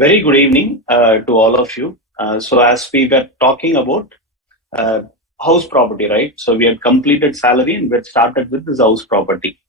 Very good evening to all of you. So as we were talking about uh, house property, right? So we had completed salary and we had started with this house property.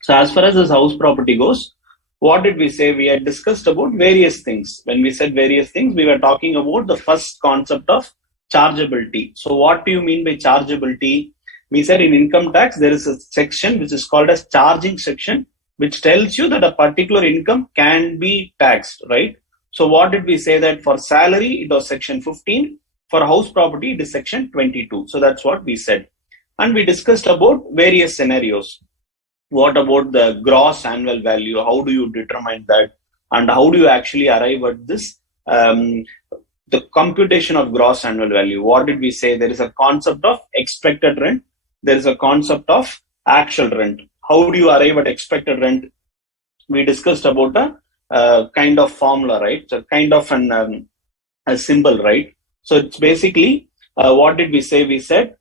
So as far as this house property goes, what did we say? We had discussed about various things. When we said various things, we were talking about the first concept of chargeability. So what do you mean by chargeability? We said in income tax, there is a section which is called as charging section, which tells you that a particular income can be taxed, right? So what did we say that for salary, it was section 15. For house property, it is section 22. So that's what we said. And we discussed about various scenarios. What about the gross annual value? How do you determine that? And how do you actually arrive at this? The computation of gross annual value. What did we say? There is a concept of expected rent. There is a concept of actual rent. How do you arrive at expected rent? We discussed about a kind of formula, right? So kind of a symbol, right? So it's basically, what did we say? We said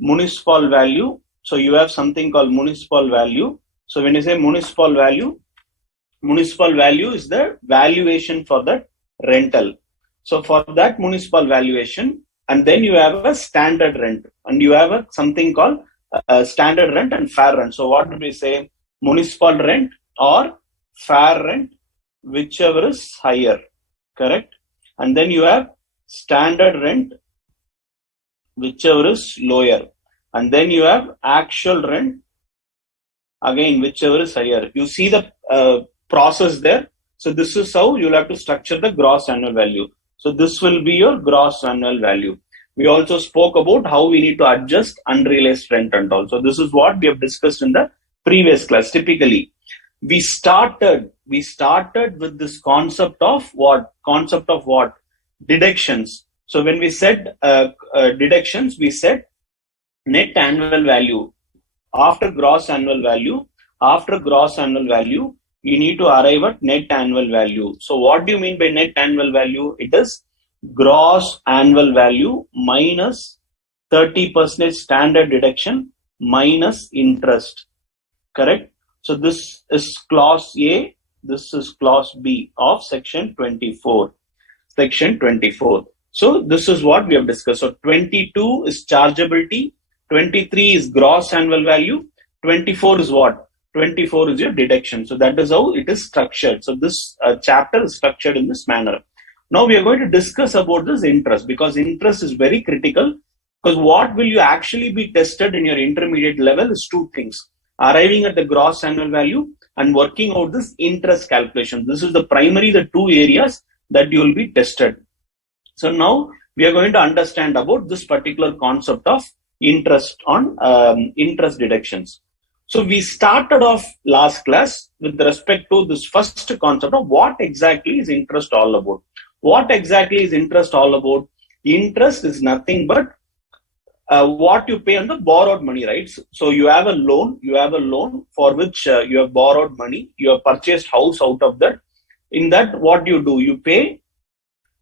municipal value. So you have something called municipal value. So when you say municipal value is the valuation for the rental. So for that municipal valuation, and then you have a standard rent, and you have something called standard rent and fair rent. So what did we say? Municipal rent or fair rent, whichever is higher, correct? And then you have standard rent, whichever is lower. And then you have actual rent, again, whichever is higher. You see the process there. So this is how you'll have to structure the gross annual value. So this will be your gross annual value. We also spoke about how we need to adjust unrealized rent and all. So this is what we have discussed in the previous class. Typically, we started with this concept of what? Deductions. So when we said deductions, we said net annual value. After gross annual value, you need to arrive at net annual value. So what do you mean by net annual value? It is gross annual value minus 30% standard deduction minus interest, correct? So this is clause A, this is clause B of section 24. So this is what we have discussed. So 22 is chargeability, 23 is gross annual value, 24 is what? 24 is your deduction. So that is how it is structured. So this chapter is structured in this manner. Now we are going to discuss about this interest, because interest is very critical, because what will you actually be tested in your intermediate level is two things: arriving at the gross annual value and working out this interest calculation. This is the two areas that you will be tested. So now we are going to understand about this particular concept of interest on interest deductions. So we started off last class with respect to this first concept of what exactly is interest all about. What exactly is interest all about? Interest is nothing but what you pay on the borrowed money, right? So you have a loan for which you have borrowed money, you have purchased house out of that. In that, what you do? You pay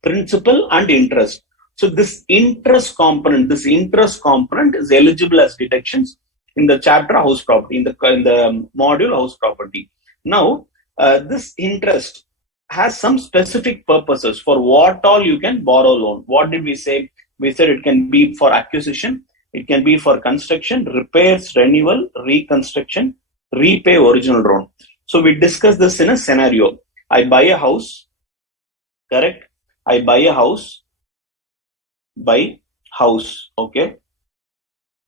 principal and interest. So this interest component is eligible as deductions in the chapter house property, in the module house property. Now, this interest has some specific purposes for what all you can borrow loan. What did we say? We said it can be for acquisition, it can be for construction, repairs, renewal, reconstruction, repay original loan. So we discussed this in a scenario. I buy a house, correct? I buy a house, okay?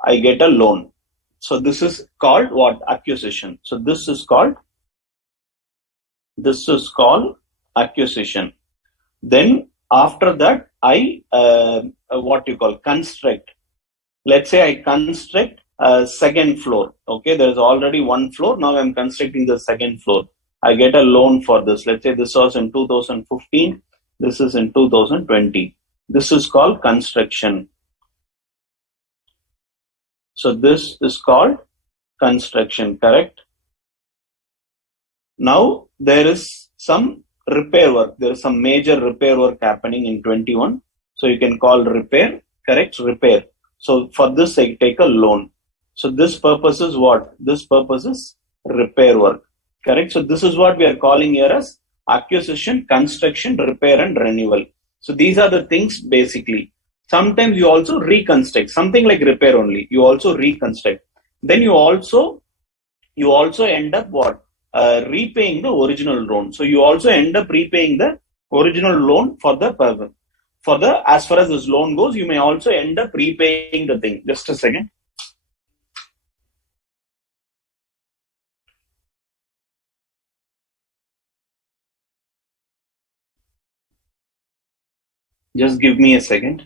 I get a loan. So this is called what? Acquisition. So this is called acquisition. Then after that, I construct. Let's say I construct a second floor. Okay, there is already one floor. Now I'm constructing the second floor. I get a loan for this. Let's say this was in 2015. This is in 2020. This is called construction. So this is called construction, correct? Now there is some repair work. There is some major repair work happening in 21. So you can call repair, correct? Repair. So for this, I take a loan. So this purpose is what? This purpose is repair work, correct? So this is what we are calling here as acquisition, construction, repair, and renewal. So these are the things basically. Sometimes you also reconstruct, something like repair only. You also reconstruct. Then you also end up what? Repaying the original loan. So you also end up repaying the original loan as far as this loan goes, you may also end up repaying the thing. Just a second. Just give me a second.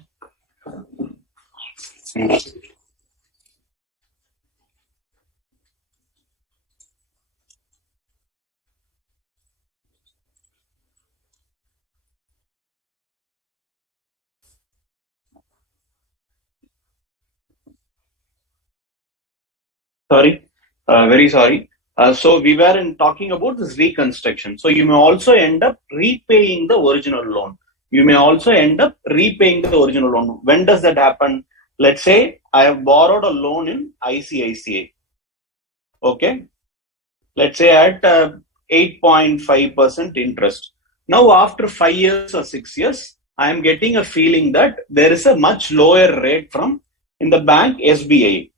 Sorry, very sorry. So we were talking about this reconstruction. So you may also end up repaying the original loan. You may also end up repaying the original loan. When does that happen? Let's say I have borrowed a loan in ICICI. Okay. Let's say at 8.5% interest. Now, after 5 years or 6 years, I am getting a feeling that there is a much lower rate from in the bank SBI.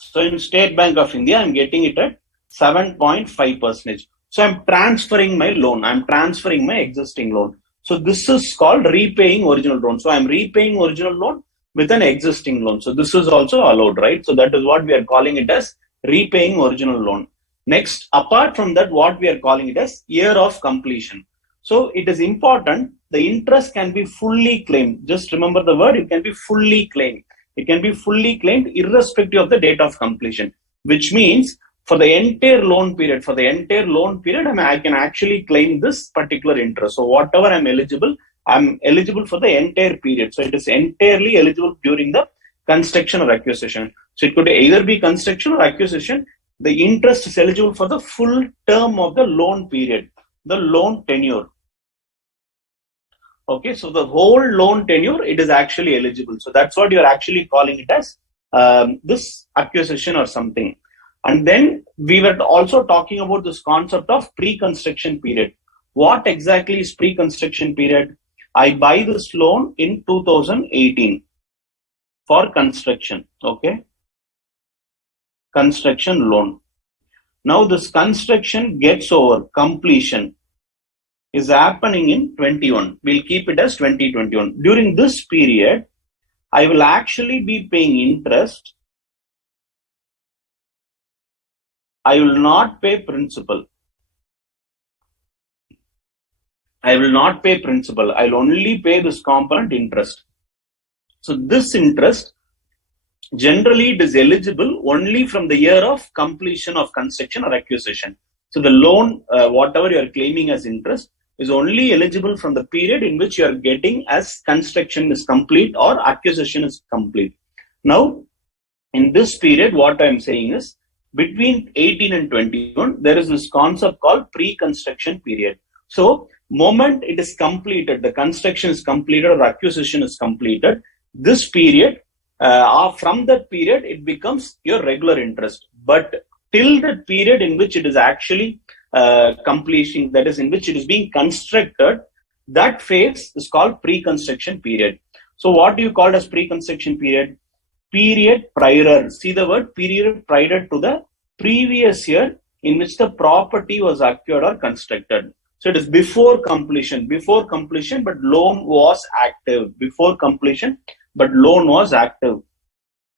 So in State Bank of India, I'm getting it at 7.5%. So I'm transferring my loan. I'm transferring my existing loan. So this is called repaying original loan. So I'm repaying original loan with an existing loan. So this is also allowed, right? So that is what we are calling it as repaying original loan. Next, apart from that, what we are calling it as year of completion. So it is important. The interest can be fully claimed. Just remember the word, it can be fully claimed. It can be fully claimed irrespective of the date of completion, which means for the entire loan period, I can actually claim this particular interest. So whatever I'm eligible for the entire period. So it is entirely eligible during the construction or acquisition. So it could either be construction or acquisition. The interest is eligible for the full term of the loan period, the loan tenure. Okay, so the whole loan tenure, it is actually eligible. So that's what you're actually calling it as this acquisition or something. And then we were also talking about this concept of pre-construction period. What exactly is pre-construction period? I buy this loan in 2018 for construction. Okay, construction loan. Now this construction gets over, completion is happening in 21. We'll keep it as 2021. During this period, I will actually be paying interest. I will not pay principal. I'll only pay this component interest. So this interest, generally it is eligible only from the year of completion of construction or acquisition. So the loan, whatever you are claiming as interest, is only eligible from the period in which you are getting as construction is complete or acquisition is complete. Now, in this period, what I am saying is between 18 and 21, there is this concept called pre-construction period. So, moment it is completed, the construction is completed or acquisition is completed, this period, from that period, it becomes your regular interest. But till the period in which it is actually completion, that is in which it is being constructed, that phase is called pre-construction period. So what do you call as pre-construction period? Period prior. See the word period prior to the previous year in which the property was acquired or constructed. So it is before completion, but loan was active. Before completion, but loan was active.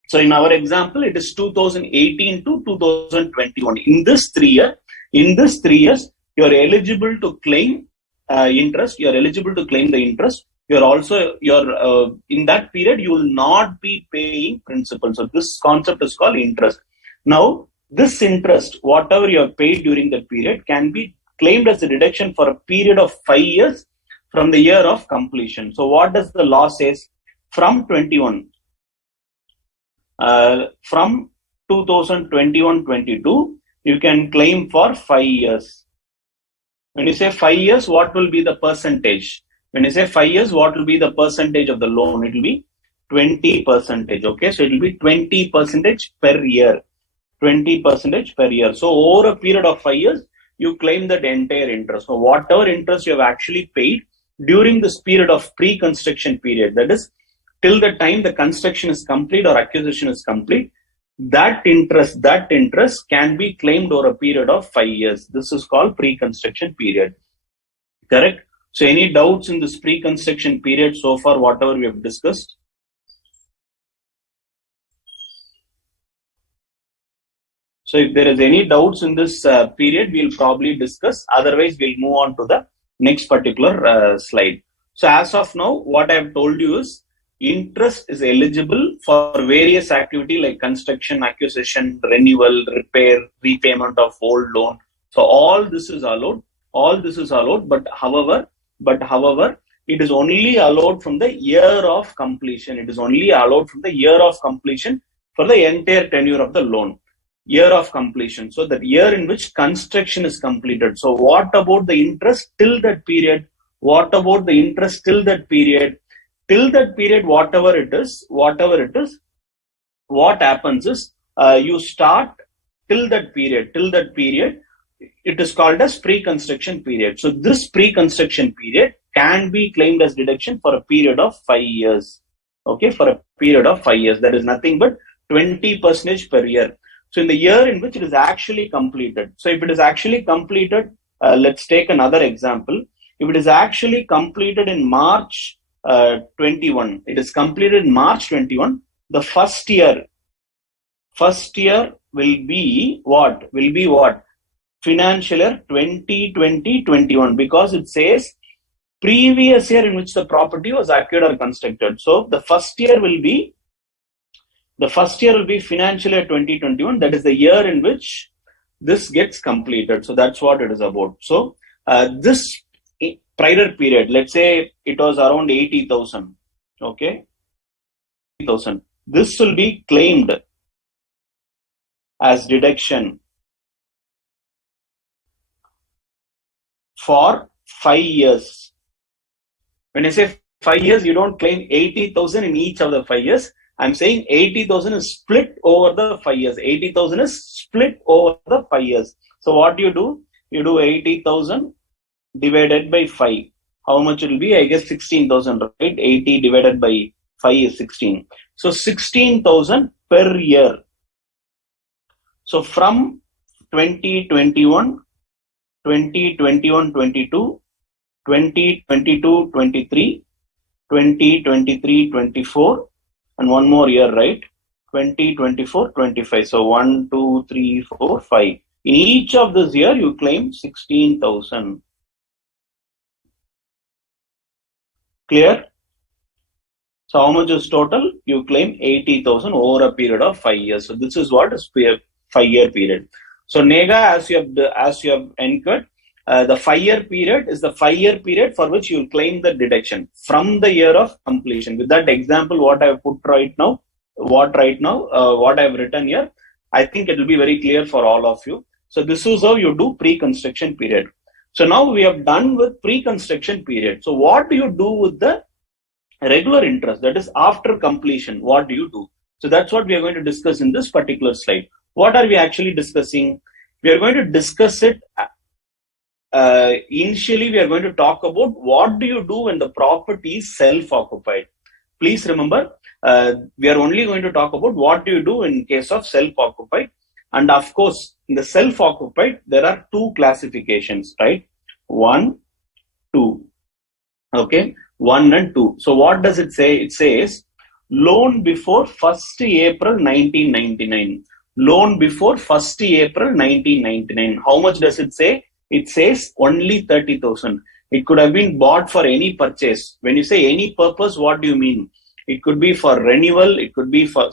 So in our example, it is 2018 to 2021. In this 3 years, you are eligible to claim interest. You are eligible to claim the interest. You're also in that period you will not be paying principal. So this concept is called interest. Now this interest, whatever you have paid during that period, can be claimed as a deduction for a period of 5 years from the year of completion. So what does the law says? From 21, from 2021-22, you can claim for 5 years. When you say 5 years, what will be the percentage? When you say 5 years, what will be the percentage of the loan? It will be 20%. Okay, so it will be 20% per year. 20% per year. So over a period of 5 years, you claim that entire interest. So whatever interest you have actually paid during this period of pre-construction period, that is till the time the construction is complete or acquisition is complete, that interest can be claimed over a period of 5 years. This is called pre-construction period. Correct? So any doubts in this pre-construction period so far, whatever we have discussed? So if there is any doubts in this period, we'll probably discuss. Otherwise, we'll move on to the next particular slide. So as of now, what I have told you is interest is eligible for various activity like construction, acquisition, renewal, repair, repayment of old loan. So all this is allowed. All this is allowed, but however, it is only allowed from the year of completion. It is only allowed from the year of completion for the entire tenure of the loan. Year of completion. So the year in which construction is completed. So what about the interest till that period? What about the interest till that period? Till that period, whatever it is, what happens is you start till that period, it is called as pre-construction period. So this pre-construction period can be claimed as deduction for a period of 5 years. Okay, for a period of 5 years. That is nothing but 20% per year. So in the year in which it is actually completed. So if it is actually completed, let's take another example. If it is actually completed in March 21, it is completed in March 21, the first year will be what? Financial year 2020-21, because it says previous year in which the property was acquired or constructed. So the first year will be financial year 2021. That is the year in which this gets completed. So that's what it is about. So this prior period, let's say it was around 80,000. Okay, 80,000. This will be claimed as deduction for 5 years. When I say 5 years, you don't claim 80,000 in each of the 5 years. I'm saying 80,000 is split over the 5 years. 80,000 is split over the 5 years. So what do? You do 80,000 divided by 5. How much it will be? I guess 16,000, right? 80 divided by 5 is 16. So 16,000 per year. So from 2021, 22, 23, 24, and one more year, right? 24, 25. So 1, 2, 3, 4, 5. In each of this year, you claim 16,000. Clear? So how much is total? You claim 80,000 over a period of 5 years. So this is what is 5-year period. So Nega, as you have incurred, the 5-year period is the 5-year period for which you will claim the deduction from the year of completion. With that example, what I have put what I have written here, I think it will be very clear for all of you. So this is how you do pre-construction period. So now we have done with pre-construction period. So what do you do with the regular interest? That is after completion. What do you do? So that's what we are going to discuss in this particular slide. What are we actually discussing? We are going to discuss it. Initially, we are going to talk about what do you do when the property is self-occupied. Please remember, we are only going to talk about what do you do in case of self-occupied. And of course, in the self-occupied, there are 2 classifications, right? 1, 2. Okay, 1 and 2. So what does it say? It says loan before 1st April 1999. Loan before 1st April 1999. How much does it say? It says only 30,000. It could have been bought for any purchase. When you say any purpose, what do you mean? It could be for renewal. It could be for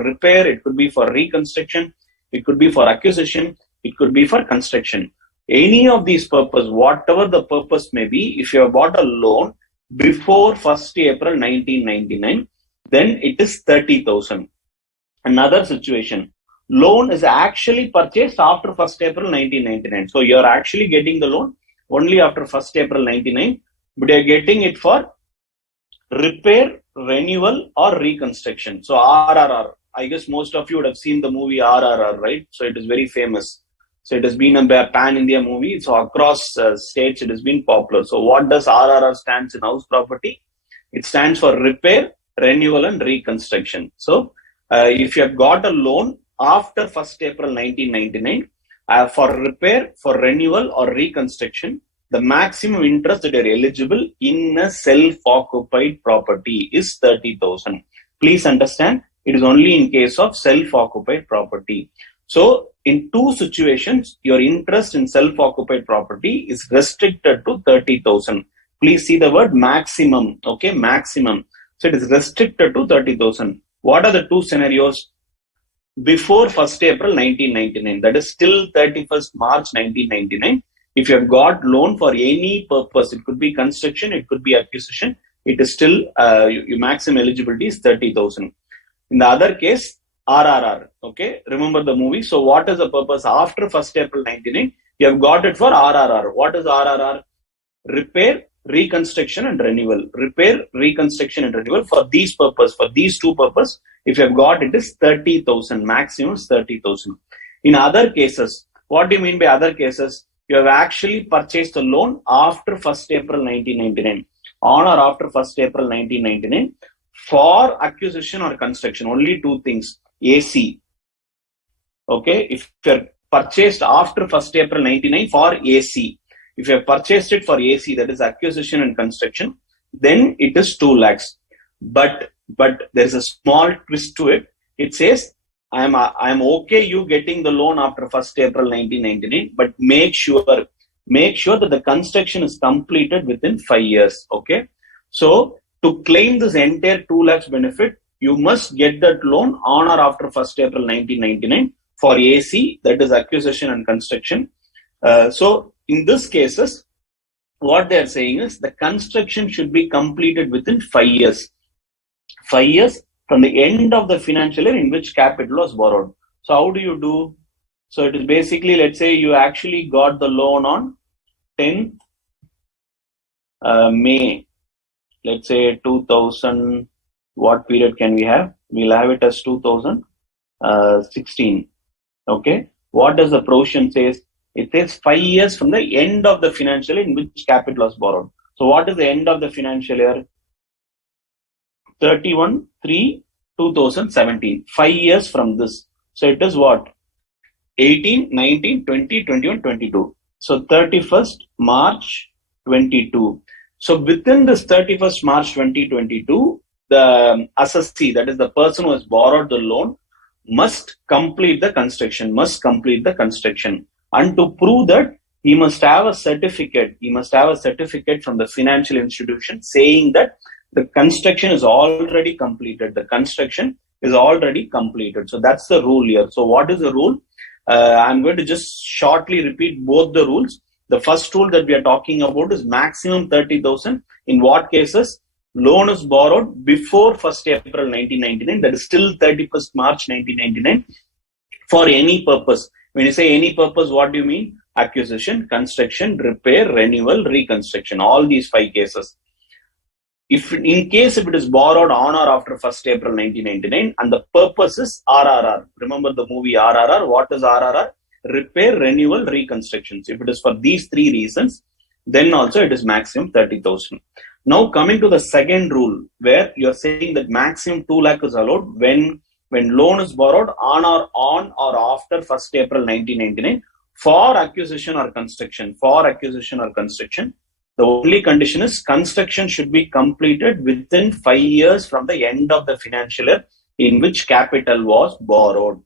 repair. It could be for reconstruction. It could be for acquisition. It could be for construction. Any of these purpose, whatever the purpose may be, if you have bought a loan before 1st April 1999, then it is 30,000. Another situation, loan is actually purchased after 1st April 1999. So you are actually getting the loan only after 1st April 1999, but you are getting it for repair, renewal, or reconstruction. So RRR. I guess most of you would have seen the movie RRR, right? So it is very famous. So it has been a pan-India movie. So across states, it has been popular. So what does RRR stands in house property? It stands for repair, renewal, and reconstruction. So if you have got a loan after 1st April 1999 for repair, for renewal, or reconstruction, the maximum interest that you are eligible in a self-occupied property is 30,000. Please understand, it is only in case of self-occupied property. So in two situations, your interest in self-occupied property is restricted to 30,000. Please see the word maximum. Okay, maximum. So it is restricted to 30,000. What are the two scenarios? Before 1st April 1999, that is still 31st March 1999. If you have got loan for any purpose, it could be construction, it could be acquisition, it is still your maximum eligibility is 30,000. In the other case, RRR. Okay, remember the movie. So what is the purpose after 1st April 1999? You have got it for RRR. What is RRR? Repair, reconstruction, and renewal. Repair, reconstruction, and renewal for these purpose, for these two purpose. If you have got it is 30,000. Maximum is 30,000. In other cases, what do you mean by other cases? You have actually purchased a loan after 1st April 1999, on or after 1st April 1999, for acquisition or construction. Only two things. AC. Okay, if you have purchased after 1st April 1999 for AC, if you have purchased it for AC, that is acquisition and construction, then it is 2 lakhs. But there is a small twist to it. It says, I am okay you getting the loan after 1st April 1999, but make sure that the construction is completed within 5 years. Okay, so to claim this entire 2 lakhs benefit, you must get that loan on or after 1st April 1999 for AC, that is acquisition and construction. So in this cases, what they are saying is the construction should be completed within 5 years. 5 years from the end of the financial year in which capital was borrowed. So how do you do? So it is basically, let's say you actually got the loan on 10th May, let's say 2000, what period can we have? We'll have it as 2016. Okay. What does the provision says? It says 5 years from the end of the financial year in which capital was borrowed. So what is the end of the financial year? 31/3/2017. 5 years from this. So it is what? 18, 19, 20, 21, 22. So 31st March 22. So within this 31st March 2022, the assessee, that is the person who has borrowed the loan, must complete the construction, And to prove that, he must have a certificate. From the financial institution saying that the construction is already completed. So that's the rule here. So what is the rule? I'm going to just shortly repeat both the rules. The first rule that we are talking about is maximum 30,000. In what cases? Loan is borrowed before 1st April 1999. That is still 31st March 1999 for any purpose. When you say any purpose, what do you mean? Acquisition, construction, repair, renewal, reconstruction. All these 5 cases. If it is borrowed on or after 1st April 1999 and the purpose is RRR. Remember the movie RRR. What is RRR? Repair, renewal, reconstruction. So if it is for these 3 reasons, then also it is maximum 30,000. Now coming to the second rule, where you are saying that maximum 2 lakh is allowed when loan is borrowed on or after 1st April 1999 for acquisition or construction. The only condition is construction should be completed within 5 years from the end of the financial year in which capital was borrowed.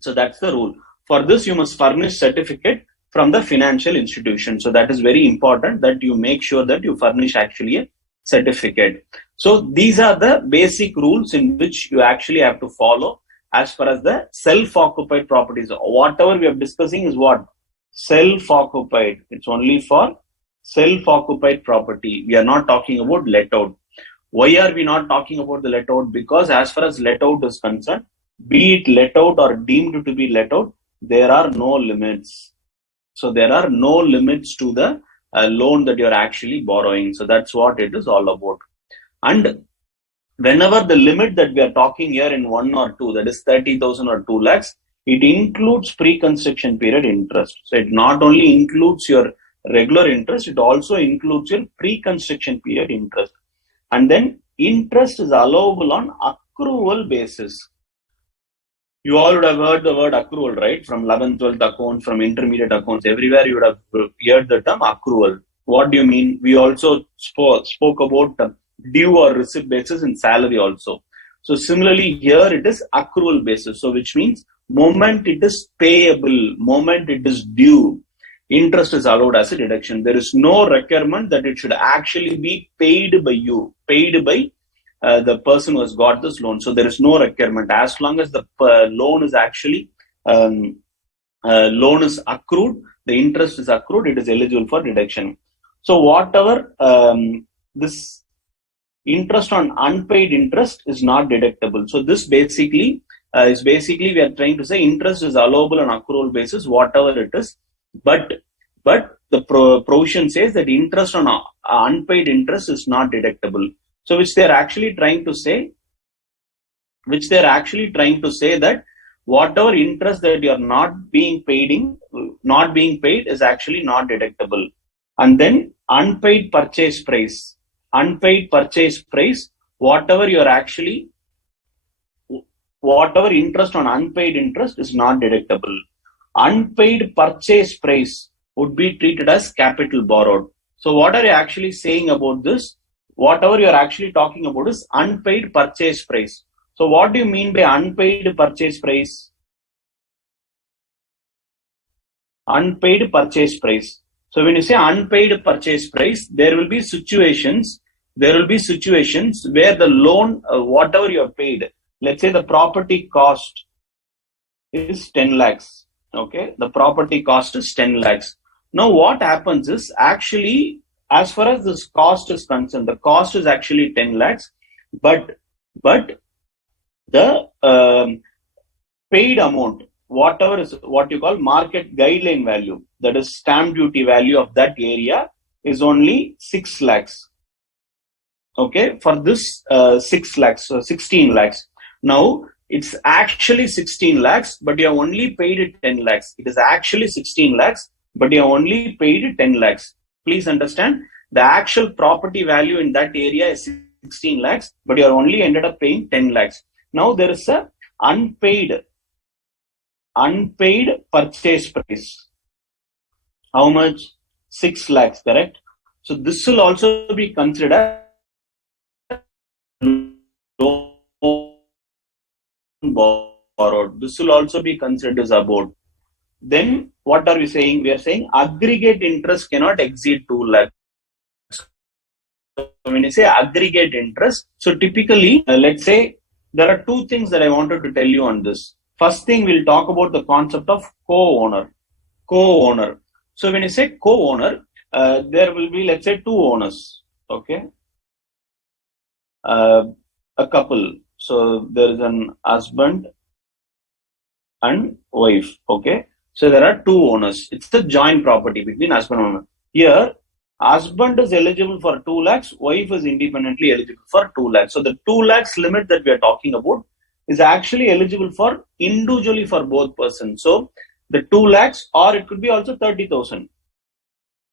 So that's the rule. For this, you must furnish certificate from the financial institution. So that is very important that you make sure that you furnish actually a certificate. So these are the basic rules in which you actually have to follow as far as the self-occupied properties. Whatever we are discussing is what? Self-occupied. It's only for self-occupied property. We are not talking about let out. Why are we not talking about the let out? Because as far as let out is concerned, be it let out or deemed to be let out, there are no limits. So there are no limits to the loan that you are actually borrowing. So that's what it is all about. And whenever the limit that we are talking here in 1 or 2, that is 30,000 or 2 lakhs, it includes pre-construction period interest. So it not only includes your regular interest, it also includes your pre-construction period interest. And then interest is allowable on accrual basis. You all would have heard the word accrual, right? From 11th, 12th accounts, from intermediate accounts, everywhere you would have heard the term accrual. What do you mean? We also spoke about due or receipt basis in salary also. So similarly here it is accrual basis. So which means moment it is payable, moment it is due, interest is allowed as a deduction. There is no requirement that it should actually be paid by you, paid by the person who has got this loan. So there is no requirement. As long as the loan is actually loan is accrued, the interest is accrued, it is eligible for deduction. So whatever this interest on unpaid interest is not deductible. So this basically we are trying to say interest is allowable on accrual basis, whatever it is, but the provision says that interest on unpaid interest is not deductible. So which they are actually trying to say that whatever interest that you are not being paid is actually not deductible. And then unpaid purchase price, whatever interest on unpaid interest is not deductible. Unpaid purchase price would be treated as capital borrowed. So what are you actually saying about this? Whatever you are actually talking about is unpaid purchase price. So what do you mean by unpaid purchase price? Unpaid purchase price. So when you say unpaid purchase price, there will be situations where the loan, whatever you have paid, let's say the property cost is 10 lakhs. Okay, the property cost is 10 lakhs. Now what happens is actually, as far as this cost is concerned, the cost is actually 10 lakhs, but the paid amount, whatever is what you call market guideline value, that is stamp duty value of that area, is only 6 lakhs. Okay, for this 6 lakhs, so 16 lakhs. Now it's actually 16 lakhs, but you have only paid it 10 lakhs. It is actually 16 lakhs, but you have only paid 10 lakhs. Please understand, the actual property value in that area is 16 lakhs, but you are only ended up paying 10 lakhs. Now there is a unpaid purchase price. How much? 6 lakhs, correct? So this will also be considered borrowed. This will also be considered as about. Then what are we saying? We are saying aggregate interest cannot exceed 2 lakhs. When you say aggregate interest, so typically, let's say there are two things that I wanted to tell you on this. First thing, we'll talk about the concept of co-owner. So when you say co-owner, there will be, let's say, two owners. Okay, a couple. So there is an husband and wife. Okay, so there are two owners. It's the joint property between husband and owner. Here, husband is eligible for 2 lakhs, wife is independently eligible for 2 lakhs. So the 2 lakhs limit that we are talking about is actually eligible for individually for both persons. So the 2 lakhs, or it could be also 30,000.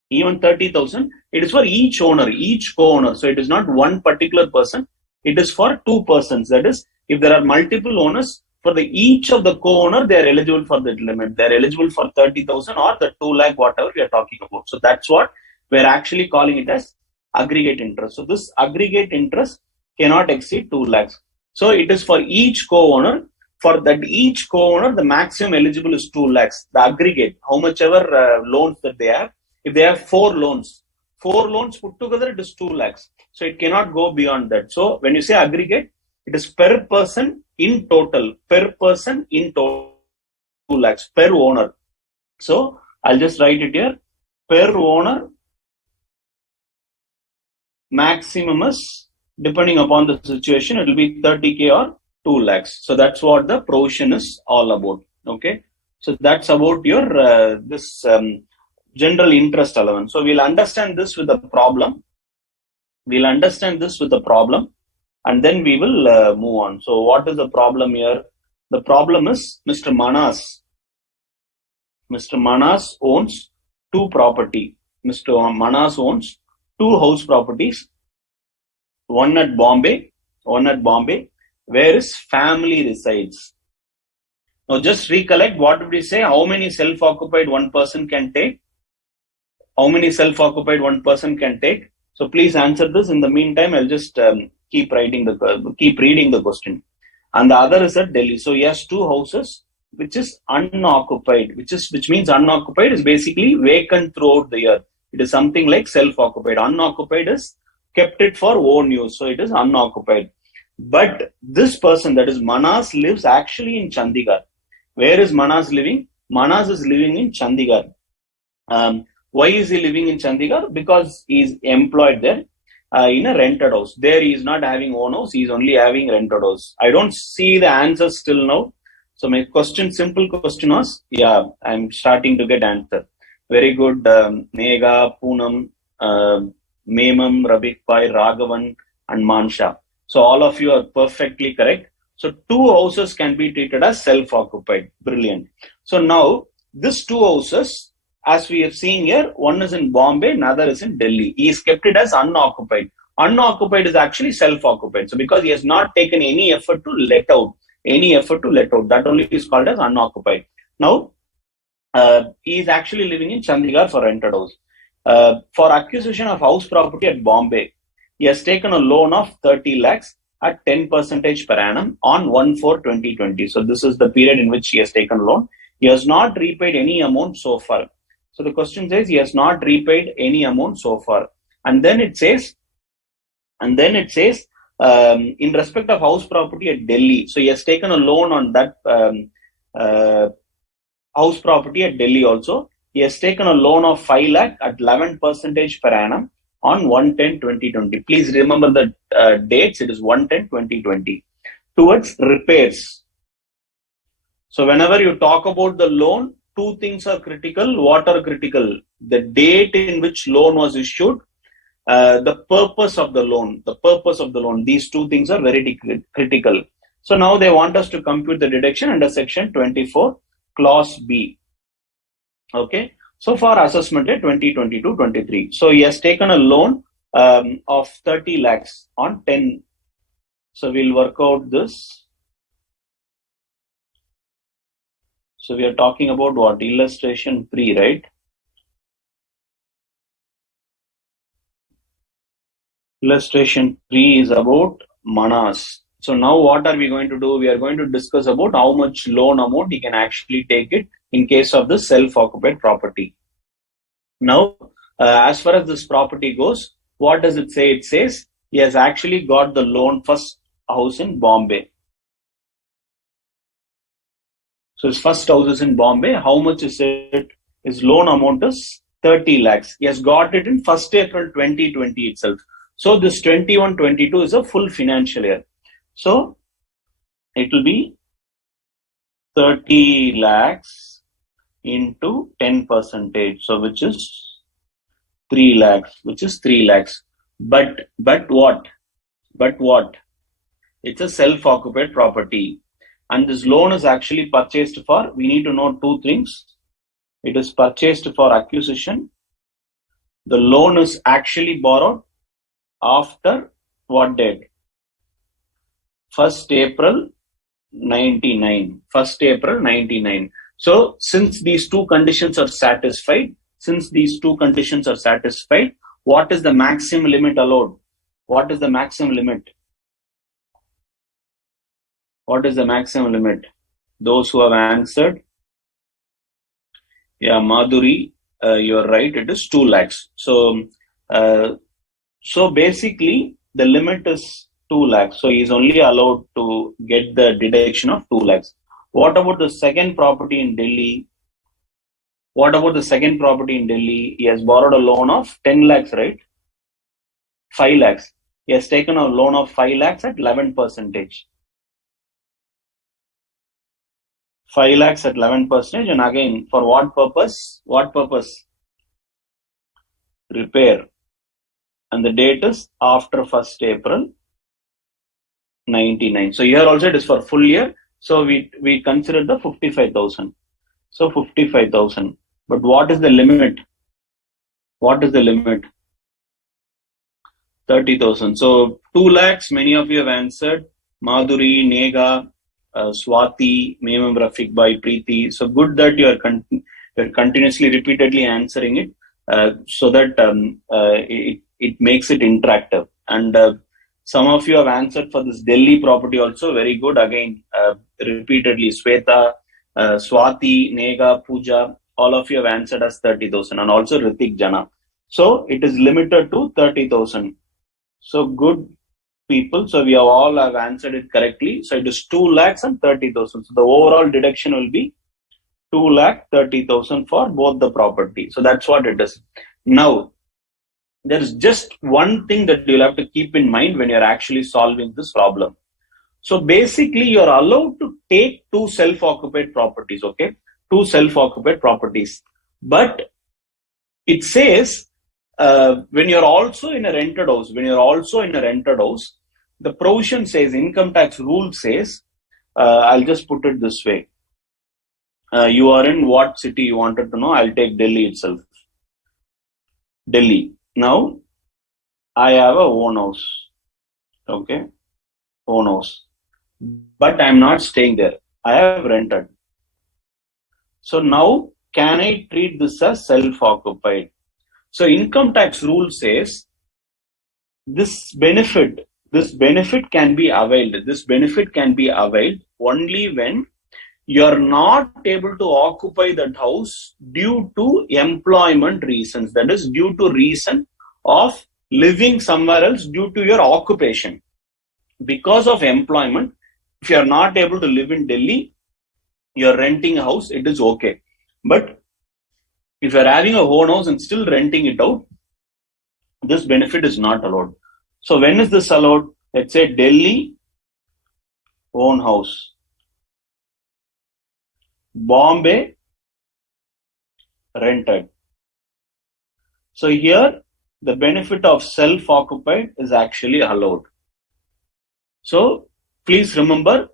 Even 30,000, it is for each owner, each co-owner. So it is not one particular person. It is for two persons. That is, if there are multiple owners, for each of the co-owner, they are eligible for that limit. They are eligible for 30,000 or the 2 lakh, whatever we are talking about. So that's what we are actually calling it as aggregate interest. So this aggregate interest cannot exceed 2 lakhs. So it is for each co-owner. For that each co-owner, the maximum eligible is 2 lakhs. The aggregate, how much ever loans that they have. If they have 4 loans put together, it is 2 lakhs. So it cannot go beyond that. So when you say aggregate, it is per person in total. 2 lakhs per owner. So I'll just write it here. Per owner, maximum is, depending upon the situation, it will be 30K or 2 lakhs. So that's what the provision is all about. Okay. So that's about your this general interest allowance. So we'll understand this with the problem. And then we will move on. So what is the problem here? The problem is Mr. Manas owns two property. Mr. Manas owns two house properties, one at Bombay, where his family resides. Now just recollect, what did we say? How many self-occupied one person can take? How many self-occupied one person can take? So please answer this. In the meantime, I'll just keep reading the question. And the other is at Delhi. So he has two houses, which is unoccupied, which means unoccupied is basically vacant throughout the year. It is something like self-occupied. Unoccupied is kept it for own use, so it is unoccupied. But this person, that is Manas, lives actually in Chandigarh. Where is Manas living? Manas is living in Chandigarh. Why is he living in Chandigarh? Because he is employed there in a rented house. There he is not having own house, he is only having rented house. I don't see the answers still now. So my simple question was, yeah, I'm starting to get answer. Very good, Nega, Poonam, Memam, Rabik Pai, Raghavan, and Mansha. So all of you are perfectly correct. So two houses can be treated as self-occupied. Brilliant. So now, these two houses, as we have seen here, one is in Bombay, another is in Delhi. He is kept it as unoccupied. Unoccupied is actually self-occupied. So because he has not taken any effort to let out, that only is called as unoccupied. Now, he is actually living in Chandigarh for rented house. For acquisition of house property at Bombay, he has taken a loan of 30 lakhs at 10% per annum on 1/4/2020. So this is the period in which he has taken loan. He has not repaid any amount so far. So the question says he has not repaid any amount so far. And then it says, in respect of house property at Delhi, so he has taken a loan on that house property at Delhi also. He has taken a loan of 5 lakh at 11% per annum on 1/10/2020. Please remember the dates. It is 1/10/2020. Towards repairs. So whenever you talk about the loan, two things are critical. What are critical? The date in which loan was issued, the purpose of the loan. These two things are very critical. So now they want us to compute the deduction under section 24, clause B. Okay. So for assessment at 2022-23. So he has taken a loan of 30 lakhs on 10. So we'll work out this. So we are talking about what? Illustration 3, right? Illustration 3 is about Manas. So now what are we going to do? We are going to discuss about how much loan amount he can actually take it in case of the self-occupied property. Now, as far as this property goes, what does it say? It says he has actually got the loan first house in Bombay. So his first house is in Bombay. How much is it? His loan amount is 30 lakhs. He has got it in 1st April 2020 itself. So this 21-22 is a full financial year. So it will be 30 lakhs into 10%. So which is 3 lakhs. But what? It's a self-occupied property. And this loan is actually purchased for, we need to know two things. It is purchased for acquisition. The loan is actually borrowed after what date? 1st April 99. So since these two conditions are satisfied, what is the maximum limit allowed? What is the maximum limit? Those who have answered. Yeah, Madhuri, you're right. It is 2 lakhs. So basically the limit is 2 lakhs. So he is only allowed to get the deduction of 2 lakhs. What about the second property in Delhi? He has borrowed a loan of 10 lakhs, right? 5 lakhs. He has taken a loan of 5 lakhs at 11%. 5 lakhs at 11%. And again, for what purpose? Repair. And the date is after 1st April 99. So here also it is for full year. So we consider the 55,000. So 55,000. But what is the limit? What is the limit? 30,000. So 2 lakhs, many of you have answered. Madhuri, Nega, Swati, Memem Rafiq Bhai, Preeti. So good that you are continuously, repeatedly answering it, so that it makes it interactive. And some of you have answered for this Delhi property also. Very good. Again, repeatedly, Sweta, Swati, Nega, Pooja, all of you have answered as 30,000, and also Ritik Jana. So it is limited to 30,000. So good people. So we have answered it correctly. So it is 2 lakhs and 30,000. So the overall deduction will be 2,30,000 for both the property. So that's what it is. Now, there is just one thing that you'll have to keep in mind when you're actually solving this problem. So basically, you're allowed to take 2 self-occupied properties, okay? 2 self-occupied properties. But it says, when you're also in a rented house, the provision says, income tax rule says, I'll just put it this way. You are in what city you wanted to know? I'll take Delhi itself. Delhi. Now, I have a own house. Okay? Own house. But I'm not staying there. I have rented. So now, can I treat this as self-occupied? So income tax rule says this benefit can be availed. This benefit can be availed only when you are not able to occupy that house due to employment reasons. That is due to reason of living somewhere else due to your occupation. Because of employment, if you are not able to live in Delhi, you are renting a house, it is okay. But if you are having a own house and still renting it out, this benefit is not allowed. So when is this allowed? Let's say Delhi, own house. Bombay, rented. So here, the benefit of self-occupied is actually allowed. So please remember,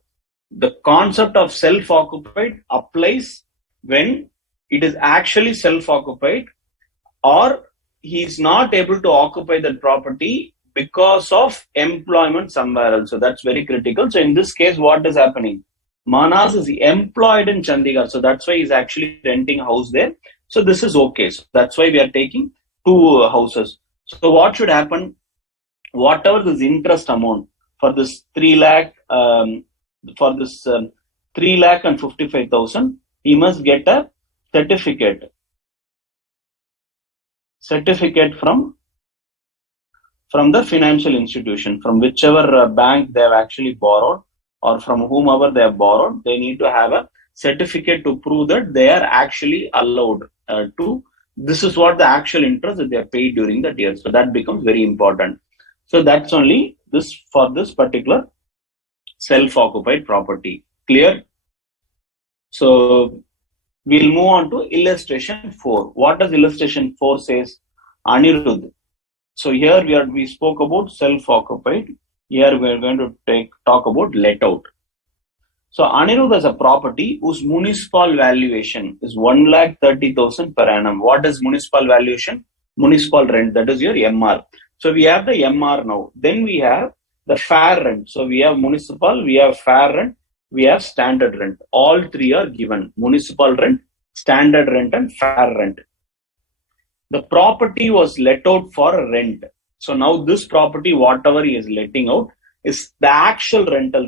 the concept of self-occupied applies when it is actually self-occupied, or he is not able to occupy that property because of employment somewhere else. So that's very critical. So in this case, what is happening? Manas is employed in Chandigarh. So that's why he's actually renting a house there. So this is okay. So that's why we are taking 2 houses. So what should happen? Whatever this interest amount for this 3 lakh, for this 3 lakh and 55,000, he must get a certificate from the financial institution, from whichever bank they have actually borrowed, or from whomever they have borrowed. They need to have a certificate to prove that they are actually allowed to. This is what the actual interest that they are paid during that year. So that becomes very important. So that's only this for this particular self-occupied property. Clear? So we'll move on to illustration 4. What does illustration 4 says? Anirudh. So here we spoke about self-occupied. Here we are going to talk about let out. So Anirudh has a property whose municipal valuation is 1,30,000 per annum. What is municipal valuation? Municipal rent, that is your MR. So we have the MR now. Then we have the fair rent. So we have municipal, we have fair rent, we have standard rent. All 3 are given. Municipal rent, standard rent and fair rent. The property was let out for rent. So now this property, whatever he is letting out, is the actual rental.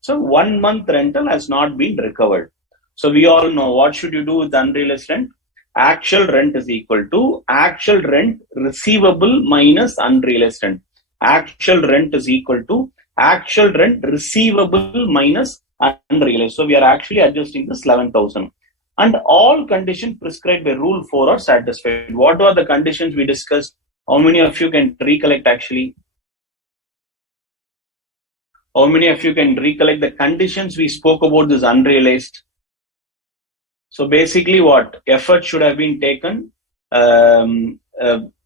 So 1 month rental has not been recovered. So we all know what should you do with unrealized rent? Actual rent is equal to actual rent receivable minus unrealized rent. Actual rent is equal to actual rent receivable minus unrealized. So we are actually adjusting this 11,000. And all conditions prescribed by Rule 4 are satisfied. What were the conditions we discussed? How many of you can recollect actually? How many of you can recollect the conditions we spoke about this unrealized? So basically what? Effort should have been taken. The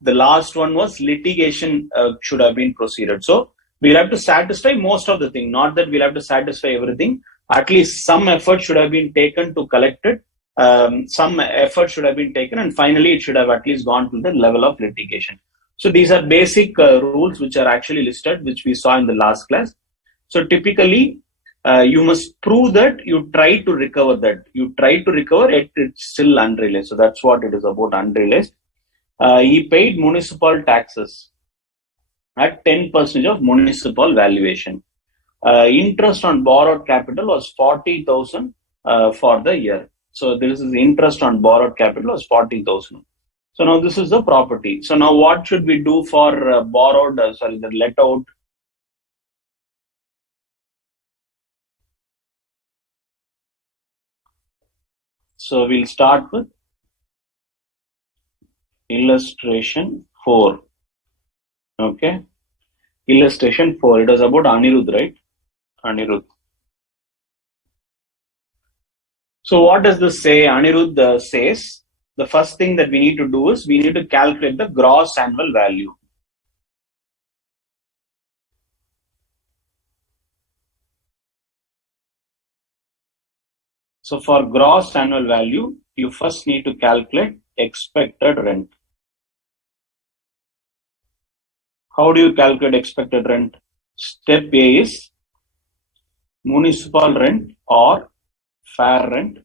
last one was litigation should have been proceeded. So we'll have to satisfy most of the thing. Not that we'll have to satisfy everything. At least some effort should have been taken to collect it. Some effort should have been taken, and finally it should have at least gone to the level of litigation. So these are basic rules which are actually listed, which we saw in the last class. So typically, you must prove that you try to recover that. You try to recover it, it's still unrealized. So that's what it is about, unrealized. He paid municipal taxes at 10% of municipal valuation. Interest on borrowed capital was 40,000 for the year. So this is interest on borrowed capital was 40,000. So now this is the property. So now what should we do for borrowed, the let out? So we'll start with illustration 4. Okay. Illustration 4. It was about Anirudh, right? Anirudh. So what does this say? Anirudh says the first thing that we need to do is we need to calculate the gross annual value. So for gross annual value, you first need to calculate expected rent. How do you calculate expected rent? Step A is municipal rent or fair rent,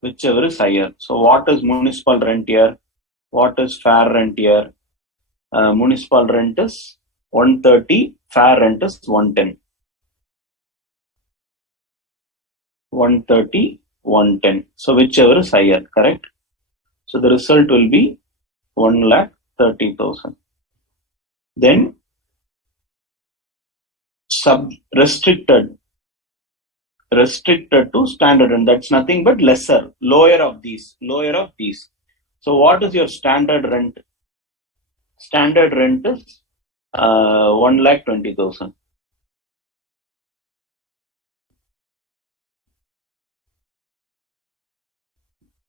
whichever is higher. So what is municipal rent here? What is fair rent here? Municipal rent is 130, fair rent is 110. 130, 110. So whichever is higher, correct? So the result will be 1,30,000. Then restricted to standard rent. That's nothing but lesser, lower of these. So what is your standard rent? Standard rent is 1,20,000.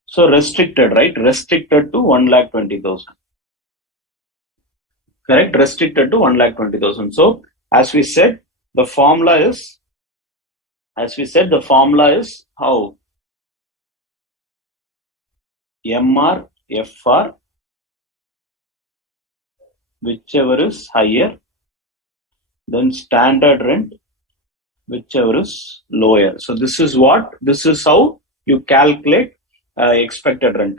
So restricted, right? Restricted to 1,20,000. Correct? Restricted to 1,20,000. So as we said, the formula is how? MR, FR, whichever is higher, then standard rent, whichever is lower. So this is how you calculate expected rent.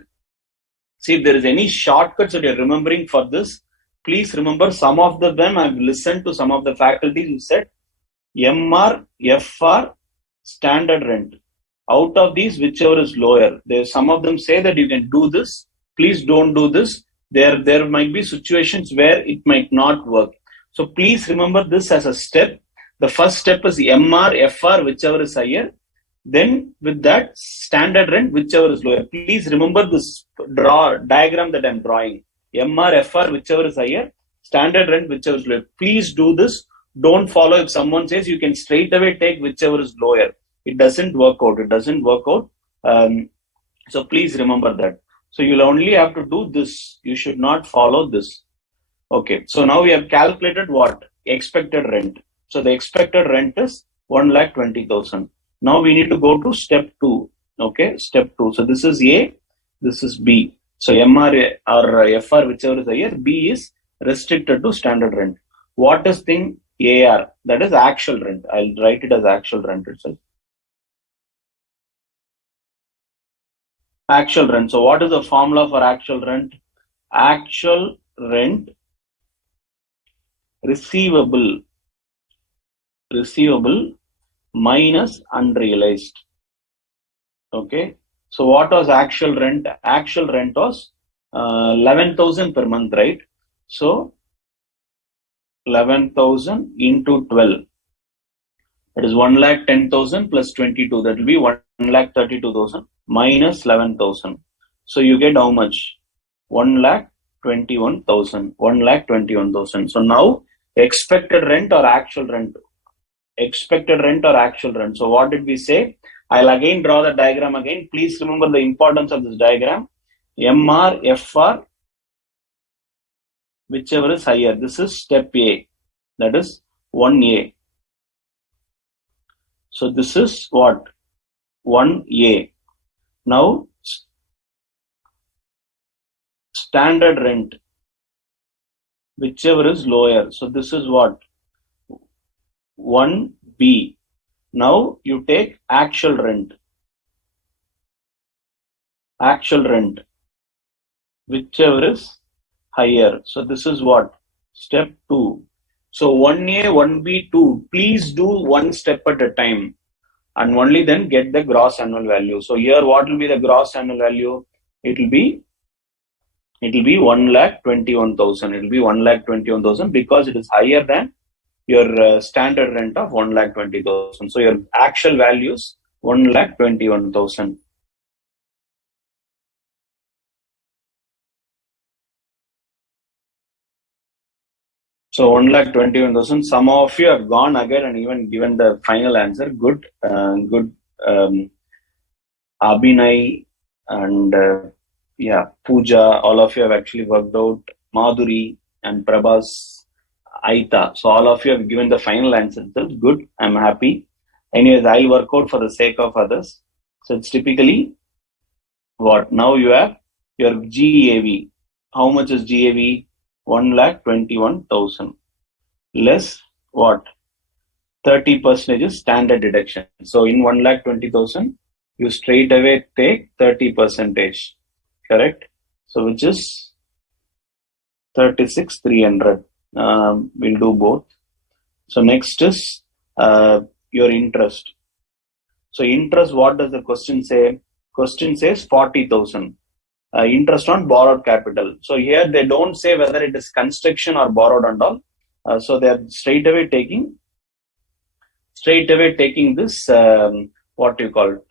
See, if there is any shortcuts that you're remembering for this, please remember some of them. I've listened to some of the faculties who said MR, FR, standard rent. Out of these, whichever is lower. Some of them say that you can do this. Please don't do this. There might be situations where it might not work. So please remember this as a step. The first step is MR, FR, whichever is higher. Then with that, standard rent, whichever is lower. Please remember this diagram that I'm drawing. MR, FR, whichever is higher. Standard rent, whichever is lower. Please do this. Don't follow if someone says you can straight away take whichever is lower. It doesn't work out. So please remember that. So you'll only have to do this. You should not follow this. Okay. So now we have calculated what? Expected rent. So the expected rent is 1,20,000. Now we need to go to step 2. Okay. Step 2. So this is A. This is B. So MR or FR, whichever is higher. B is restricted to standard rent. What is thing AR? That is actual rent. I'll write it as actual rent itself. Actual rent. So what is the formula for actual rent? Actual rent receivable minus unrealized. Okay. So what was actual rent? Actual rent was 11,000 per month, right? So 11,000 into 12. That is 1,10,000 plus 22. That will be 1,32,000 minus 11,000. So you get how much? 1,21,000. 1,21,000. So now expected rent or actual rent? Expected rent or actual rent. So what did we say? I'll again draw the diagram again. Please remember the importance of this diagram. MR, FR, whichever is higher. This is step A. That is 1A. So this is what? 1A. Now, standard rent, whichever is lower. So this is what? 1B. Now you take actual rent. Actual rent, whichever is higher. So this is what? Step 2. So 1A, 1B, 2. Please do one step at a time and only then get the gross annual value. So here what will be the gross annual value? It will be 1,21,000. It will be 1,21,000 because it is higher than your standard rent of 1,20,000. So your actual value is 1,21,000. So 1,21,000. Some of you have gone again and even given the final answer. Good, good. Abhinay and Pooja, all of you have actually worked out. Madhuri and Prabhas, Aita. So all of you have given the final answer. That's good. I'm happy. Anyways, I'll work out for the sake of others. So it's typically what? Now you have your GAV. How much is GAV? 1,21,000 less what? 30% is standard deduction. So in 1,20,000, you straight away take 30%. Correct? So which is 36,300. We'll do both. So next is your interest. So interest, what does the question say? Question says 40,000. Interest on borrowed capital. So here they don't say whether it is construction or borrowed and all. So they are straight away taking this, what you call,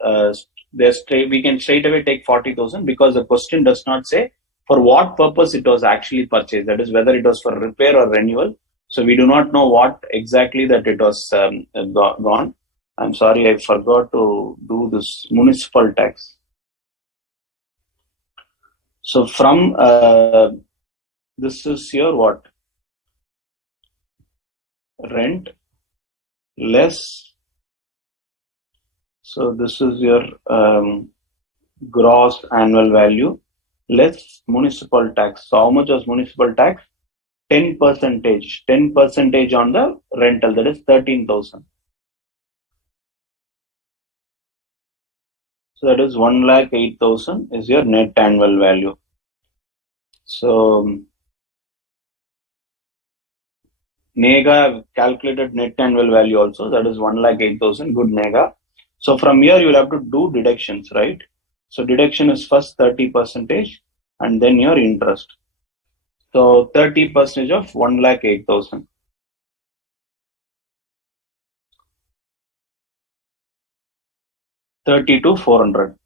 we can straight away take 40,000 because the question does not say for what purpose it was actually purchased. That is whether it was for repair or renewal. So we do not know what exactly that it was gone. I'm sorry, I forgot to do this municipal tax. So from this is your what? Rent less. So this is your gross annual value less municipal tax. So how much was municipal tax? 10%. 10% on the rental, that is 13,000. So that is 1,08,000 is your net annual value. So Nega calculated net annual value also, that is 1,08,000. Good, Nega. So from here you will have to do deductions, right? So deduction is first 30% and then your interest. So 30% of 1,08,000. 32,400.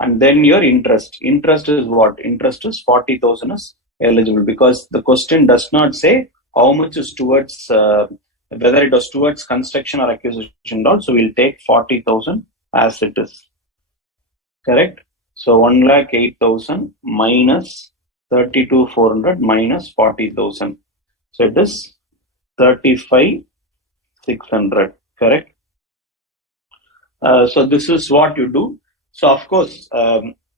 And then your interest. Interest is what? Interest is 40,000 is eligible because the question does not say how much is towards, whether it was towards construction or acquisition. So we'll take 40,000 as it is. Correct? So 1,08,000 minus 32,400 minus 40,000. So it is 35,600. Correct? So this is what you do. So of course,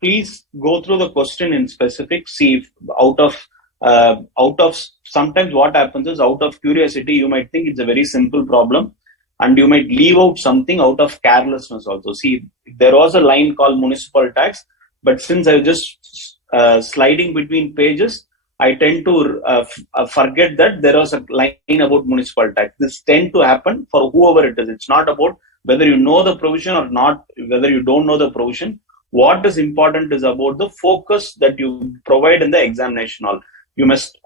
please go through the question in specific. See if out of sometimes what happens is out of curiosity, you might think it's a very simple problem and you might leave out something out of carelessness also. See, there was a line called municipal tax, but since I was just sliding between pages, I tend to forget that there was a line about municipal tax. This tend to happen for whoever it is. It's not about whether you know the provision or not, whether you don't know the provision. What is important is about the focus that you provide in the examination hall. You must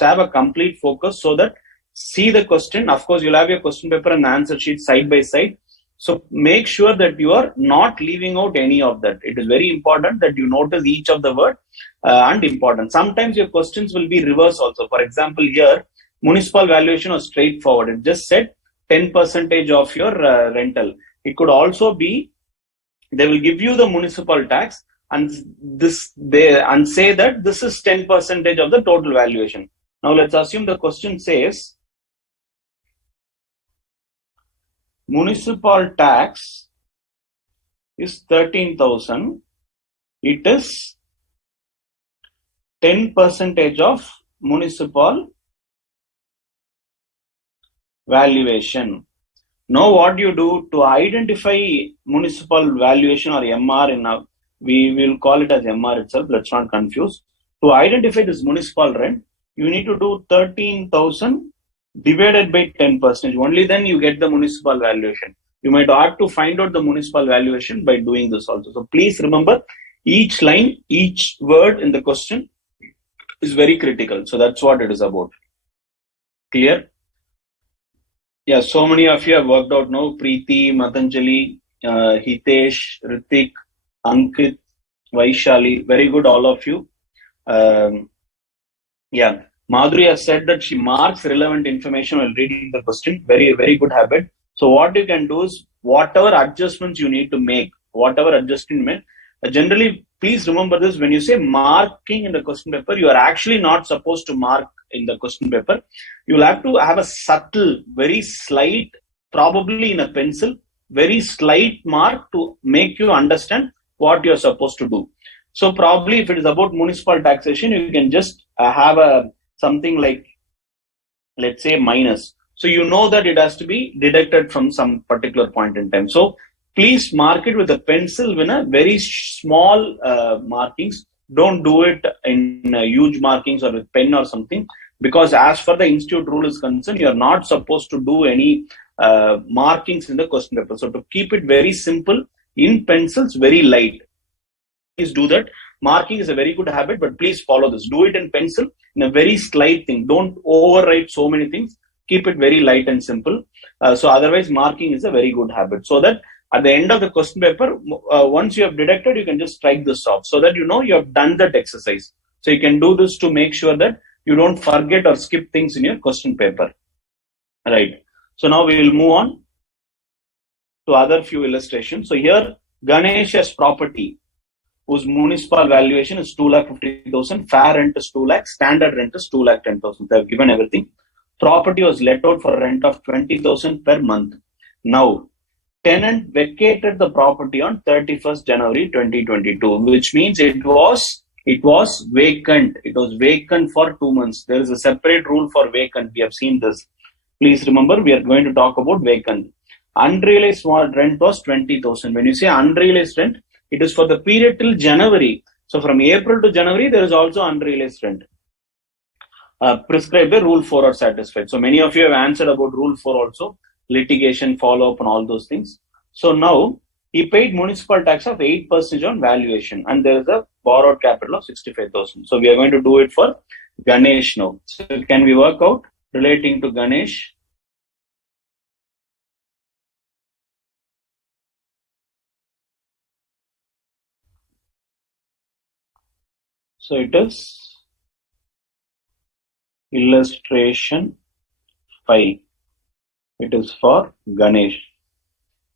have a complete focus so that see the question. Of course, you'll have your question paper and answer sheet side by side. So make sure that you are not leaving out any of that. It is very important that you notice each of the word and important. Sometimes your questions will be reverse also. For example, here, municipal valuation was straightforward. It just said 10% of your rental. It could also be, they will give you the municipal tax and say that this is 10% of the total valuation. Now let's assume the question says municipal tax is 13,000. It is 10% of municipal valuation. Now what you do to identify municipal valuation or MR we will call it as MR itself, let's not confuse. To identify this municipal rent, you need to do 13,000 divided by 10%. Only then you get the municipal valuation. You might have to find out the municipal valuation by doing this also. So please remember, each line, each word in the question is very critical. So that's what it is about. Clear? Yeah, so many of you have worked out now. Preeti, Matanjali, Hitesh, Ritik, Ankit, Vaishali. Very good, all of you. Yeah, Madhuri has said that she marks relevant information while reading the question. Very, very good habit. So what you can do is whatever adjustments you need to make, whatever adjustment made, generally, please remember this, when you say marking in the question paper, you are actually not supposed to mark in the question paper. You will have to have a subtle, very slight, probably in a pencil, very slight mark to make you understand what you are supposed to do. So probably if it is about municipal taxation, you can just have something like, let's say, minus. So you know that it has to be deducted from some particular point in time. So please mark it with a pencil with a very small markings. Don't do it in huge markings or with pen or something, because as far the institute rule is concerned, you are not supposed to do any markings in the question paper. So to keep it very simple, in pencils, very light. Please do that. Marking is a very good habit, but please follow this. Do it in pencil in a very slight thing. Don't overwrite so many things. Keep it very light and simple. So otherwise, marking is a very good habit. So that at the end of the question paper, once you have deducted, you can just strike this off so that you know you have done that exercise. So you can do this to make sure that you don't forget or skip things in your question paper. Right. So now we will move on to other few illustrations. So here, Ganesh's property, whose municipal valuation is 2,50,000, fair rent is 2 lakh, standard rent is 2,10,000. They have given everything. Property was let out for rent of 20,000 per month. Now, tenant vacated the property on 31st January 2022, which means it was vacant. It was vacant for 2 months. There is a separate rule for vacant. We have seen this. Please remember, we are going to talk about vacant. Unrealized rent was 20,000. When you say unrealized rent, it is for the period till January. So from April to January, there is also unrealized rent. Prescribed by Rule 4 or satisfied. So many of you have answered about Rule 4 also, litigation, follow-up and all those things. So now, he paid municipal tax of 8% on valuation, and there is a borrowed capital of 65,000. So we are going to do it for Ganesh now. So can we work out relating to Ganesh? So it is illustration 5. It is for Ganesh.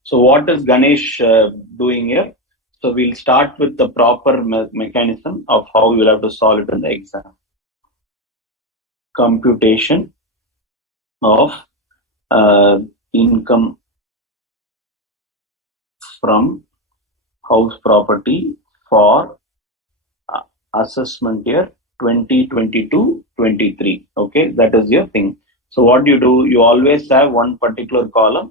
So what is Ganesh doing here? So we'll start with the proper mechanism of how we will have to solve it in the exam. Computation of income from house property for assessment year 2022-23. Okay, that is your thing. So what you do, you always have one particular column,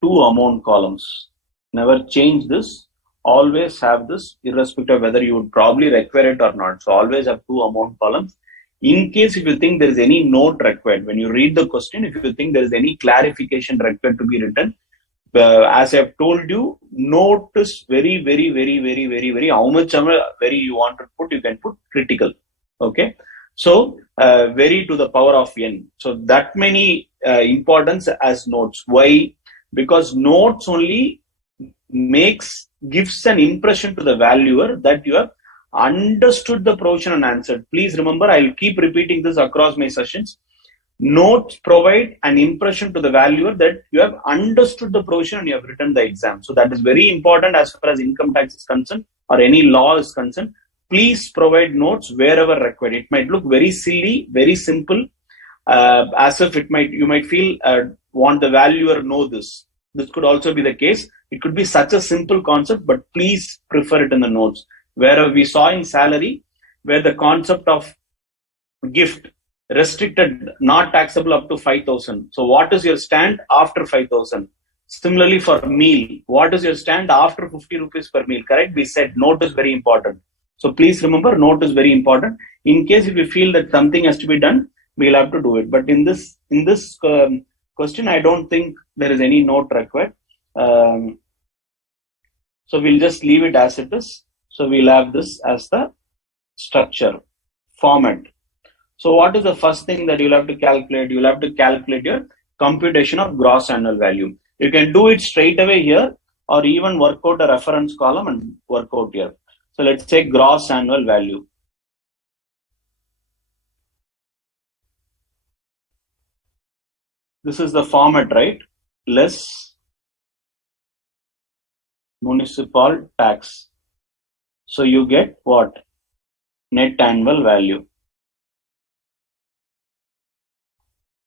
2 amount columns. Never change this. Always have this, irrespective of whether you would probably require it or not. So always have 2 amount columns. In case if you think there is any note required, when you read the question, if you think there is any clarification required to be written, as I have told you, note is very, very, very, very, very, very, how much very you want to put, you can put critical. Okay. So, very to the power of n. So that many importance as notes. Why? Because notes only gives an impression to the valuer that you have understood the provision and answered. Please remember, I will keep repeating this across my sessions. Notes provide an impression to the valuer that you have understood the provision and you have written the exam. So that is very important as far as income tax is concerned or any law is concerned. Please provide notes wherever required. It might look very silly, very simple, as if you might feel want the valuer know this. This could also be the case. It could be such a simple concept, but please prefer it in the notes. Where we saw in salary, where the concept of gift restricted, not taxable up to 5,000. So what is your stand after 5,000? Similarly for meal, what is your stand after 50 rupees per meal? Correct? We said note is very important. So please remember, note is very important. In case if you feel that something has to be done, we'll have to do it. But in this question, I don't think there is any note required. So we'll just leave it as it is. So we'll have this as the structure format. So what is the first thing that you'll have to calculate? You'll have to calculate your computation of gross annual value. You can do it straight away here, or even work out a reference column and work out here. So let's say gross annual value. This is the format, right? Less municipal tax. So you get what? Net annual value.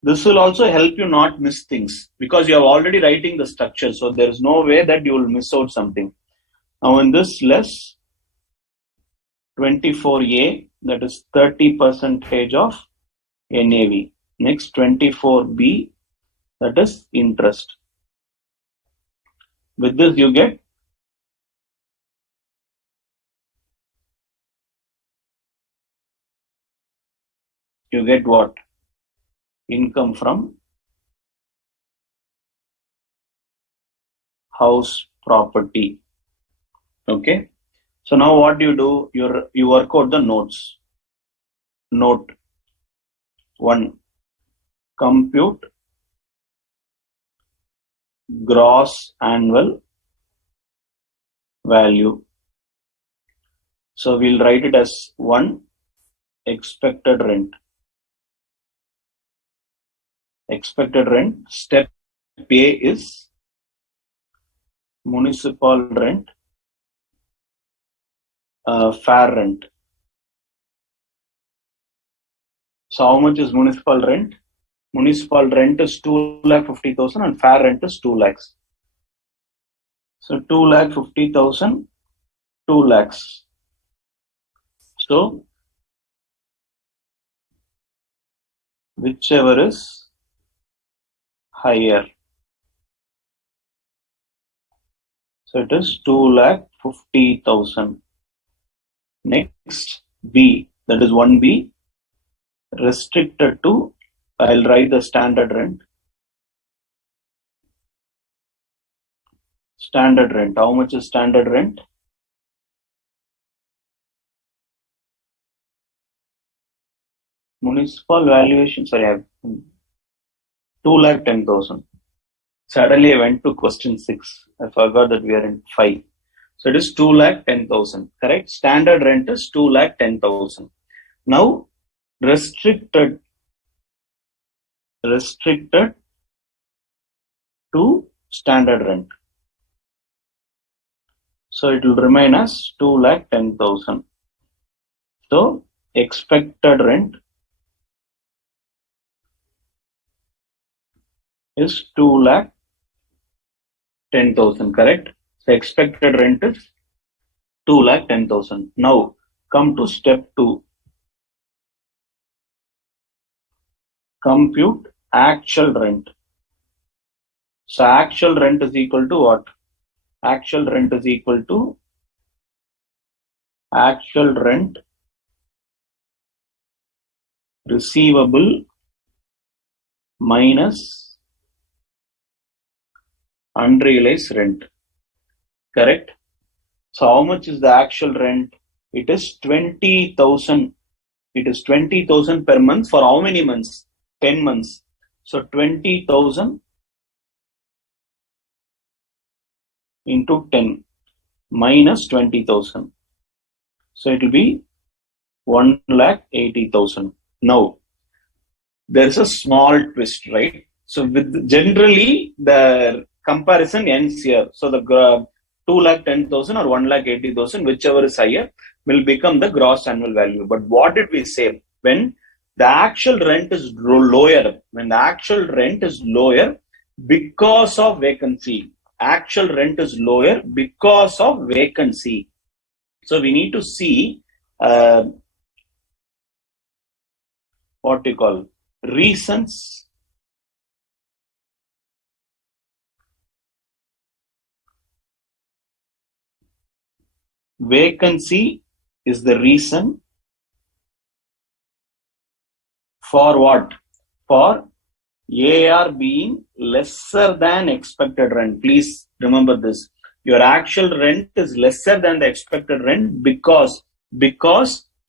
This will also help you not miss things because you are already writing the structure. So there is no way that you will miss out something. Now in this less 24A, that is 30% of NAV. Next 24B, that is interest. With this you get what? Income from house property. Okay. So now what do? You work out the notes. Note 1. Compute gross annual value. So we'll write it as 1 expected rent. Expected rent. Step A is municipal rent, fair rent. So how much is municipal rent? Municipal rent is 2,50,000 and fair rent is 2 lakhs. So 2,50,000, 2 lakhs. So whichever is higher. So it is 2,50,000. Next B, that is 1B, restricted to, I'll write the standard rent. Standard rent. How much is standard rent? Municipal valuation, sorry, I have 2,10,000. Suddenly I went to question 6. I forgot that we are in 5. So it is 2,10,000. Correct? Standard rent is 2,10,000. Now restricted to standard rent. So it will remain as 2,10,000. So expected rent is 2,10,000. Correct? So expected rent is 2,10,000. Now come to step 2. Compute actual rent. So actual rent is equal to what? Actual rent is equal to actual rent receivable minus unrealized rent. Correct? So how much is the actual rent? It is 20,000. It is 20,000 per month for how many months? 10 months. So 20,000 into 10 minus 20,000. So it will be 1,80,000. Now there is a small twist, right? So with generally the comparison ends here. So the 2,10,000 or 1,80,000, whichever is higher, will become the gross annual value. But what did we say when the actual rent is lower. When the actual rent is lower because of vacancy, actual rent is lower because of vacancy. So we need to see what you call reasons vacancy is the reason for what? For AR being lesser than expected rent. Please remember this. Your actual rent is lesser than the expected rent because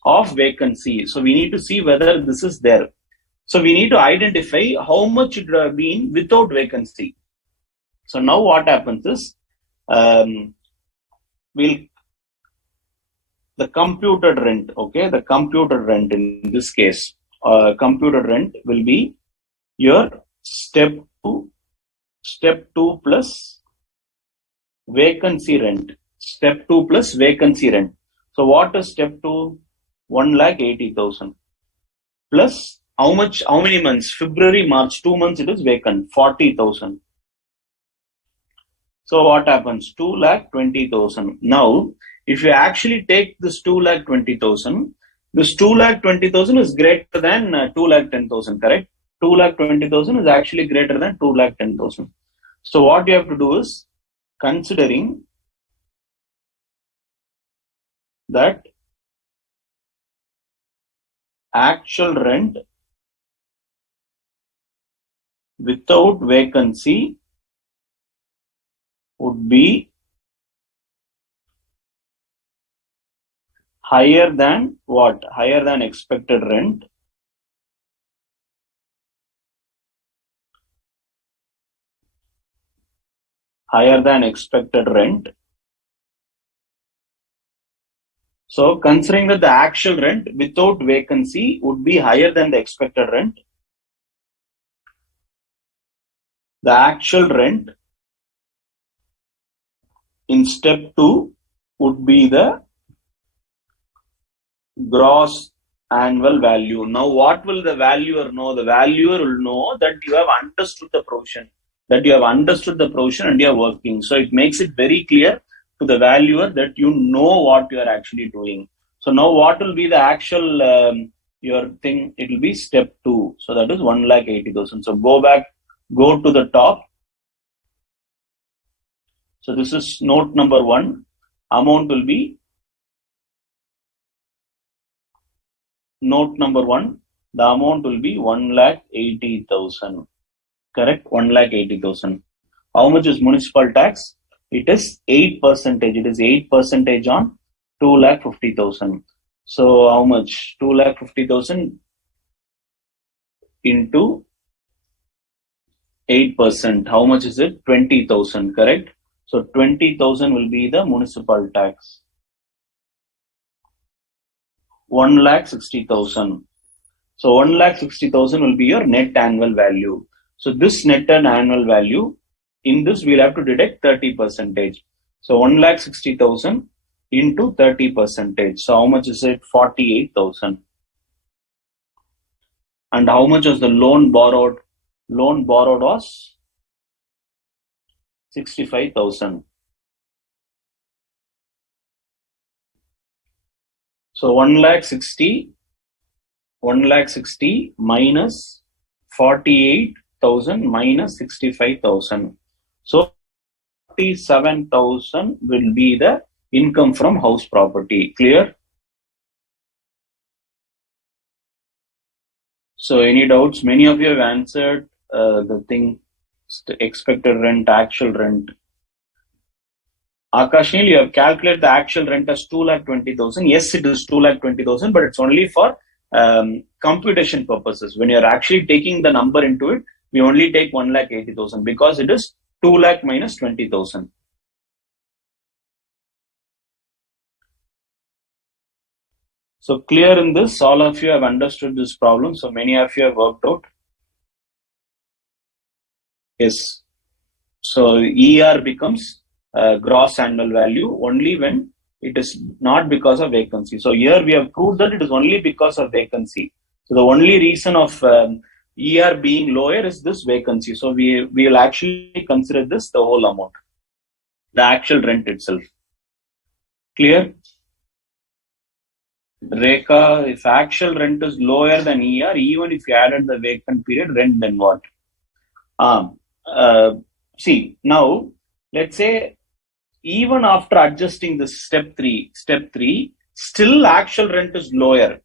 of vacancy. So we need to see whether this is there. So we need to identify how much it would have been without vacancy. So now what happens is, the computed rent, okay, the computed rent in this case, computed rent will be your step 2 plus vacancy rent. Step 2 plus vacancy rent. So what is step 2? 1,80,000 plus how much? How many months? February, March, 2 months it is vacant. 40,000. So what happens? 2,20,000. Now, if you actually take this 2,20,000, this 2,20,000 is greater than 2,10,000, correct? 2,20,000 is actually greater than 2,10,000. So what you have to do is, considering that actual rent without vacancy would be higher than what? Higher than expected rent. Higher than expected rent. So considering that the actual rent without vacancy would be higher than the expected rent, the actual rent in step 2 would be the gross annual value. Now what will the valuer know? The valuer will know that you have understood the provision, and you are working. So it makes it very clear to the valuer that you know what you are actually doing. So now what will be the actual your thing? It will be step 2. So that is 1,80,000. So go to the top. So this is note number 1. Amount will be note number 1. The amount will be 1,80,000. Correct? 1,80,000. How much is municipal tax? It is 8%. It is 8% on 2,50,000. So how much? 2,50,000 into 8%. How much is it? 20,000. Correct? So 20,000 will be the municipal tax. 1,60,000. So 1,60,000 will be your net annual value. So this net annual value, in this we'll have to deduct 30%. So 1,60,000 into 30%. So how much is it? 48,000. And how much was the loan borrowed? Loan borrowed was 65,000. So 1,60,000 minus 48,000 minus 65,000. So 47,000 will be the income from house property. Clear? So any doubts? Many of you have answered the thing, expected rent, actual rent. Akashnil, you have calculated the actual rent as 2,20,000. Yes, it is 2,20,000, but it's only for computation purposes. When you're actually taking the number into it, we only take 1,80,000 because it is 2 lakh minus 20,000. So clear in this, all of you have understood this problem. So many of you have worked out. Yes. So ER becomes gross annual value only when it is not because of vacancy. So here we have proved that it is only because of vacancy. So the only reason of ER being lower is this vacancy. So we will actually consider this the whole amount, the actual rent itself. Clear? Rekha, if actual rent is lower than ER, even if you added the vacant period rent, then what? See, now let's say even after adjusting this step three, still actual rent is lower.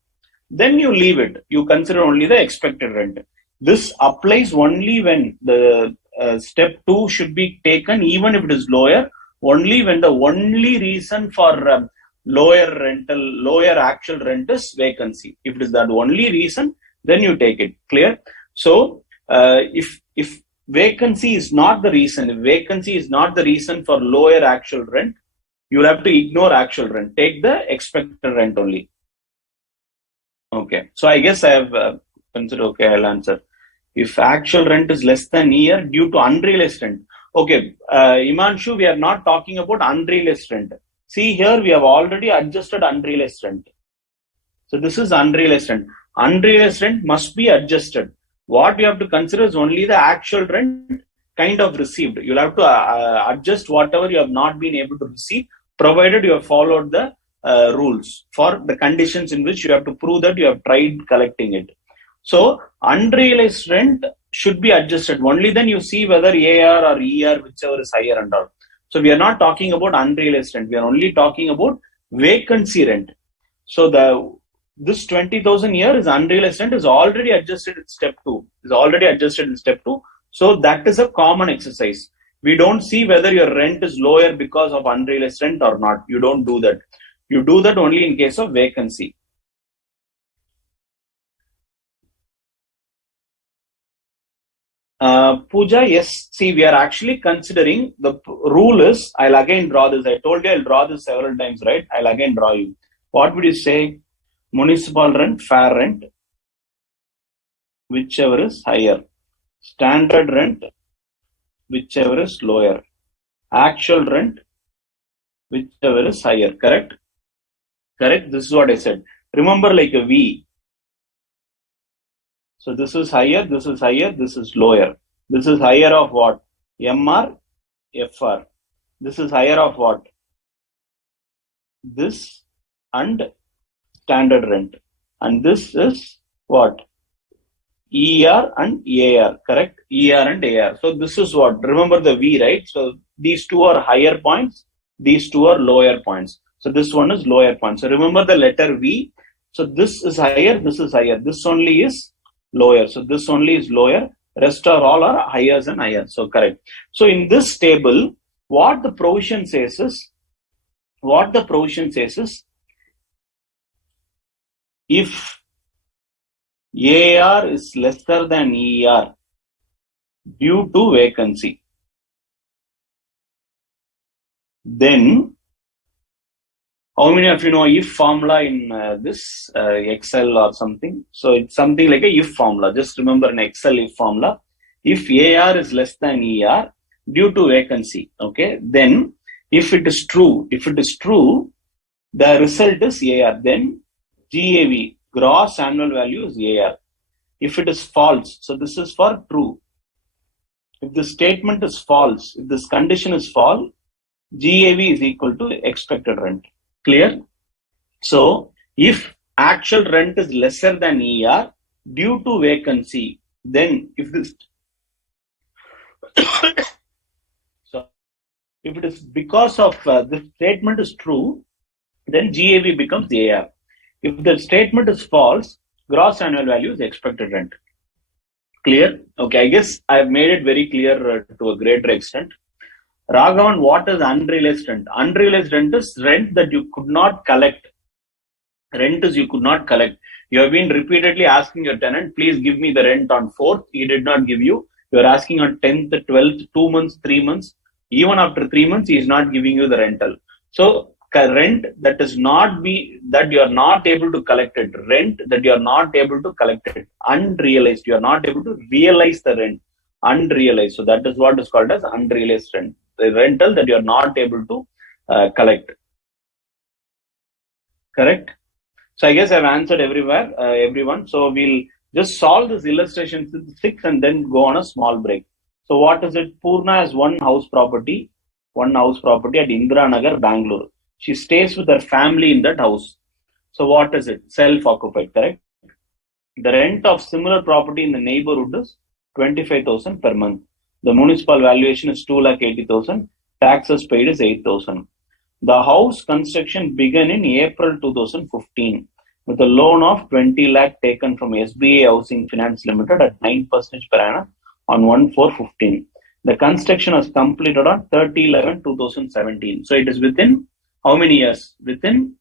Then you leave it. You consider only the expected rent. This applies only when the step 2 should be taken, even if it is lower, only when the only reason for lower actual rent is vacancy. If it is that only reason, then you take it. Clear? So, if vacancy is not the reason, if vacancy is not the reason for lower actual rent, you will have to ignore actual rent. Take the expected rent only. Okay. So I guess I have considered, okay, I'll answer. If actual rent is less than year due to unrealized rent. Okay, Imanshu, we are not talking about unrealized rent. See here, we have already adjusted unrealized rent. So this is unrealized rent. Unrealized rent must be adjusted. What you have to consider is only the actual rent kind of received. You'll have to adjust whatever you have not been able to receive, provided you have followed the rules for the conditions in which you have to prove that you have tried collecting it. So unrealized rent should be adjusted. Only then you see whether AR or ER, whichever is higher and all. So we are not talking about unrealized rent. We are only talking about vacancy rent. So this 20,000 here is unrealized rent is already adjusted in step 2. Is already adjusted in step 2. So that is a common exercise. We don't see whether your rent is lower because of unrealized rent or not. You don't do that. You do that only in case of vacancy. Pooja, yes. See, we are actually considering the rule is, I'll again draw this. I told you I'll draw this several times, right? I'll again draw you. What would you say? Municipal rent, fair rent, whichever is higher. Standard rent, whichever is lower. Actual rent, whichever is higher. Correct? Correct? This is what I said. Remember, like a V. So this is higher, this is higher, this is lower. This is higher of what? MR, FR. This is higher of what? This and standard rent. And this is what? ER and AR, correct? ER and AR. So this is what? Remember the V, right? So these two are higher points, these two are lower points. So this one is lower point. So remember the letter V. So this is higher, this is higher. This only is lower. So this only is lower. Rest are all are higher and higher. So correct. So in this table, what the provision says is, if AR is lesser than ER due to vacancy, then how many of you know if formula in this Excel or something? So it's something like a if formula. Just remember an Excel if formula. If AR is less than ER due to vacancy, okay, then if it is true, the result is AR. Then GAV, gross annual value, is AR. If it is false, so this is for true. If the statement is false, if this condition is false, GAV is equal to expected rent. Clear? So if actual rent is lesser than ER due to vacancy, then if this so if it is because of this statement is true, then GAV becomes AR. If the statement is false, gross annual value is expected rent. Clear? Okay, I guess I have made it very clear to a greater extent. Raghavan, what is unrealized rent? Unrealized rent is rent that you could not collect. Rent is you could not collect. You have been repeatedly asking your tenant, please give me the rent on 4th. He did not give you. You are asking on 10th, 12th, 2 months, 3 months. Even after 3 months, he is not giving you the rental. So rent that is not that you are not able to collect it. Rent that you are not able to collect it. Unrealized. You are not able to realize the rent. Unrealized. So that is what is called as unrealized rent. The rental that you are not able to collect. Correct? So I guess I've answered everyone. So we'll just solve this illustration 6 and then go on a small break. So what is it? Purna has one house property at Indira Nagar, Bangalore. She stays with her family in that house. So what is it? Self-occupied, correct? The rent of similar property in the neighborhood is 25,000 per month. The municipal valuation is 2,80,000. Taxes paid is 8,000. The house construction began in April 2015 with a loan of 20 lakh taken from SBA Housing Finance Limited at 9% per annum on 1/4/15. The construction was completed on 30/11/2017. So it is within how many years? Within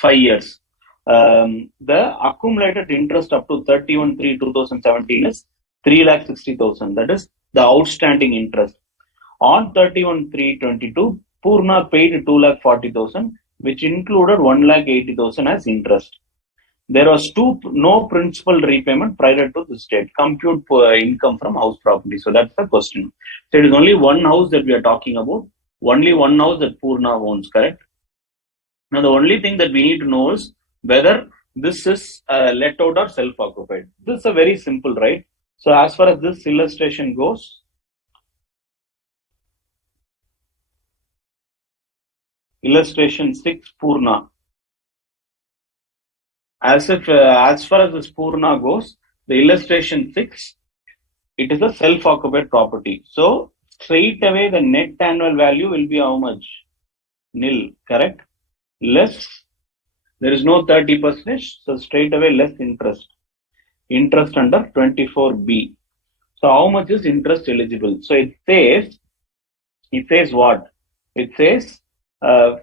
5 years. The accumulated interest up to 31/3/2017 is 3,60,000. That is the outstanding interest. On 31/3/22, Purna paid 2,40,000, which included 1,80,000 as interest. There was no principal repayment prior to this date. Compute income from house property. So that's the question. So it is only one house that we are talking about. Only one house that Purna owns, correct? Now the only thing that we need to know is whether this is let out or self-occupied. This is a very simple, right? So as far as this illustration goes, illustration 6, Purna. As far as this Purna goes, the illustration 6, it is a self-occupied property. So straight away the net annual value will be how much? Nil, correct? Less, there is no 30%, so straight away less interest. Interest under 24B. So how much is interest eligible? So it says what? It says,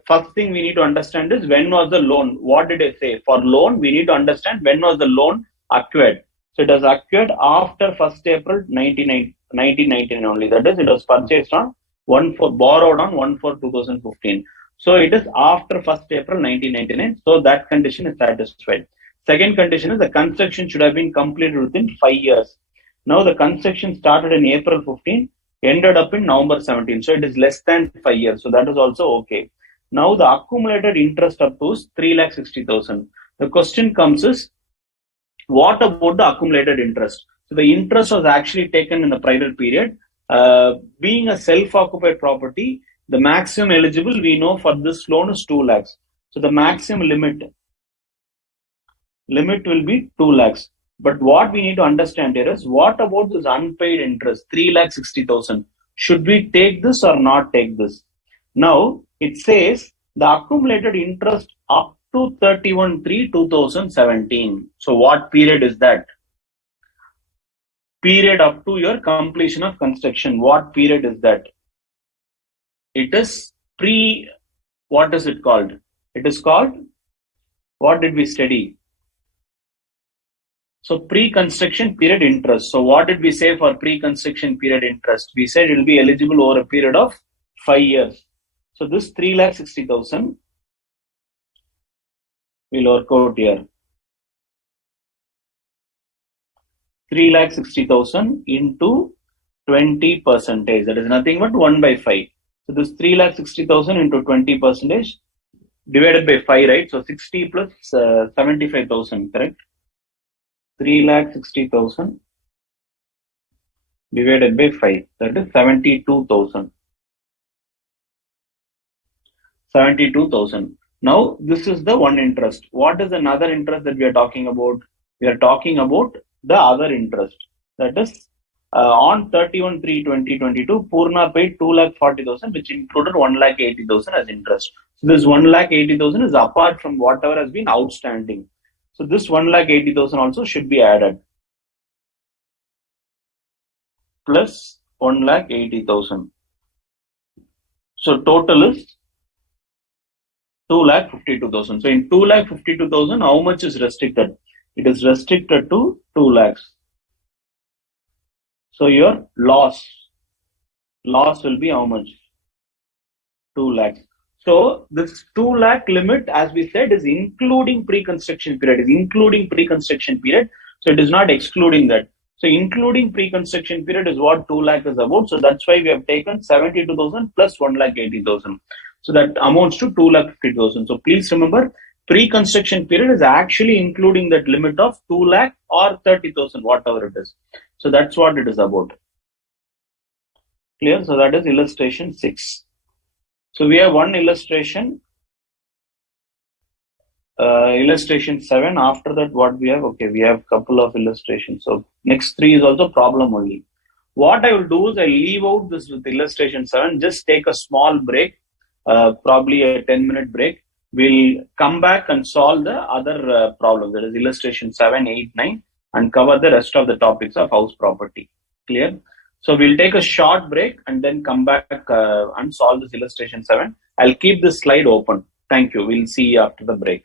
first thing we need to understand is when was the loan? What did I say? For loan, we need to understand when was the loan acquired. So it was acquired after 1st April 1999 only. That is, it was purchased on borrowed on 1/4/2015. So it is after 1st April 1999. So that condition is satisfied. Second condition is the construction should have been completed within 5 years. Now the construction started in April 15, ended up in November 17. So it is less than 5 years. So that is also okay. Now the accumulated interest up to is 3,60,000. The question comes is, what about the accumulated interest? So the interest was actually taken in the prior period. Being a self-occupied property, the maximum eligible we know for this loan is 2 lakhs. So the maximum limit will be 2 lakhs. But what we need to understand here is, what about this unpaid interest, 3,60,000? Should we take this or not take this? Now, it says the accumulated interest up to 31/3/2017. So what period is that? Period up to your completion of construction. What period is that? It is what is it called? It is called, what did we study? So pre-construction period interest. So what did we say for pre-construction period interest? We said it will be eligible over a period of 5 years. So this 3,60,000 will work out here. 3,60,000 into 20%. That is nothing but 1/5. So this 3,60,000 into 20% divided by 5, right? So 60 plus 75,000, correct? 3,60,000 divided by 5. That is 72,000. 72,000. Now this is the one interest. What is another interest that we are talking about? We are talking about the other interest. That is on 31/3/2022, Purna paid 2,40,000, which included 1,80,000 as interest. So this 1,80,000 is apart from whatever has been outstanding. So this 1,80,000 also should be added. Plus 1,80,000. So total is 2,52,000. So in 2,52,000, how much is restricted? It is restricted to 2 lakhs. So your loss will be how much? 2 lakhs. So this 2 lakh limit, as we said, is including pre-construction period. So it is not excluding that. So including pre-construction period is what 2 lakh is about. So that's why we have taken 72,000 plus 1,80,000. So that amounts to 2,50,000. So please remember, Pre-construction period is actually including that limit of 2 lakh or 30,000, whatever it is. So that's what it is about. Clear? So that is illustration 6. So we have one illustration, illustration 7. After that, what we have? Okay, we have couple of illustrations. So next 3 is also problem only. What I will do is I leave out this with illustration 7. Just take a small break, probably a 10-minute break. We'll come back and solve the other problems. That is illustration 7, 8, 9, and cover the rest of the topics of house property. Clear? So we'll take a short break and then come back and solve this illustration 7. I'll keep this slide open. Thank you. We'll see you after the break.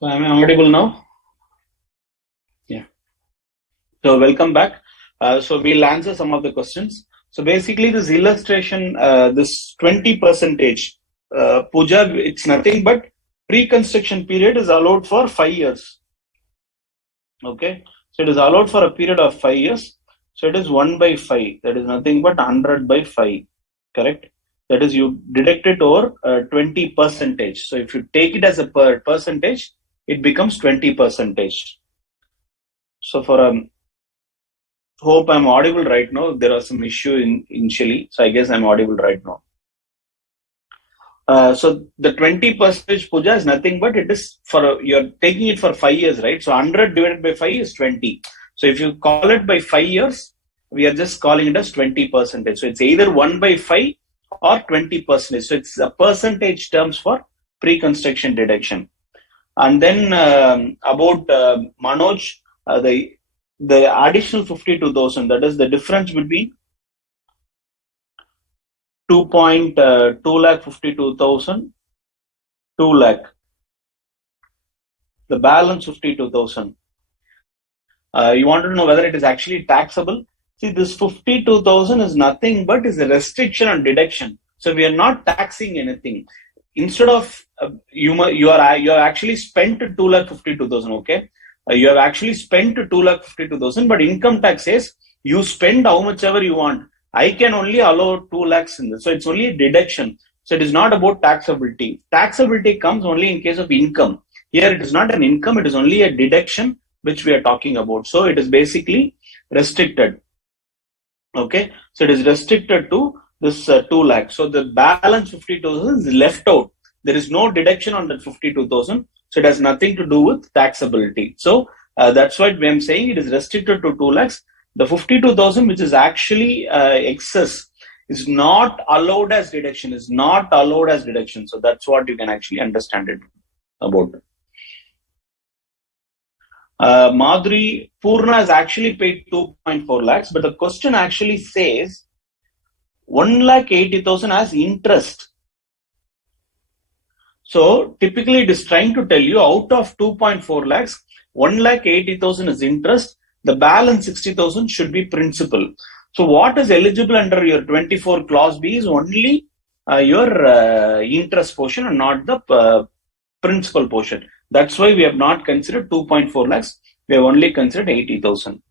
So am I audible now? Yeah. So welcome back. So we'll answer some of the questions. So basically this illustration, this 20 percentage, Puja, it's nothing but pre-construction period is allowed for 5 years. Okay. So it is allowed for a period of 5 years. So it is 1 by 5. That is nothing but 100 by 5. Correct. That is you deduct it over 20 percentage. So if you take it as a percentage, it becomes 20 percentage. So for hope I'm audible right now. There was some issue initially, so I guess I'm audible right now. So the 20% puja is nothing but it is for you're taking it for 5 years, right? So 100 divided by 5 is 20. So if you call it by 5 years, we are just calling it as 20%. So it's either 1 by 5 or 20%. So it's a percentage terms for pre-construction deduction. And then about Manoj, the additional 52,000, that is the difference between 2.2 lakh 52,000, 2 lakh. The balance 52,000. You want to know whether it is actually taxable? See, this 52,000 is nothing but is a restriction on deduction. So we are not taxing anything. Instead of you have actually spent 2,52,000. Okay, you have actually spent 2,52,000, but income tax says you spend how much ever you want. I can only allow 2 lakhs in this. So it's only a deduction. So it is not about taxability. Taxability comes only in case of income. Here it is not an income, it is only a deduction which we are talking about. So it is basically restricted. Okay, so it is restricted to this 2 lakhs. So the balance 50,000 is left out. There is no deduction on that 52,000. So it has nothing to do with taxability. So that's why I am saying it is restricted to 2 lakhs. The 52,000, which is actually excess, is not allowed as deduction. Is not allowed as deduction. So that's what you can actually understand it about. Madhuri, Purna has actually paid 2.4 lakhs, but the question actually says 1,80,000 as interest. So typically it is trying to tell you out of 2.4 lakhs, 1,80,000 is interest. The balance 60,000 should be principal. So what is eligible under your 24 clause B is only your interest portion and not the principal portion. That's why we have not considered 2.4 lakhs. We have only considered 80,000.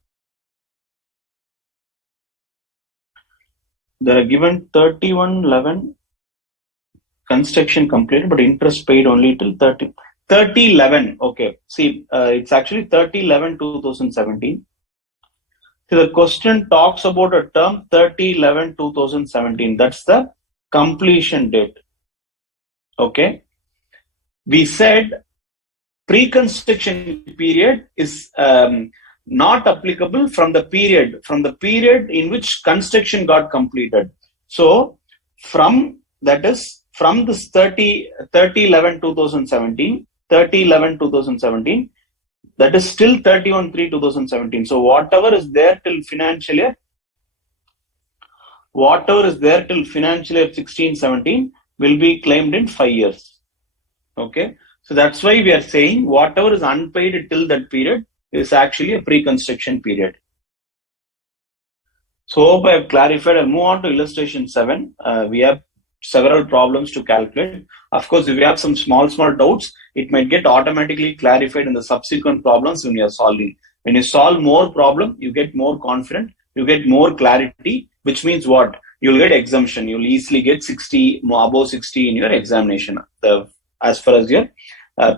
There are given 3111 construction completed, but interest paid only till 3011. Okay. See, it's actually 30/11/2017. So the question talks about a term 30/11/2017. That's the completion date. Okay. We said pre-construction period is not applicable from the period in which construction got completed. So from this 30/11/2017, that is still 31/3/2017. So whatever is there till financial year 16-17 will be claimed in 5 years. Okay. So that's why we are saying whatever is unpaid till that period is actually a pre-construction period. So hope I have clarified. I'll move on to illustration 7. We have several problems to calculate. Of course, if you have some small doubts, it might get automatically clarified in the subsequent problems when you are solving. When you solve more problem, you get more confident, you get more clarity, which means what? You'll get exemption. You'll easily get 60, above 60 in your examination, as far as your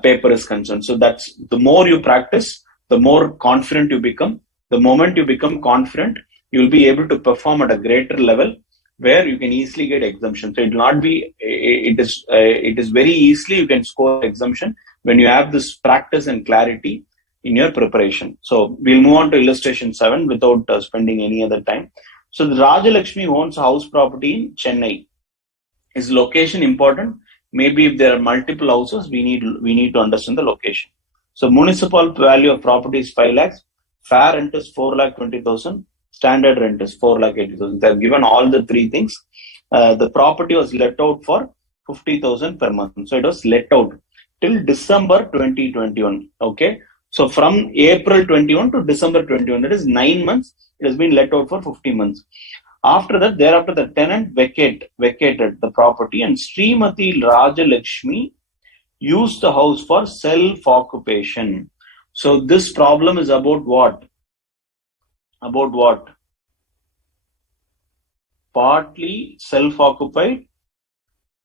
paper is concerned. So that's the more you practice, the more confident you become. The moment you become confident, you'll be able to perform at a greater level where you can easily get exemption. So it will not be, it is very easily you can score exemption when you have this practice and clarity in your preparation. So we'll move on to illustration 7 without spending any other time. So the Rajalakshmi owns a house property in Chennai. Is location important? Maybe if there are multiple houses, we need to understand the location. So municipal value of property is 5 lakhs. Fair rent is 4,20,000. Standard rent is 4,80,000. They have given all the three things. The property was let out for 50,000 per month. So it was let out. till December 2021. Okay. So from April 21 to December 21, that is 9 months. It has been let out for 50 months. After that, thereafter, the tenant vacated the property, and Srimati Rajalakshmi used the house for self-occupation. So this problem is about what? About what? Partly self-occupied,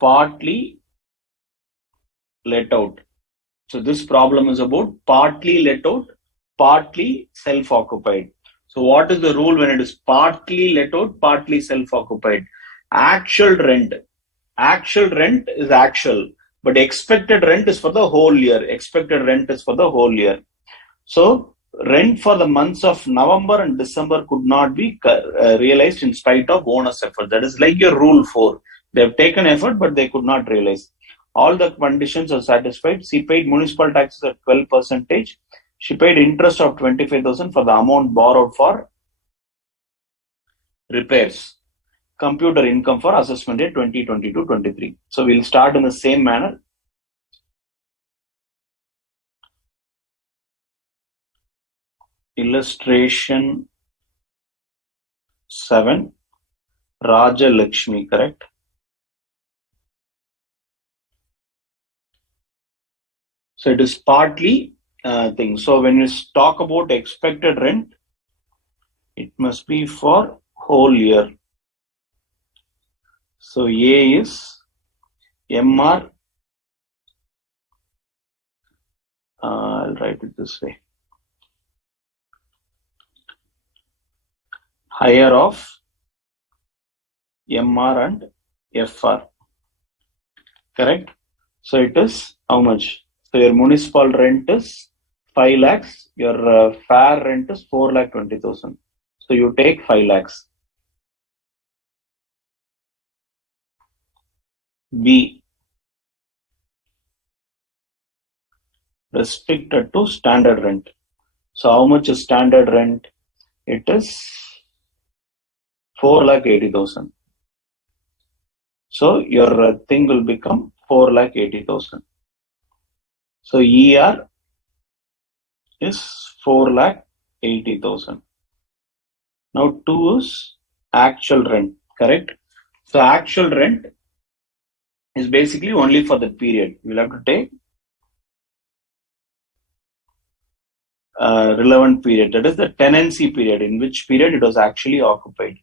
partly let out. So this problem is about partly let out, partly self-occupied. So what is the rule when it is partly let out, partly self-occupied? Actual rent is actual, but expected rent is for the whole year. Expected rent is for the whole year. So rent for the months of November and December could not be realized in spite of owner's effort. That is like your rule 4. They have taken effort, but they could not realize. All the conditions are satisfied. She paid municipal taxes at 12%. She paid interest of 25,000 for the amount borrowed for repairs. Computer income for assessment year 2022-23. So we'll start in the same manner. Illustration 7. Raja Lakshmi, correct? So it is partly thing. So when you talk about expected rent, it must be for whole year. So A is MR. I'll write it this way. Higher of MR and FR. Correct? So it is how much? So your municipal rent is 5 lakhs. Your fair rent is 4,20,000. So you take 5 lakhs. B. Restricted to standard rent. So how much is standard rent? It is 4,80,000. So your thing will become 4,80,000. So ER is 4,80,000. Now 2 is actual rent, correct? So actual rent is basically only for the period. We'll have to take relevant period. That is the tenancy period, in which period it was actually occupied.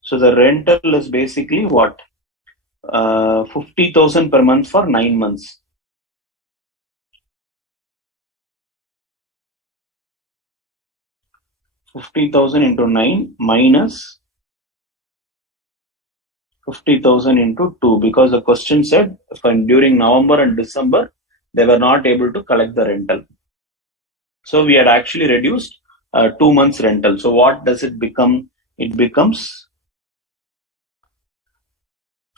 So the rental is basically what? 50,000 per month for 9 months. 50,000 into 9 minus 50,000 into 2, because the question said during November and December, they were not able to collect the rental. So we had actually reduced 2 months rental. So what does it become? It becomes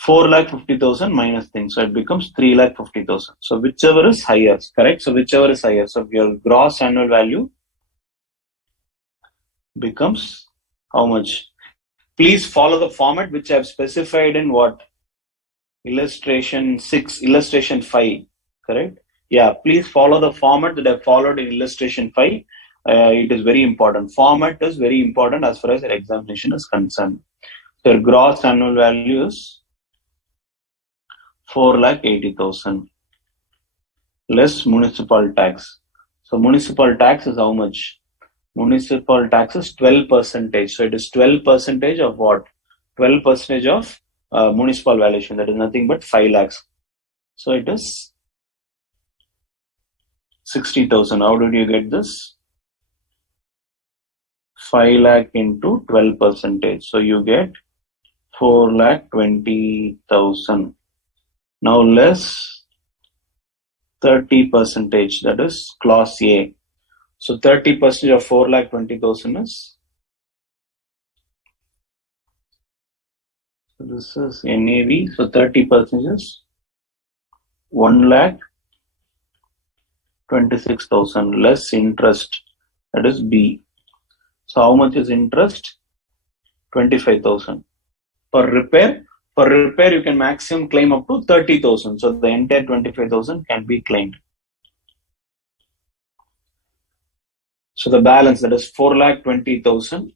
4,50,000 minus thing. So it becomes 3,50,000. So whichever is higher, correct? So whichever is higher. So your gross annual value becomes how much? Please follow the format which I have specified in what? Illustration 6, illustration 5, correct? Yeah, please follow the format that I followed in illustration 5. It is very important. Format is very important as far as your examination is concerned. So your gross annual value is 4,80,000 less municipal tax. So municipal tax is how much? Municipal tax is 12%. So it is 12% of what? 12% of municipal valuation. That is nothing but 5 lakhs. So it is 60,000. How did you get this? 5 lakh into 12%. So you get 4,20,000. Now less 30%. That is clause A. So 30% of 4,20,000 is, so this is NAV. So 30% is 1,26,000 less interest. That is B. So how much is interest? 25,000. For repair, you can maximum claim up to 30,000. So the entire 25,000 can be claimed. So the balance, that is 4,20,000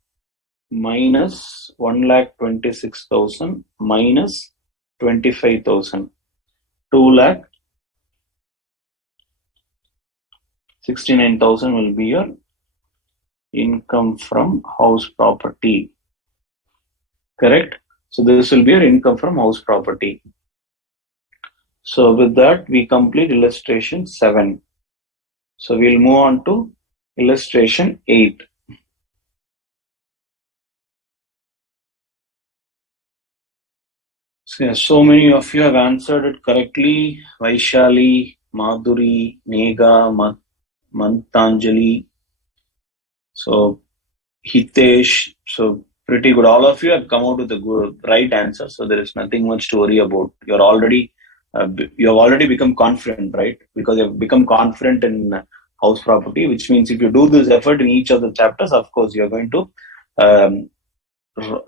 minus 1,26,000 minus 25,000. 2,69,000 will be your income from house property. Correct? So this will be your income from house property. So with that, we complete illustration 7. So we'll move on to illustration 8. So many of you have answered it correctly. Vaishali, Madhuri, Nega, Mantanjali, so Hitesh. So pretty good. All of you have come out with the good, right answer. So there is nothing much to worry about. You have already become confident, right? Because you have become confident in house property, which means if you do this effort in each of the chapters, of course, you're going to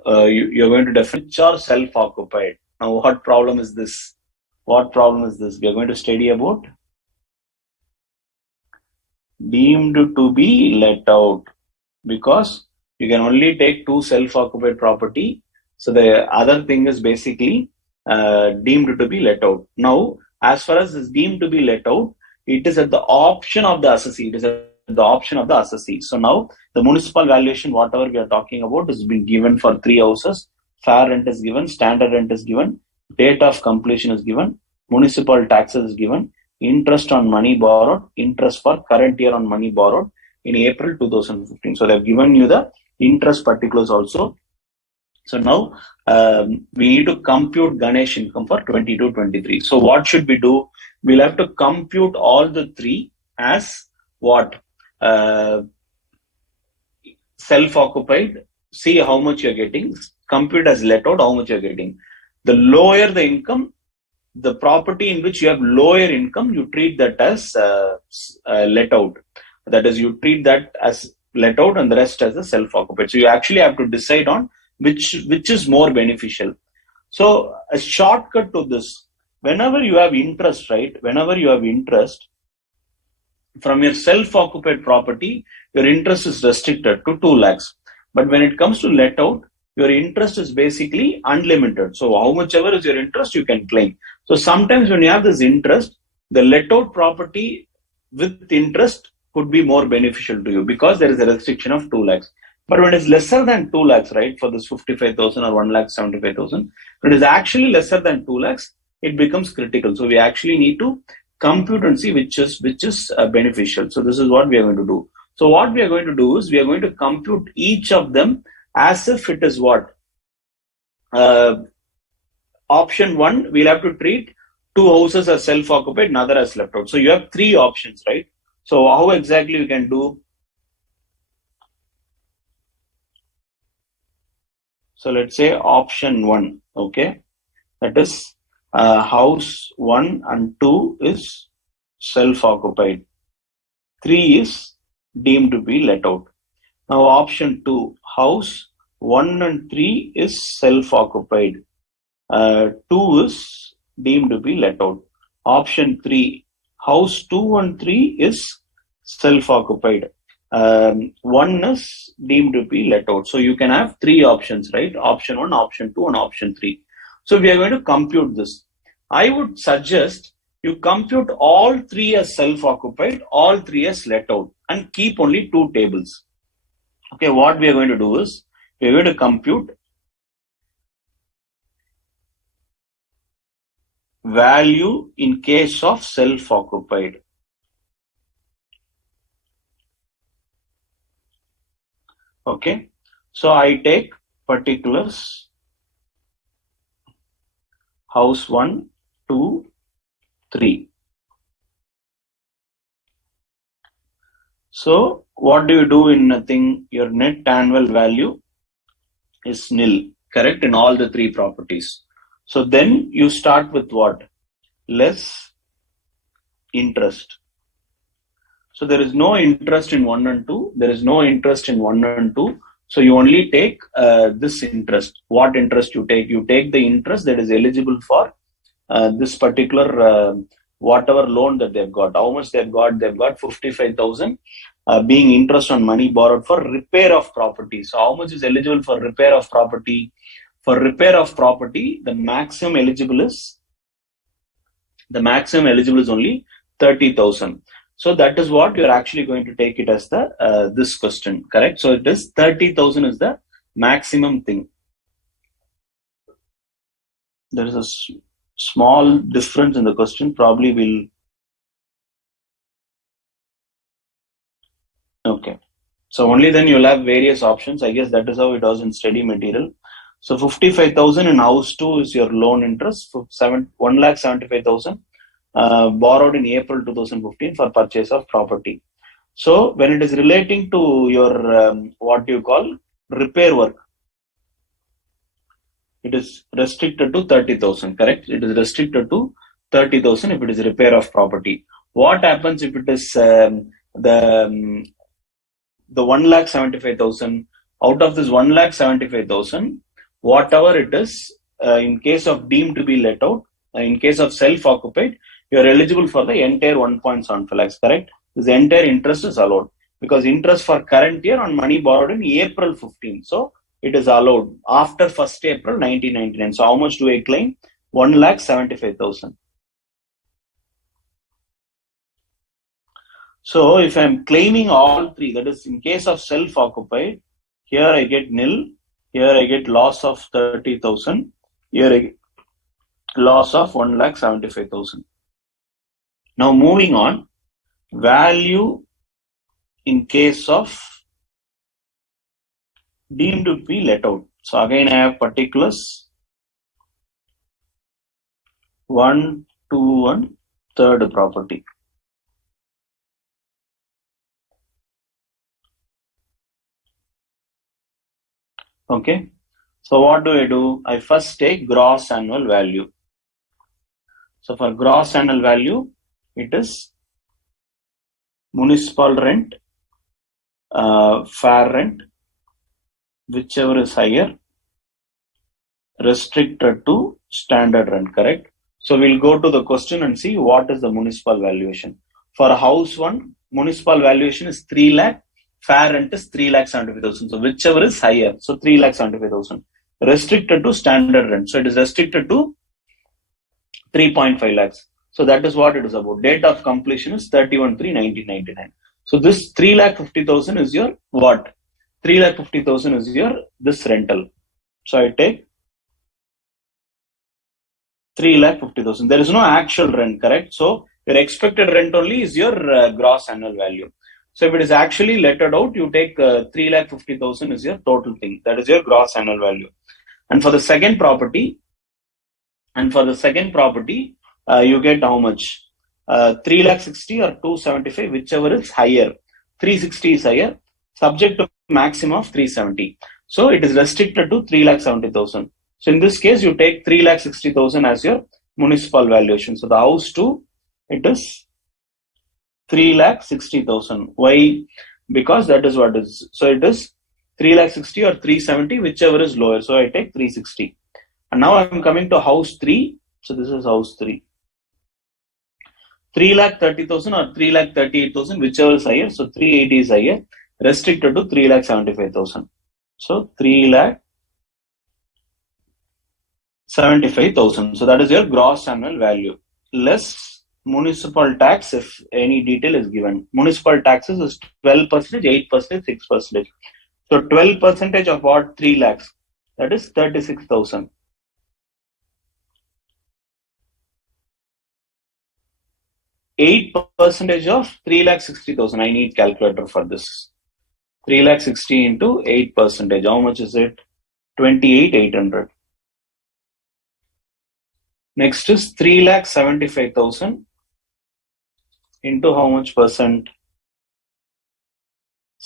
you're going to definitely self-occupied. Now, what problem is this? What problem is this? We are going to study about deemed to be let out, because you can only take 2 self-occupied property. So the other thing is basically deemed to be let out. Now, as far as is deemed to be let out, it is at the option of the assessee. It is at the option of the assessee. So now the municipal valuation, whatever we are talking about, has been given for 3 houses. Fair rent is given, standard rent is given, date of completion is given, municipal taxes is given, interest on money borrowed, interest for current year on money borrowed in April 2015. So they've given you the interest particulars also. So now we need to compute Ganesh income for 22-23. So what should we do? We'll have to compute all the 3 as what? Self-occupied. See how much you're getting. Compute as let out, how much you're getting. The lower the income, the property in which you have lower income, you treat that as let out. That is, you treat that as let out and the rest as a self-occupied. So you actually have to decide on which is more beneficial. So a shortcut to this, whenever you have interest, right? Whenever you have interest from your self-occupied property, your interest is restricted to 2 lakhs. But when it comes to let out, your interest is basically unlimited. So how much ever is your interest, you can claim. So sometimes when you have this interest, the let out property with interest could be more beneficial to you because there is a restriction of 2 lakhs. But when it is lesser than 2 lakhs, right, for this 55,000 or 1,75,000, when it is actually lesser than 2 lakhs, it becomes critical. So we actually need to compute and see which is beneficial. So this is what we are going to do. So what we are going to do is we are going to compute each of them as if it is what? Option 1, we'll have to treat 2 houses as self-occupied, another as left out. So you have 3 options, right? So how exactly you can do? So let's say option 1, okay? That is house 1 and 2 is self-occupied. 3 is deemed to be let out. Now option 2, house 1 and 3 is self-occupied. 2 is deemed to be let out. Option 3, house 2 and 3 is self-occupied. 1 is deemed to be let out. So you can have 3 options, right? Option 1, option 2 and option 3. So we are going to compute this. I would suggest you compute all 3 as self-occupied, all 3 as let out, and keep only 2 tables. Okay, what we are going to do is we are going to compute value in case of self-occupied. Okay, so I take particulars house 1, 2, 3. So what do you do in nothing? Your net annual value is nil, correct, in all the 3 properties. So then you start with what? Less interest. So there is no interest in 1 and 2. There is no interest in 1 and 2. So you only take this interest. What interest you take? You take the interest that is eligible for this particular whatever loan that they've got. How much they've got? They've got 55,000. being interest on money borrowed for repair of property. So how much is eligible for repair of property? For repair of property, the maximum eligible is only 30,000. So that is what you're actually going to take it as the this question, correct? So it is 30,000 is the maximum thing. There is a small difference in the question. Probably will. Okay. So only then you'll have various options. I guess that is how it was in study material. So 55,000 in house 2 is your loan interest for 1,75,000 borrowed in April 2015 for purchase of property. So when it is relating to your what do you call repair work, it is restricted to 30,000, correct? It is restricted to 30,000 if it is repair of property. What happens if it is the 1,75,000? Out of this 1,75,000, whatever it is, in case of deemed to be let out, in case of self-occupied, you are eligible for the entire 1.75 lakhs, correct? This entire interest is allowed because interest for current year on money borrowed in April 15. So it is allowed after 1st April 1999. So how much do I claim? 1,75,000. So if I am claiming all three, that is in case of self-occupied, here I get nil, here I get loss of 30,000, here I get loss of 1,75,000. Now moving on, value in case of deemed to be let out. So again I have particulars 1, 2, and third property. Okay. So what do? I first take gross annual value. So for gross annual value, it is municipal rent, fair rent, whichever is higher, restricted to standard rent, correct? So we'll go to the question and see what is the municipal valuation. For house 1, municipal valuation is 3 lakh, fair rent is 3,75,000. So whichever is higher, so 3,75,000. Restricted to standard rent. So it is restricted to 3.5 lakhs. So that is what it is about. Date of completion is 31/3/1999. So this 3,50,000 is your what? 3,50,000 is your this rental. So I take 3,50,000. There is no actual rent, correct? So your expected rent only is your gross annual value. So if it is actually lettered out, you take 3,50,000 is your total thing. That is your gross annual value. And for the second property, you get how much? 3,60,000 or 275, whichever is higher. 360 is higher, subject to maximum of 370. So it is restricted to 3,70,000. So in this case, you take 3,60,000 as your municipal valuation. So the house 2, it is 3,60,000. Why? Because that is what is. So it is 3,60,000 or 370, whichever is lower. So I take 360. And now I am coming to house 3. So this is house 3. 3,30,000 or 3,38,000, whichever is higher. So 380 is higher, restricted to 3,75,000. So 3,75,000. So that is your gross annual value. Less municipal tax if any detail is given. Municipal taxes is 12%, 8%, 6%. So 12% of what? 3 lakhs. That is 36,000. 8% of 3,60,000. I need calculator for this. 3,60,000 into 8%. How much is it? 28,800. Next is 3,75,000 into how much percent?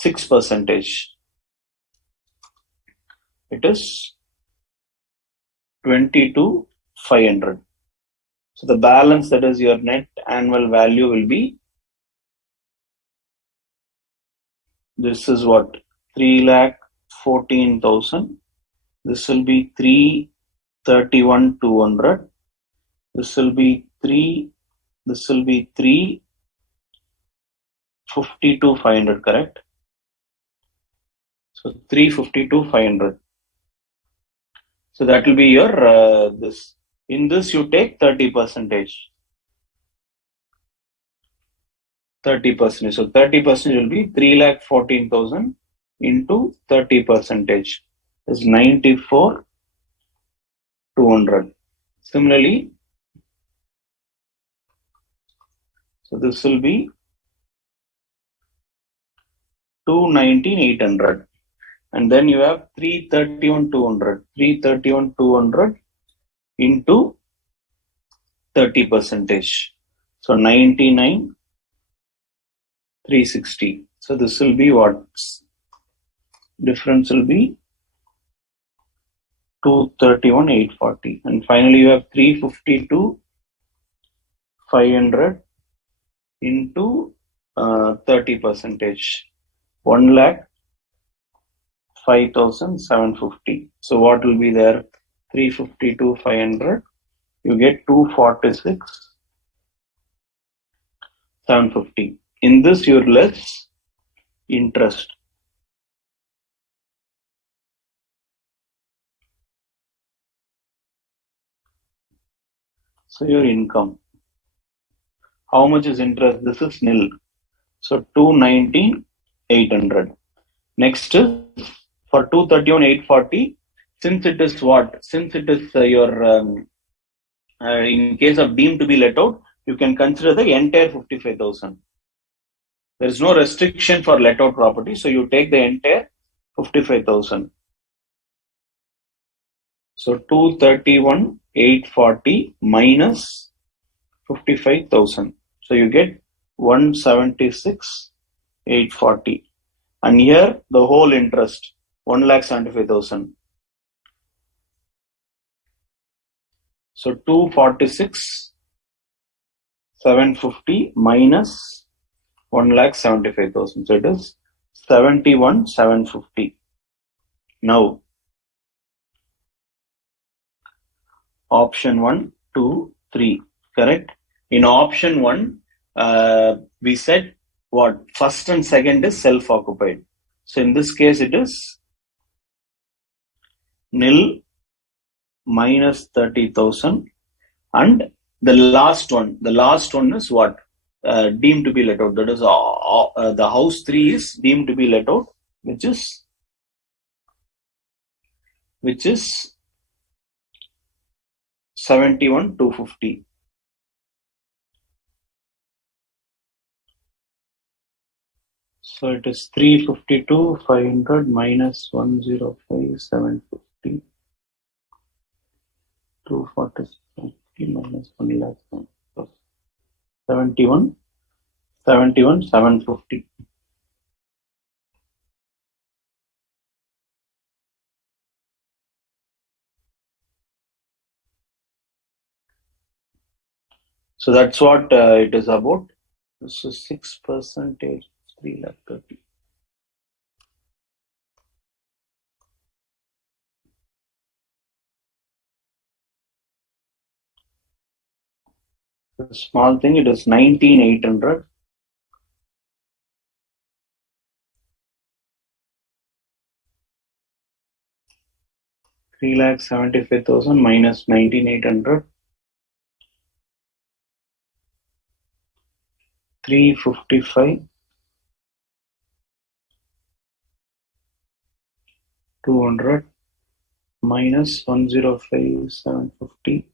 6%. It is 22,500. So the balance, that is your net annual value, will be, this is what? 3,14,000. This will be 3,31,200. This will be 3. This will be 3. 352,500, correct? So 352,500. So that will be your this. In this you take 30%. 30%. So 30% will be 3,14,000 into 30% is 94,200. Similarly, so this will be 219,800. And then you have 331,200. 331,200 into 30%. So 99,360. So this will be what? Difference will be 231,840. And finally you have 352,500 into 30%. 1,05,750. So what will be there? 352,500. You get 246,750. In this, you're less interest. So your income. How much is interest? This is nil. So 219,800. Next is for 231,840. Since it is what? Since it is in case of deemed to be let out, you can consider the entire 55,000. There is no restriction for let out property, so you take the entire 55,000. So 231,840 minus 55,000. So you get 176,840. And here the whole interest 1,75,000. So 246,750 minus 1,75,000. So it is 71,750. Now option 1, 2, 3, correct? In option 1, we said what? First and second is self-occupied. So in this case, it is nil minus 30,000. And the last one is what? Deemed to be let out. That is the house 3 is deemed to be let out, which is 71,250. So it is 352,500 minus 105,750. 246,750 minus 1,00,000. 71,750. So that's what it is about. This is 6%, 3,30,000. The small thing, it is 19,800. $3,75,000 minus 19,800. 355,200 minus 105,750.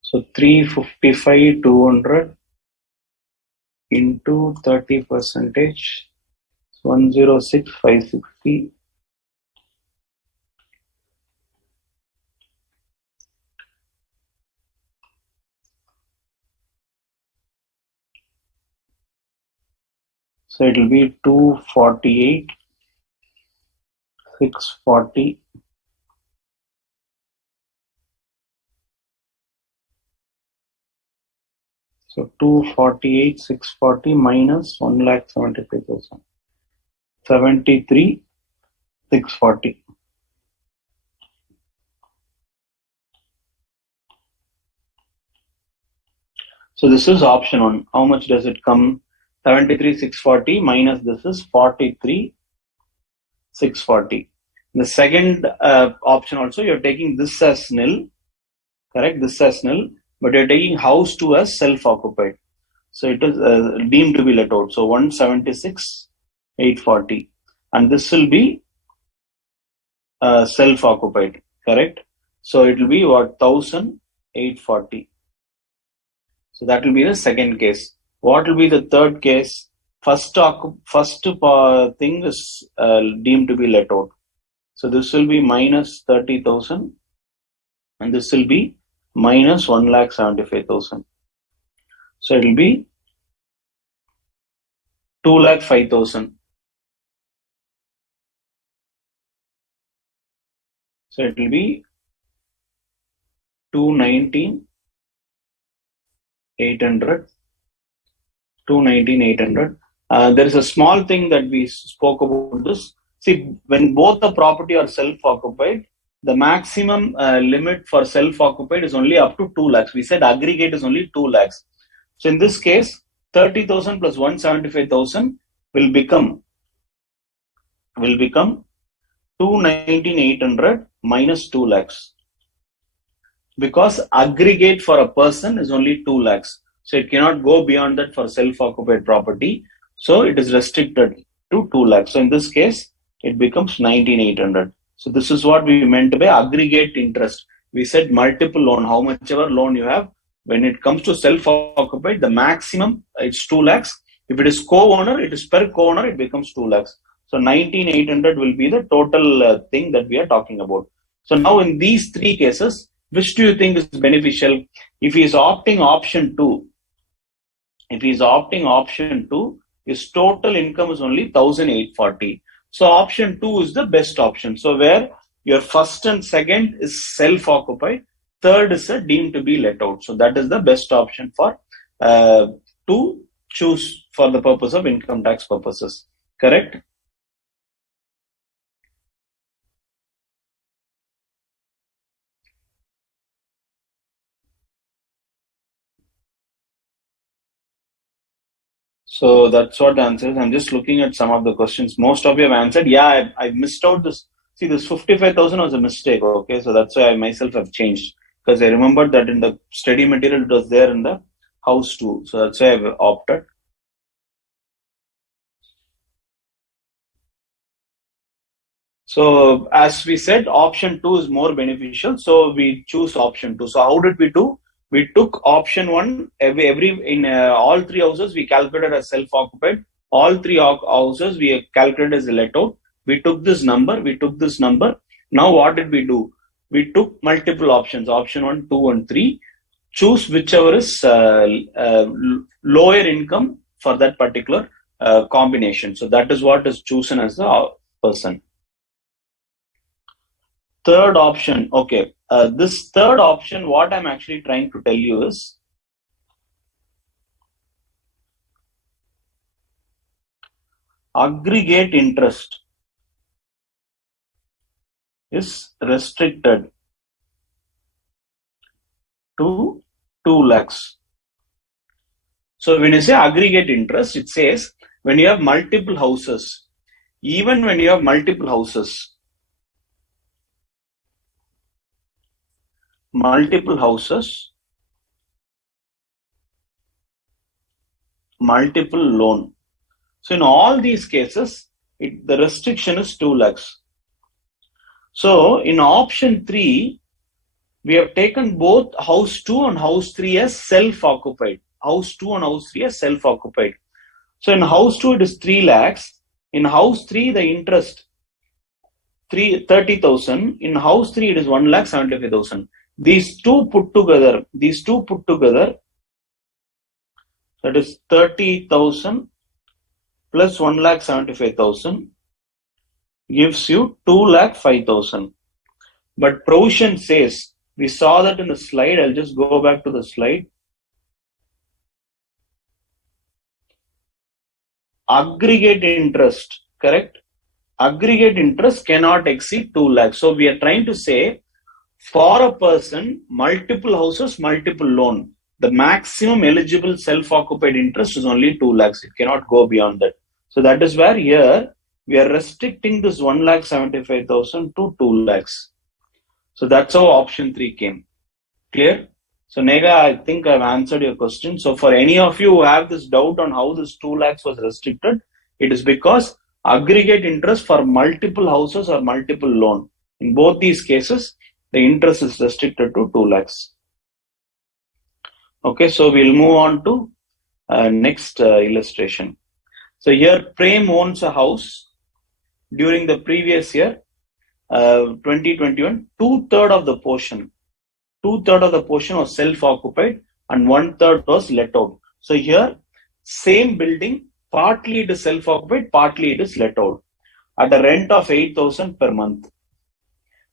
So 355,200 into 30%, 106,560. So it will be 248,640. So 248,640 minus 1,75,000. 73,640. So this is option 1. How much does it come? 73,640 minus this is 43,640. The second option also, you're taking this as nil, correct? This as nil, but you're taking house 2 as self-occupied. So it is deemed to be let out. So 176,840. And this will be self-occupied, correct? So it will be what? 1,840. So that will be the second case. What will be the third case? First thing is deemed to be let out. So this will be minus 30,000 and this will be minus 1,75,000. So it will be 2,05,000. So it will be 219,800. 219,800. There is a small thing that we spoke about this. See, when both the property are self-occupied, the maximum limit for self-occupied is only up to 2 lakhs. We said aggregate is only 2 lakhs. So in this case, 30,000 plus 175,000 will become 219,800 minus 2 lakhs. Because aggregate for a person is only 2 lakhs. So it cannot go beyond that for self-occupied property. So it is restricted to 2 lakhs. So in this case, it becomes 19,800. So this is what we meant by aggregate interest. We said multiple loan, how much ever loan you have. When it comes to self-occupied, the maximum it's 2 lakhs. If it is co-owner, it is per co-owner, it becomes 2 lakhs. So 19,800 will be the total thing that we are talking about. So now in these three cases, which do you think is beneficial? If he is opting option 2, his total income is only 1,840. So option 2 is the best option. So where your first and second is self-occupied, third is deemed to be let out. So that is the best option for to choose for the purpose of income tax purposes. Correct? So that's what the answer is. I'm just looking at some of the questions. Most of you have answered. Yeah, I missed out this. See, this 55,000 was a mistake. Okay, so that's why I myself have changed. Because I remembered that in the study material, it was there in the house too. So that's why I've opted. So as we said, option 2 is more beneficial. So we choose option 2. So how did we do? We took option 1, in all three houses, we calculated as self-occupied. All three houses, we calculated as let out. We took this number. Now what did we do? We took multiple options, option 1, 2, and 3. Choose whichever is lower income for that particular combination. So that is what is chosen as the person. Third option, okay. This third option, what I'm actually trying to tell you is, aggregate interest is restricted to 2 lakhs. So when you say aggregate interest, it says when you have multiple houses, even when you have multiple houses, multiple loan. So in all these cases, the restriction is 2 lakhs. So in option 3, we have taken both house 2 and house 3 as self-occupied. House 2 and house 3 as self-occupied. So in house 2, it is 3 lakhs. In house 3, the interest 30,000. In house 3, it is 1,75,000. These two put together, that is 30,000 plus 1,75,000 gives you 2,05,000. But provision says, we saw that in the slide. I'll just go back to the slide. Aggregate interest, correct? Aggregate interest cannot exceed 2 lakhs. So we are trying to say, for a person, multiple houses, multiple loan. the maximum eligible self-occupied interest is only 2 lakhs. It cannot go beyond that. So that is where here we are restricting this 1,75,000 to 2 lakhs. So that's how option 3 came. Clear? So Nega, I think I've answered your question. So for any of you who have this doubt on how this 2 lakhs was restricted, it is because aggregate interest for multiple houses or multiple loan. In both these cases, the interest is restricted to 2 lakhs. Okay, so we'll move on to next illustration. So here Prem owns a house during the previous year, 2021, two-thirds of the portion was self-occupied and one-third was let out. So here, same building, partly it is self-occupied, partly it is let out at a rent of 8,000 per month.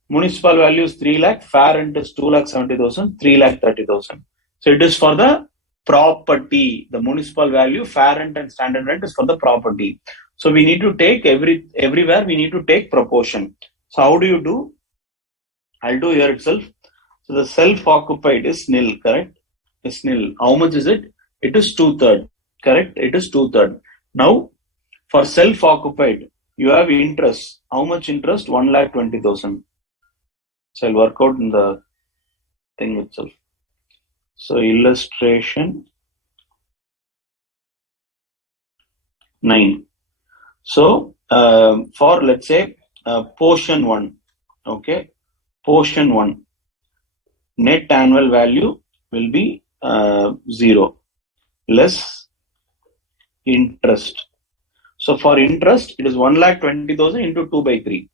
Municipal value is 3 lakh, fair rent is 2,70,000, 3,30,000. So it is for the property. The municipal value, fair rent and standard rent is for the property. So we need to take everywhere we need to take proportion. So how do you do? I'll do here itself. So the self-occupied is nil, correct? Is nil. How much is it? It is 2/3, correct? It is 2/3. Now, for self-occupied, you have interest. How much interest? 1,20,000. So I'll work out in the thing itself. So illustration 9. So for let's say portion 1, okay, portion 1, net annual value will be 0 less interest. So for interest, it is 1,20,000 into 2/3.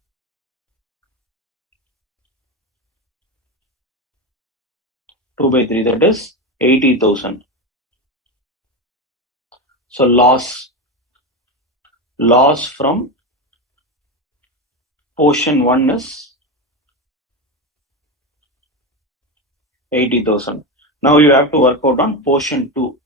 2/3, that is 80,000. So loss from portion 1 is 80,000. Now you have to work out on portion 2.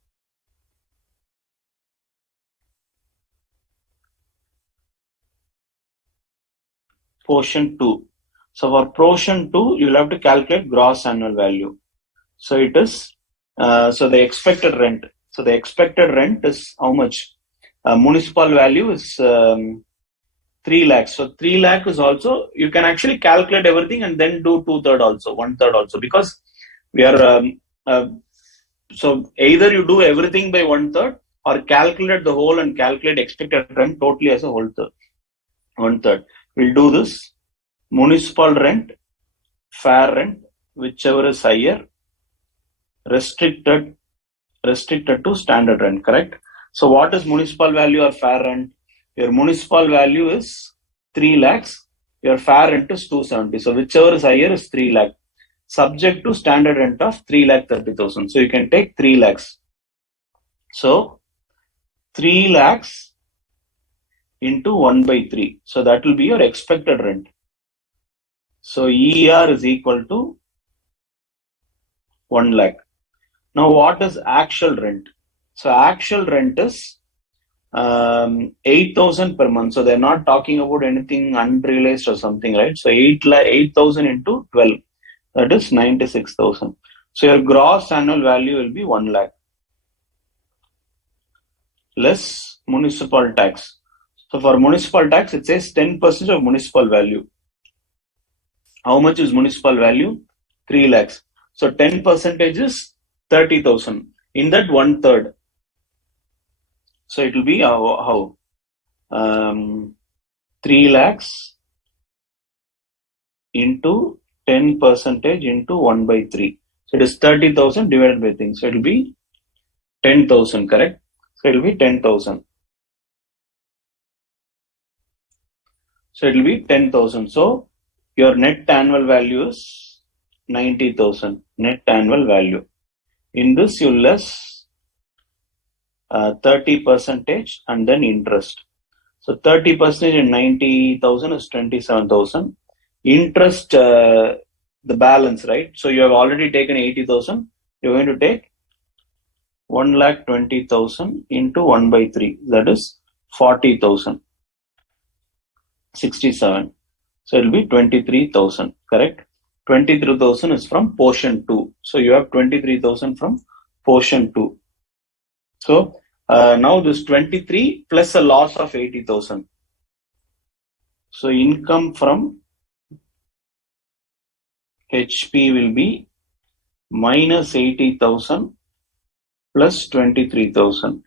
Portion 2. So for portion 2, you will have to calculate gross annual value. So it is, so the expected rent. So the expected rent is how much? Municipal value is 3 lakhs. So 3 lakh is also, you can actually calculate everything and then do 2/3 also, 1/3 also, because we are, so either you do everything by 1/3 or calculate the whole and calculate expected rent totally as a whole 1/3. We'll do this. Municipal rent, fair rent, whichever is higher, restricted to standard rent, correct? So what is municipal value or fair rent? Your municipal value is 3 lakhs, your fair rent is 270. So whichever is higher is 3 lakh, subject to standard rent of 3,30,000. So you can take 3 lakhs. So 3 lakhs into 1/3. So that will be your expected rent. So ER is equal to 1 lakh. Now what is actual rent? So actual rent is 8,000 per month. So they're not talking about anything unrealized or something, right? So 8,000 into 12, that is 96,000. So your gross annual value will be 1 lakh less municipal tax. So for municipal tax, it says 10% of municipal value. How much is municipal value? 3 lakhs. So 10% is 30,000. In that 1/3. So it will be how? 3 lakhs into 10% into 1/3. So it is 30,000 divided by things. So it will be 10,000, correct? So it will be 10,000. So it will be 10,000. So your net annual value is 90,000. Net annual value. In this, you less 30% and then interest. So 30% in 90,000 is 27,000. Interest, the balance, right? So you have already taken 80,000. You're going to take 1,20,000 into 1/3. That is 40,000. 67. So it will be 23,000, correct? 23,000 is from portion 2. So you have 23,000 from portion 2. So now this 23 plus a loss of 80,000. So income from HP will be minus 80,000 plus 23,000.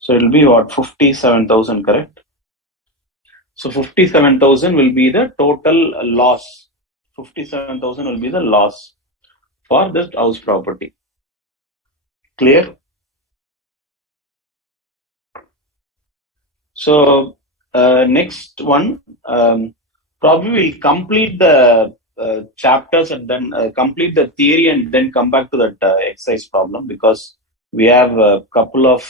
So it will be what? 57,000, correct? So 57,000 will be the total loss. 57,000 will be the loss for this house property. Clear? So next one, probably we'll complete the chapters and then complete the theory and then come back to that exercise problem, because we have a couple of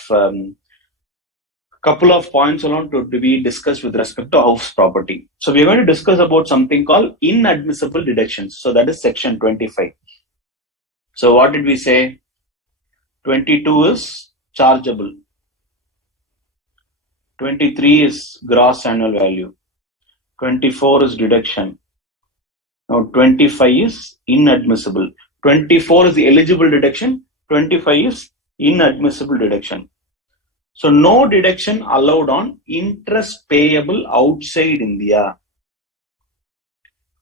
points alone to be discussed with respect to house property. So we're going to discuss about something called inadmissible deductions. So that is section 25. So what did we say? 22 is chargeable. 23 is gross annual value. 24 is deduction. Now 25 is inadmissible. 24 is the eligible deduction. 25 is inadmissible deduction. So no deduction allowed on interest payable outside India.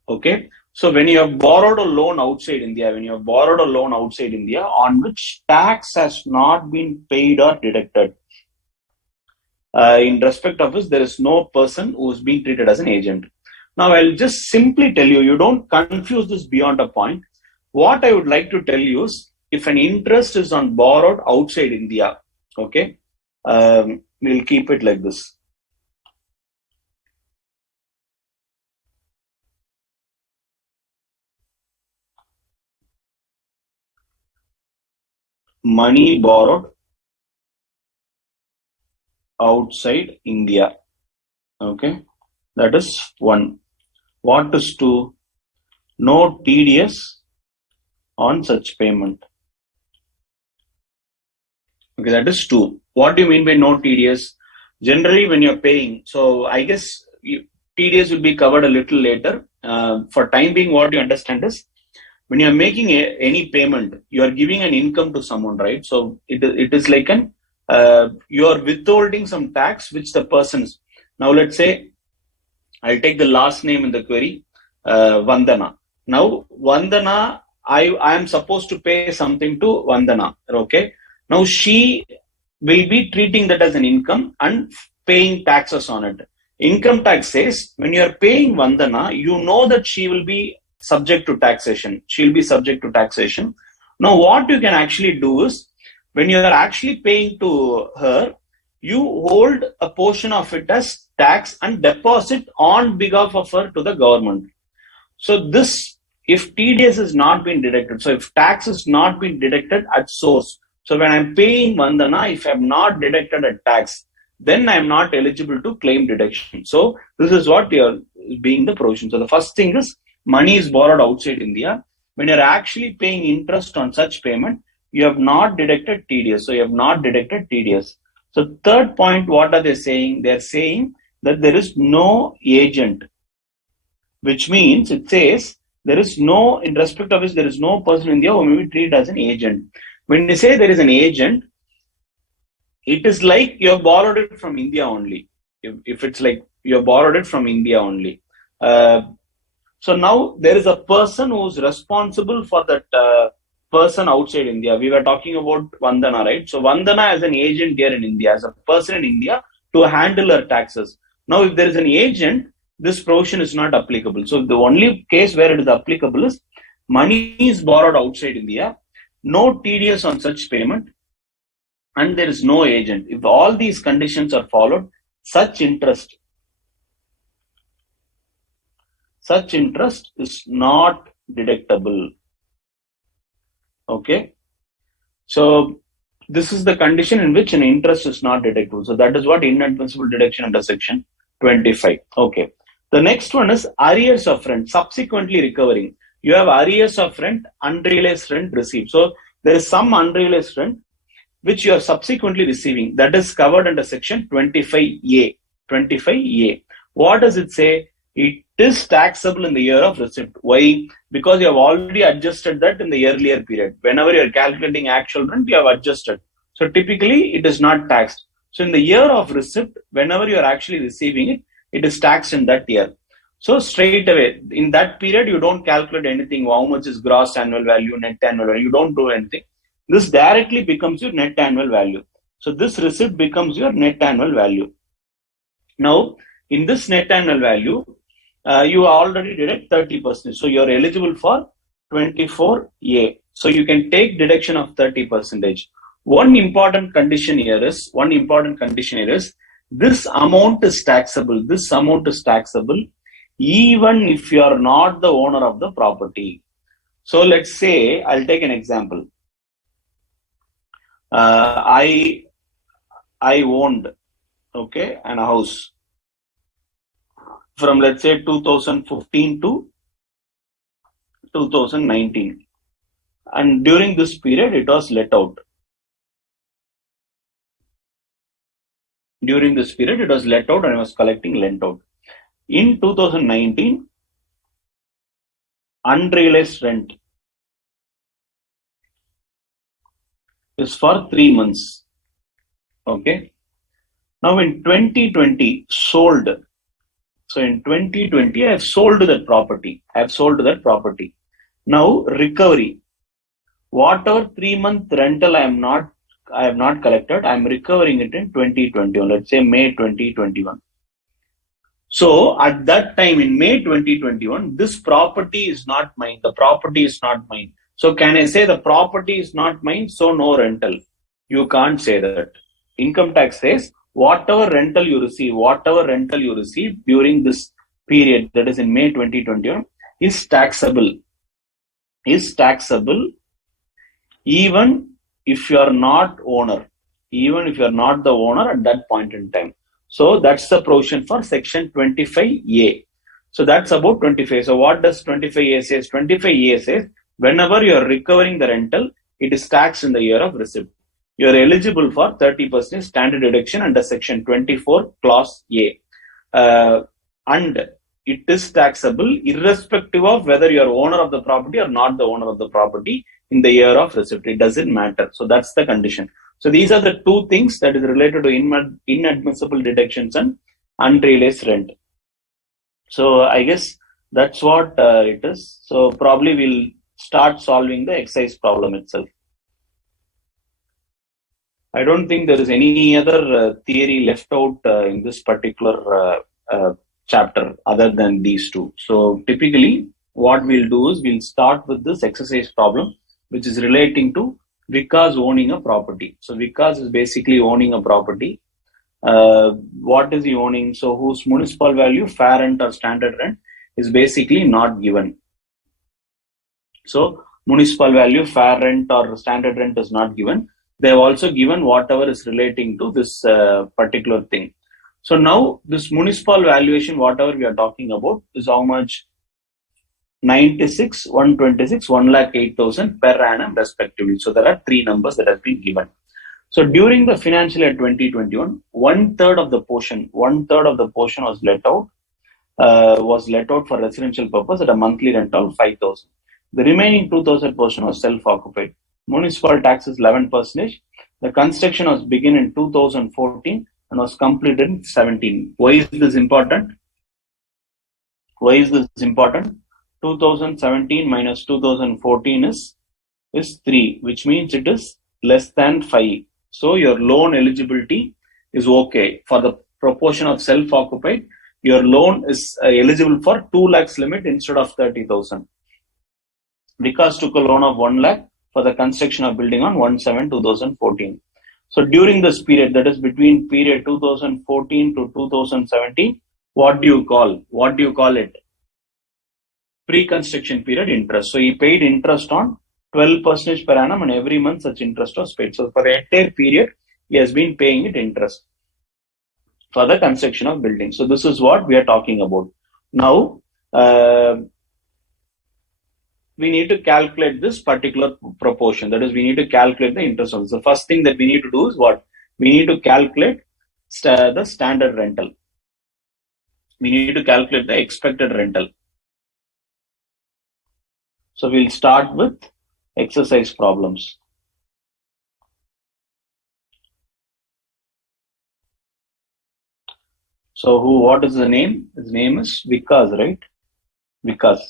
Okay. So when you have borrowed a loan outside India, on which tax has not been paid or deducted, in respect of this, there is no person who is being treated as an agent. Now I'll just simply tell you, you don't confuse this beyond a point. What I would like to tell you is, if an interest is on borrowed outside India, okay, we'll keep it like this. Money borrowed outside India. Okay, that is 1. What is 2? No TDS on such payment. Okay, that is 2. What do you mean by no TDS? Generally, when you're paying, so I guess TDS will be covered a little later. For time being, what you understand is, when you're making any payment, you are giving an income to someone, right? So it is like you are withholding some tax which the person's. Now let's say I'll take the last name in the query, Vandana. Now Vandana, I am supposed to pay something to Vandana. Okay. Now she will be treating that as an income and paying taxes on it. Income tax says, when you are paying Vandana, you know that she will be subject to taxation. She'll be subject to taxation. Now, what you can actually do is, when you are actually paying to her, you hold a portion of it as tax and deposit on behalf of her to the government. So this, if TDS has not been deducted, so if tax has not been deducted at source, so when I'm paying Vandana, if I have not deducted a tax, then I am not eligible to claim deduction. So this is what you are being the provision. So the first thing is, money is borrowed outside India. When you're actually paying interest on such payment, you have not deducted TDS. So you have not deducted TDS. So third point, what are they saying? They're saying that there is no agent, which means it says there is no, in respect of which there is no person in India who may be treated as an agent. When they say there is an agent, it is like you have borrowed it from India only. If it's like you have borrowed it from India only. So now there is a person who is responsible for that person outside India. We were talking about Vandana, right? So Vandana as an agent here in India, as a person in India to handle her taxes. Now, if there is an agent, this provision is not applicable. So the only case where it is applicable is money is borrowed outside India, no TDS on such payment, and there is no agent. If all these conditions are followed, such interest is not deductible. Okay. So this is the condition in which an interest is not deductible. So that is what inadmissible deduction under section 25. Okay. The next one is arrears of rent, subsequently recovering. You have arrears of rent, unrealized rent received. So there is some unrealized rent which you are subsequently receiving. That is covered under section 25A. 25A. What does it say? It is taxable in the year of receipt. Why? because you have already adjusted that in the earlier period. Whenever you are calculating actual rent, you have adjusted. So typically it is not taxed. So in the year of receipt, whenever you are actually receiving it, it is taxed in that year. So straight away, in that period, you don't calculate anything. How much is gross annual value, net annual value. You don't do anything. This directly becomes your net annual value. So this receipt becomes your net annual value. Now, in this net annual value, you already deduct 30%. So you're eligible for 24A. So you can take deduction of 30%. One important condition here is this amount is taxable. This amount is taxable even if you are not the owner of the property. So let's say, I'll take an example. I owned, okay, an house from, let's say, 2015 to 2019. And during this period, it was let out. During this period, it was let out and I was collecting rent out. In 2019, unrealized rent is for 3 months. Okay. Now in 2020, sold. So in 2020, I have sold that property. Now recovery. Whatever 3-month rental I have not collected, I am recovering it in 2021. Let's say May 2021. So at that time in May 2021, this property is not mine. The property is not mine. So can I say the property is not mine, so no rental? You can't say that. Income tax says whatever rental you receive during this period, that is in May 2021, is taxable. Even if you are not the owner at that point in time. So that's the provision for section 25A. So that's about 25. So what does 25A says? 25A says whenever you are recovering the rental, it is taxed in the year of receipt. You are eligible for 30% standard deduction under section 24 clause A. And it is taxable irrespective of whether you are owner of the property or not the owner of the property in the year of receipt. It doesn't matter. So that's the condition. So these are the two things that is related to inadmissible deductions and unrealized rent. So I guess that's what it is. So probably we'll start solving the exercise problem itself. I don't think there is any other theory left out in this particular chapter other than these two. So typically what we'll do is we'll start with this exercise problem, which is relating to Vikas owning a property. So Vikas is basically owning a property. What is he owning? So whose municipal value, fair rent or standard rent, is basically not given. So municipal value, fair rent or standard rent is not given. They have also given whatever is relating to this particular thing. So now this municipal valuation, whatever we are talking about, is how much? 96, 126, 1,08,000 per annum respectively. So there are three numbers that have been given. So during the financial year 2021, one third of the portion was let out for residential purpose at a monthly rental of 5,000. The remaining 2,000 portion was self-occupied. Municipal tax is 11%. The construction was begun in 2014 and was completed in 2017. Why is this important? 2017 minus 2014 is 3, which means it is less than 5. So your loan eligibility is okay. For the proportion of self-occupied, your loan is eligible for 2 lakhs limit instead of 30,000. Vikas took a loan of 1 lakh for the construction of building on 1/7/2014. So during this period, that is between period 2014 to 2017, what do you call it? Pre-construction period interest. So he paid interest on 12% per annum, and every month such interest was paid. So for the entire period, he has been paying it interest for the construction of buildings. So this is what we are talking about. Now, we need to calculate this particular proportion. That is, we need to calculate the interest. So the first thing that we need to do is what? We need to calculate the standard rental. We need to calculate the expected rental. So we'll start with exercise problems. So what is the name? His name is Vikas, right? Vikas.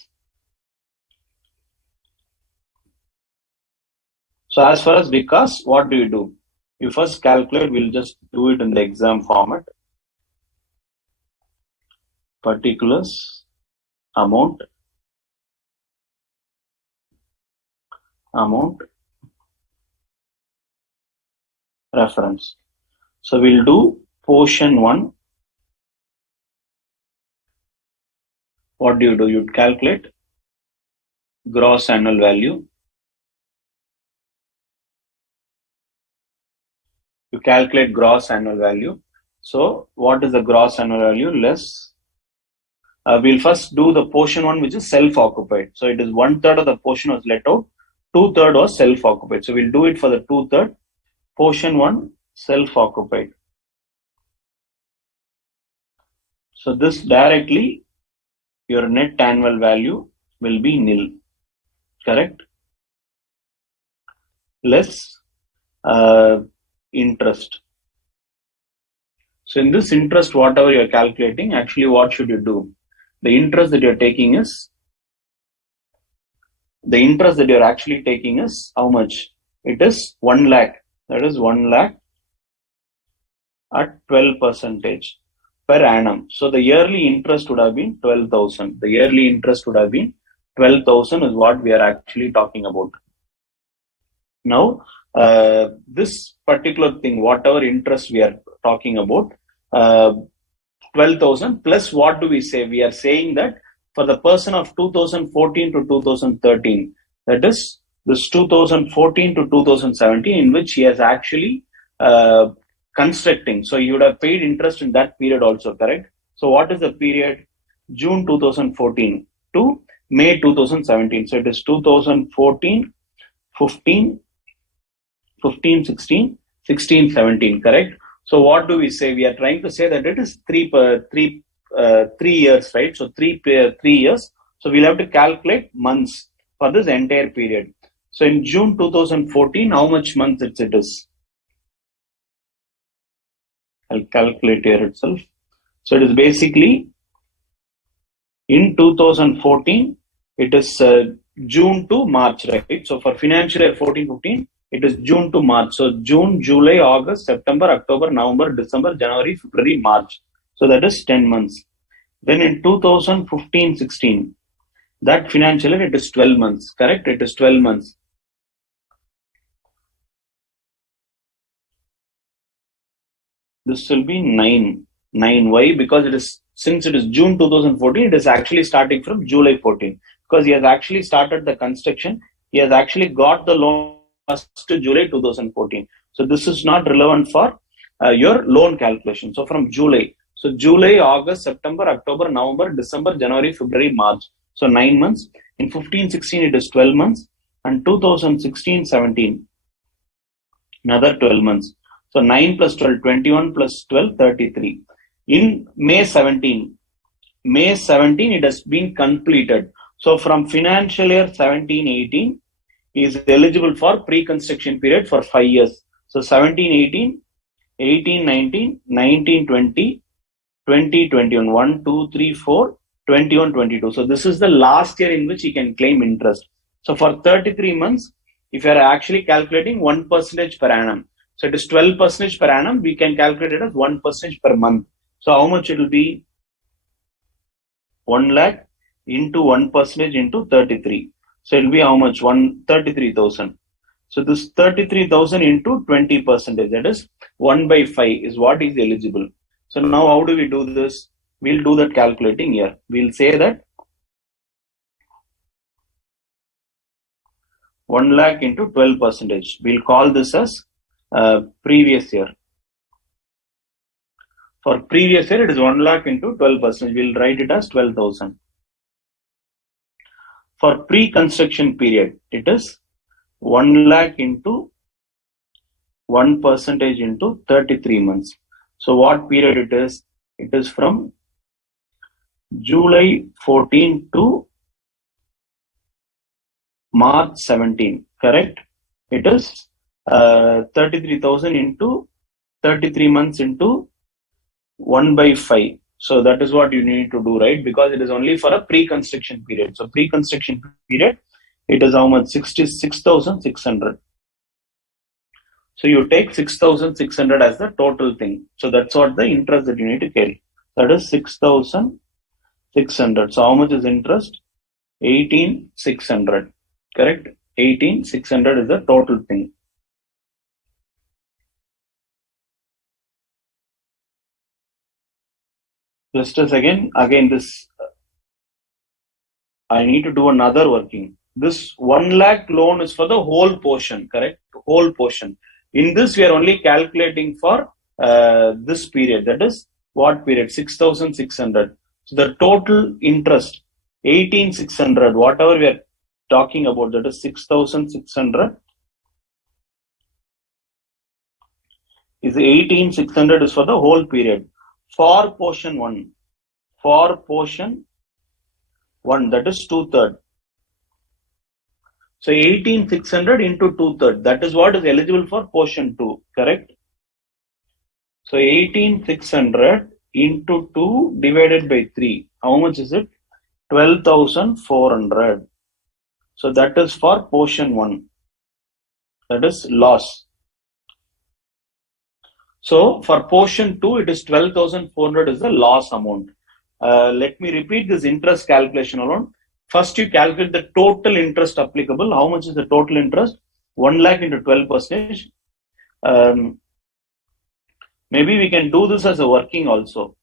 So as far as Vikas, what do? You first calculate, we'll just do it in the exam format. Particulars, amount, reference. So we'll do portion 1. What do? You'd calculate gross annual value. You calculate gross annual value. So what is the gross annual value? Less. We'll first do the portion 1, which is self-occupied. So it is 1/3 of the portion was let out, 2/3 was self-occupied. So we'll do it for the 2/3. Portion 1, self-occupied. So this directly, your net annual value will be nil, correct? Less interest. So in this interest, whatever you're calculating, actually what should you do? The interest that you're taking is, how much? It is 1 lakh. That is 1 lakh at 12% per annum. So the yearly interest would have been 12,000. The yearly interest would have been 12,000 is what we are actually talking about. Now, this particular thing, whatever interest we are talking about, 12,000 plus what do we say? We are saying that for the person of 2014 to 2013, that is this 2014 to 2017, in which he has actually constructing. So you would have paid interest in that period also, correct? So what is the period? June 2014 to May 2017. So it is 2014, 15, 16, 17, correct? So what do we say? We are trying to say that it is 3 years, right? So 3 years. So we'll have to calculate months for this entire period. So in June 2014, how much months it is? I'll calculate here itself. So it is basically in 2014, it is June to March, right? So for financial year 14-15, it is June to March. So June, July, August, September, October, November, December, January, February, March. So that is 10 months. Then in 2015-16, that financial year, it is 12 months, correct? It is 12 months. This will be 9. Why? Because it is, since it is June 2014, it is actually starting from July 14. Because he has actually started the construction. He has actually got the loan to July 2014. So this is not relevant for your loan calculation. So from July. So July, August, September, October, November, December, January, February, March. So 9 months. In 15-16, it is 12 months. And 2016-17, another 12 months. So 9 plus 12, 21 plus 12, 33. In May 17, it has been completed. So from financial year 17-18, he is eligible for pre-construction period for 5 years. So 17-18, 18-19, 19-20, 20-21, 1, 2, 3, 4, 21-22. So this is the last year in which he can claim interest. So for 33 months, if you are actually calculating 1% per annum, so it is 12% per annum, we can calculate it as 1% per month. So how much it will be? 1 lakh into 1% into 33. So it will be how much? 33,000. So this 33,000 into 20%, that is 1/5 is what is eligible. So now how do we do this? We'll do that calculating here. We'll say that 1 lakh into 12%. We'll call this as previous year. For previous year, it is 1 lakh into 12%. We'll write it as 12,000. For pre-construction period, it is 1 lakh into 1% into 33 months. So what period it is? It is from July 14 to March 17, correct? It is 33,000 into 33 months into 1 by 5. So that is what you need to do, right? Because it is only for a pre-construction period. So pre-construction period, it is how much? 66,600. So you take 6,600 as the total thing. So that's what the interest that you need to carry. That is 6,600. So how much is interest? 18,600. Correct? 18,600 is the total thing. Just a second. Again, this I need to do another working. This 1 lakh loan is for the whole portion, correct? Whole portion. In this, we are only calculating for this period. That is what period? 6,600. So the total interest, 18,600. Whatever we are talking about, that is 6,600. Is 18,600 is for the whole period. For portion 1. For portion 1, that is 2/3. So 18,600 into 2/3, that is what is eligible for portion 2, correct? So 18,600 into 2 divided by 3, how much is it? 12,400. So that is for portion 1, that is loss. So for portion 2, it is 12,400 is the loss amount. Let me repeat this interest calculation alone. First, you calculate the total interest applicable. How much is the total interest? 1 lakh into 12%. Maybe we can do this as a working also,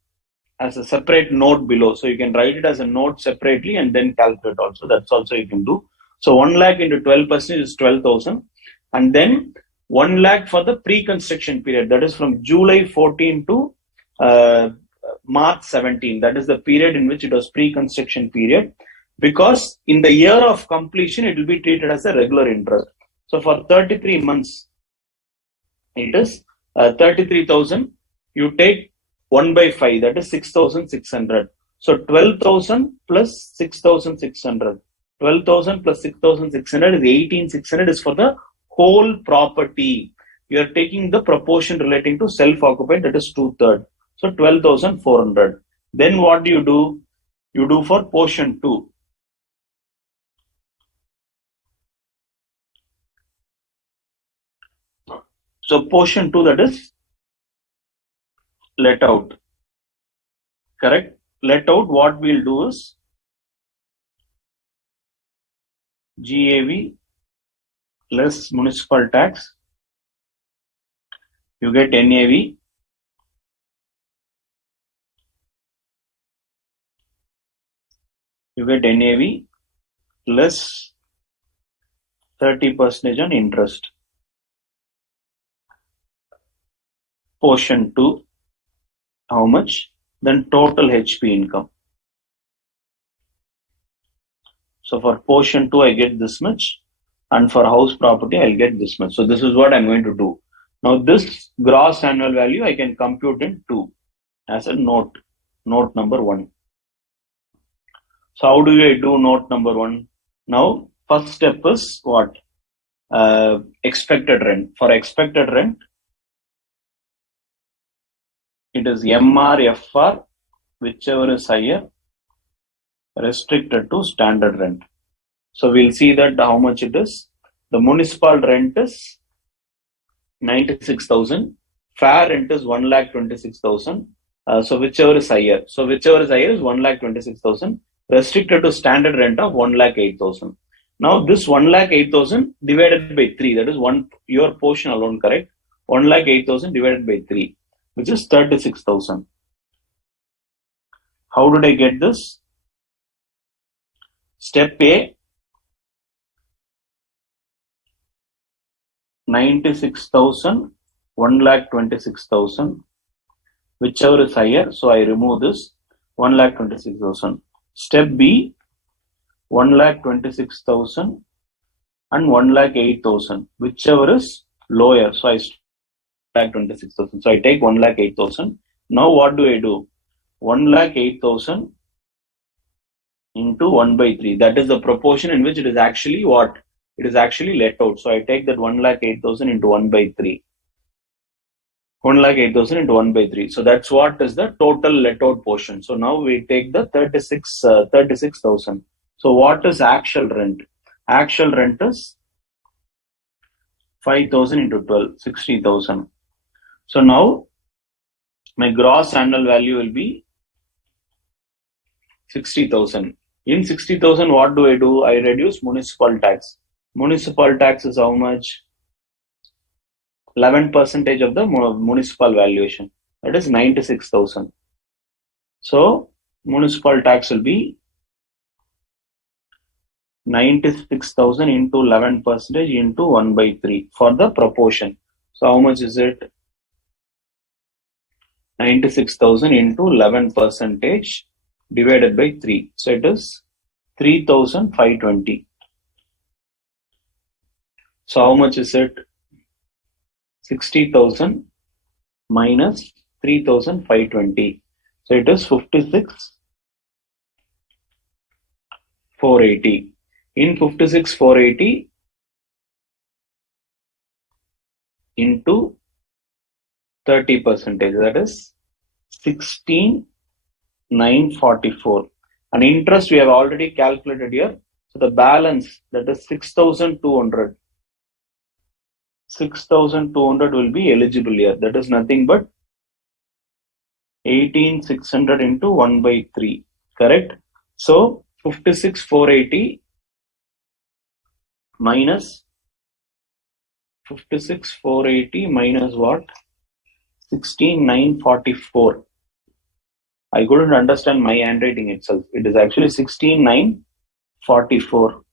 as a separate note below. So you can write it as a note separately and then calculate also. That's also you can do. So 1 lakh into 12% is 12,000. And then 1 lakh for the pre-construction period. That is from July 14 to March 17. That is the period in which it was pre-construction period. Because in the year of completion, it will be treated as a regular interest. So for 33 months, it is 33,000. You take 1 by 5, that is 6,600. So 12,000 plus 6,600. 12,000 plus 6,600 is 18,600 is for the whole property. You are taking the proportion relating to self-occupied, that is 2/3. So 12,400. Then what do? You do for portion 2. So portion 2, that is let out. Correct? Let out, what we'll do is GAV less municipal tax. You get NAV. You get NAV less 30% on interest. Portion 2, how much? Then total HP income. So for portion 2, I get this much. And for house property, I'll get this much. So this is what I'm going to do. Now this gross annual value, I can compute in 2 as a note number 1. So how do I do note number 1? Now, first step is what? Expected rent. For expected rent, it is MR, FR, whichever is higher, restricted to standard rent. So we'll see that how much it is. The municipal rent is 96,000. Fair rent is 1,26,000. So whichever is higher. So whichever is higher is 1,26,000. Restricted to standard rent of 1,08,000. Now this 1,08,000 divided by 3, that is your portion alone, correct? 1,08,000 divided by 3, which is 36,000. How did I get this? Step A, 96,000, 1,26,000, whichever is higher. So I remove this 1,26,000. Step B, 1,26,000 and 1,08,000, whichever is lower. So I 1,26,000. So I take 1,08,000. Now what do? 1,08,000 into 1 by 3. That is the proportion in which it is actually what? It is actually let out. So I take that 1,08,000 into 1 by 3. 1,08,000 into 1 by 3. So that's what is the total let out portion. So now we take the 36,000. So what is actual rent? Actual rent is 5,000 into 12, 60,000. So now my gross annual value will be 60,000. In 60,000, what do? I reduce municipal tax. Municipal tax is how much? 11% of the municipal valuation. That is 96,000. So municipal tax will be 96,000 into 11% into 1 by 3 for the proportion. So how much is it? 96,000 into 11% divided by 3. So it is 3,520. So how much is it? 60,000 minus 3,520. So it is 56,480. In 56,480 into 30%, that is 16,944. And interest we have already calculated here. So the balance, that is 6,200. 6,200 will be eligible here. That is nothing but 18,600 into 1 by 3. Correct? So 56,480 minus 56,480 minus what? 16,944. I couldn't understand my handwriting itself. It is actually 16,944.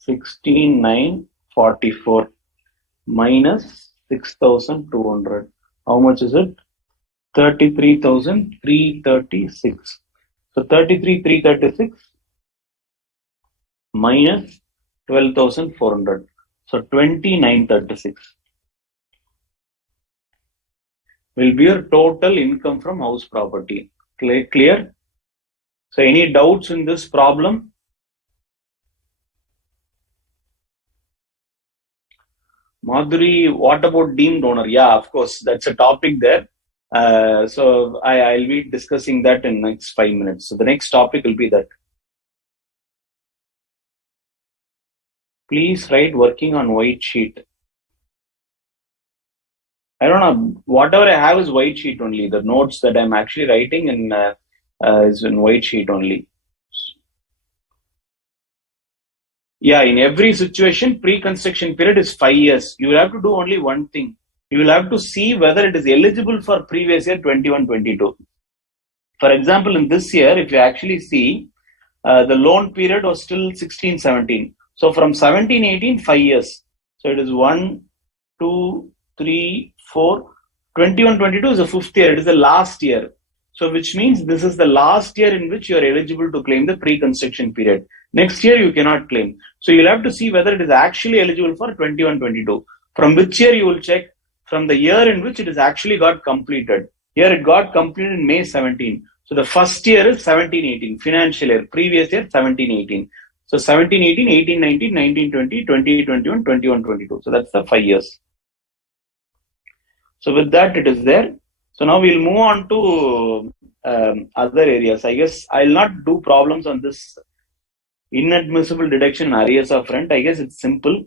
16,944 minus 6,200. How much is it? 33,336. So 33,336 minus 12,400. So 29,36 will be your total income from house property. Clear? So any doubts in this problem? Madhuri, what about deemed owner? Yeah, of course, that's a topic there. So I'll be discussing that in next 5 minutes. So the next topic will be that. Please write working on white sheet. I don't know, whatever I have is white sheet only. The notes that I'm actually writing is in white sheet only. Yeah, in every situation, pre-construction period is 5 years. You will have to do only one thing. You will have to see whether it is eligible for previous year 21-22. For example, in this year, if you actually see, the loan period was still 16-17. So from 17-18, 5 years. So it is 1, 2, 3, 4. 21-22 is the 5th year. It is the last year. So which means this is the last year in which you are eligible to claim the pre-construction period. Next year you cannot claim. So you'll have to see whether it is actually eligible for 21-22. From which year you will check? From the year in which it is actually got completed. Here it got completed in May 17. So the first year is 17-18, financial year. Previous year 17-18. So 17-18, 18-19, 19-20, 20-21, 21-22. So that's the 5 years. So with that it is there. So now we'll move on to other areas. I guess I'll not do problems on this inadmissible deduction and arrears of rent. I guess it's simple.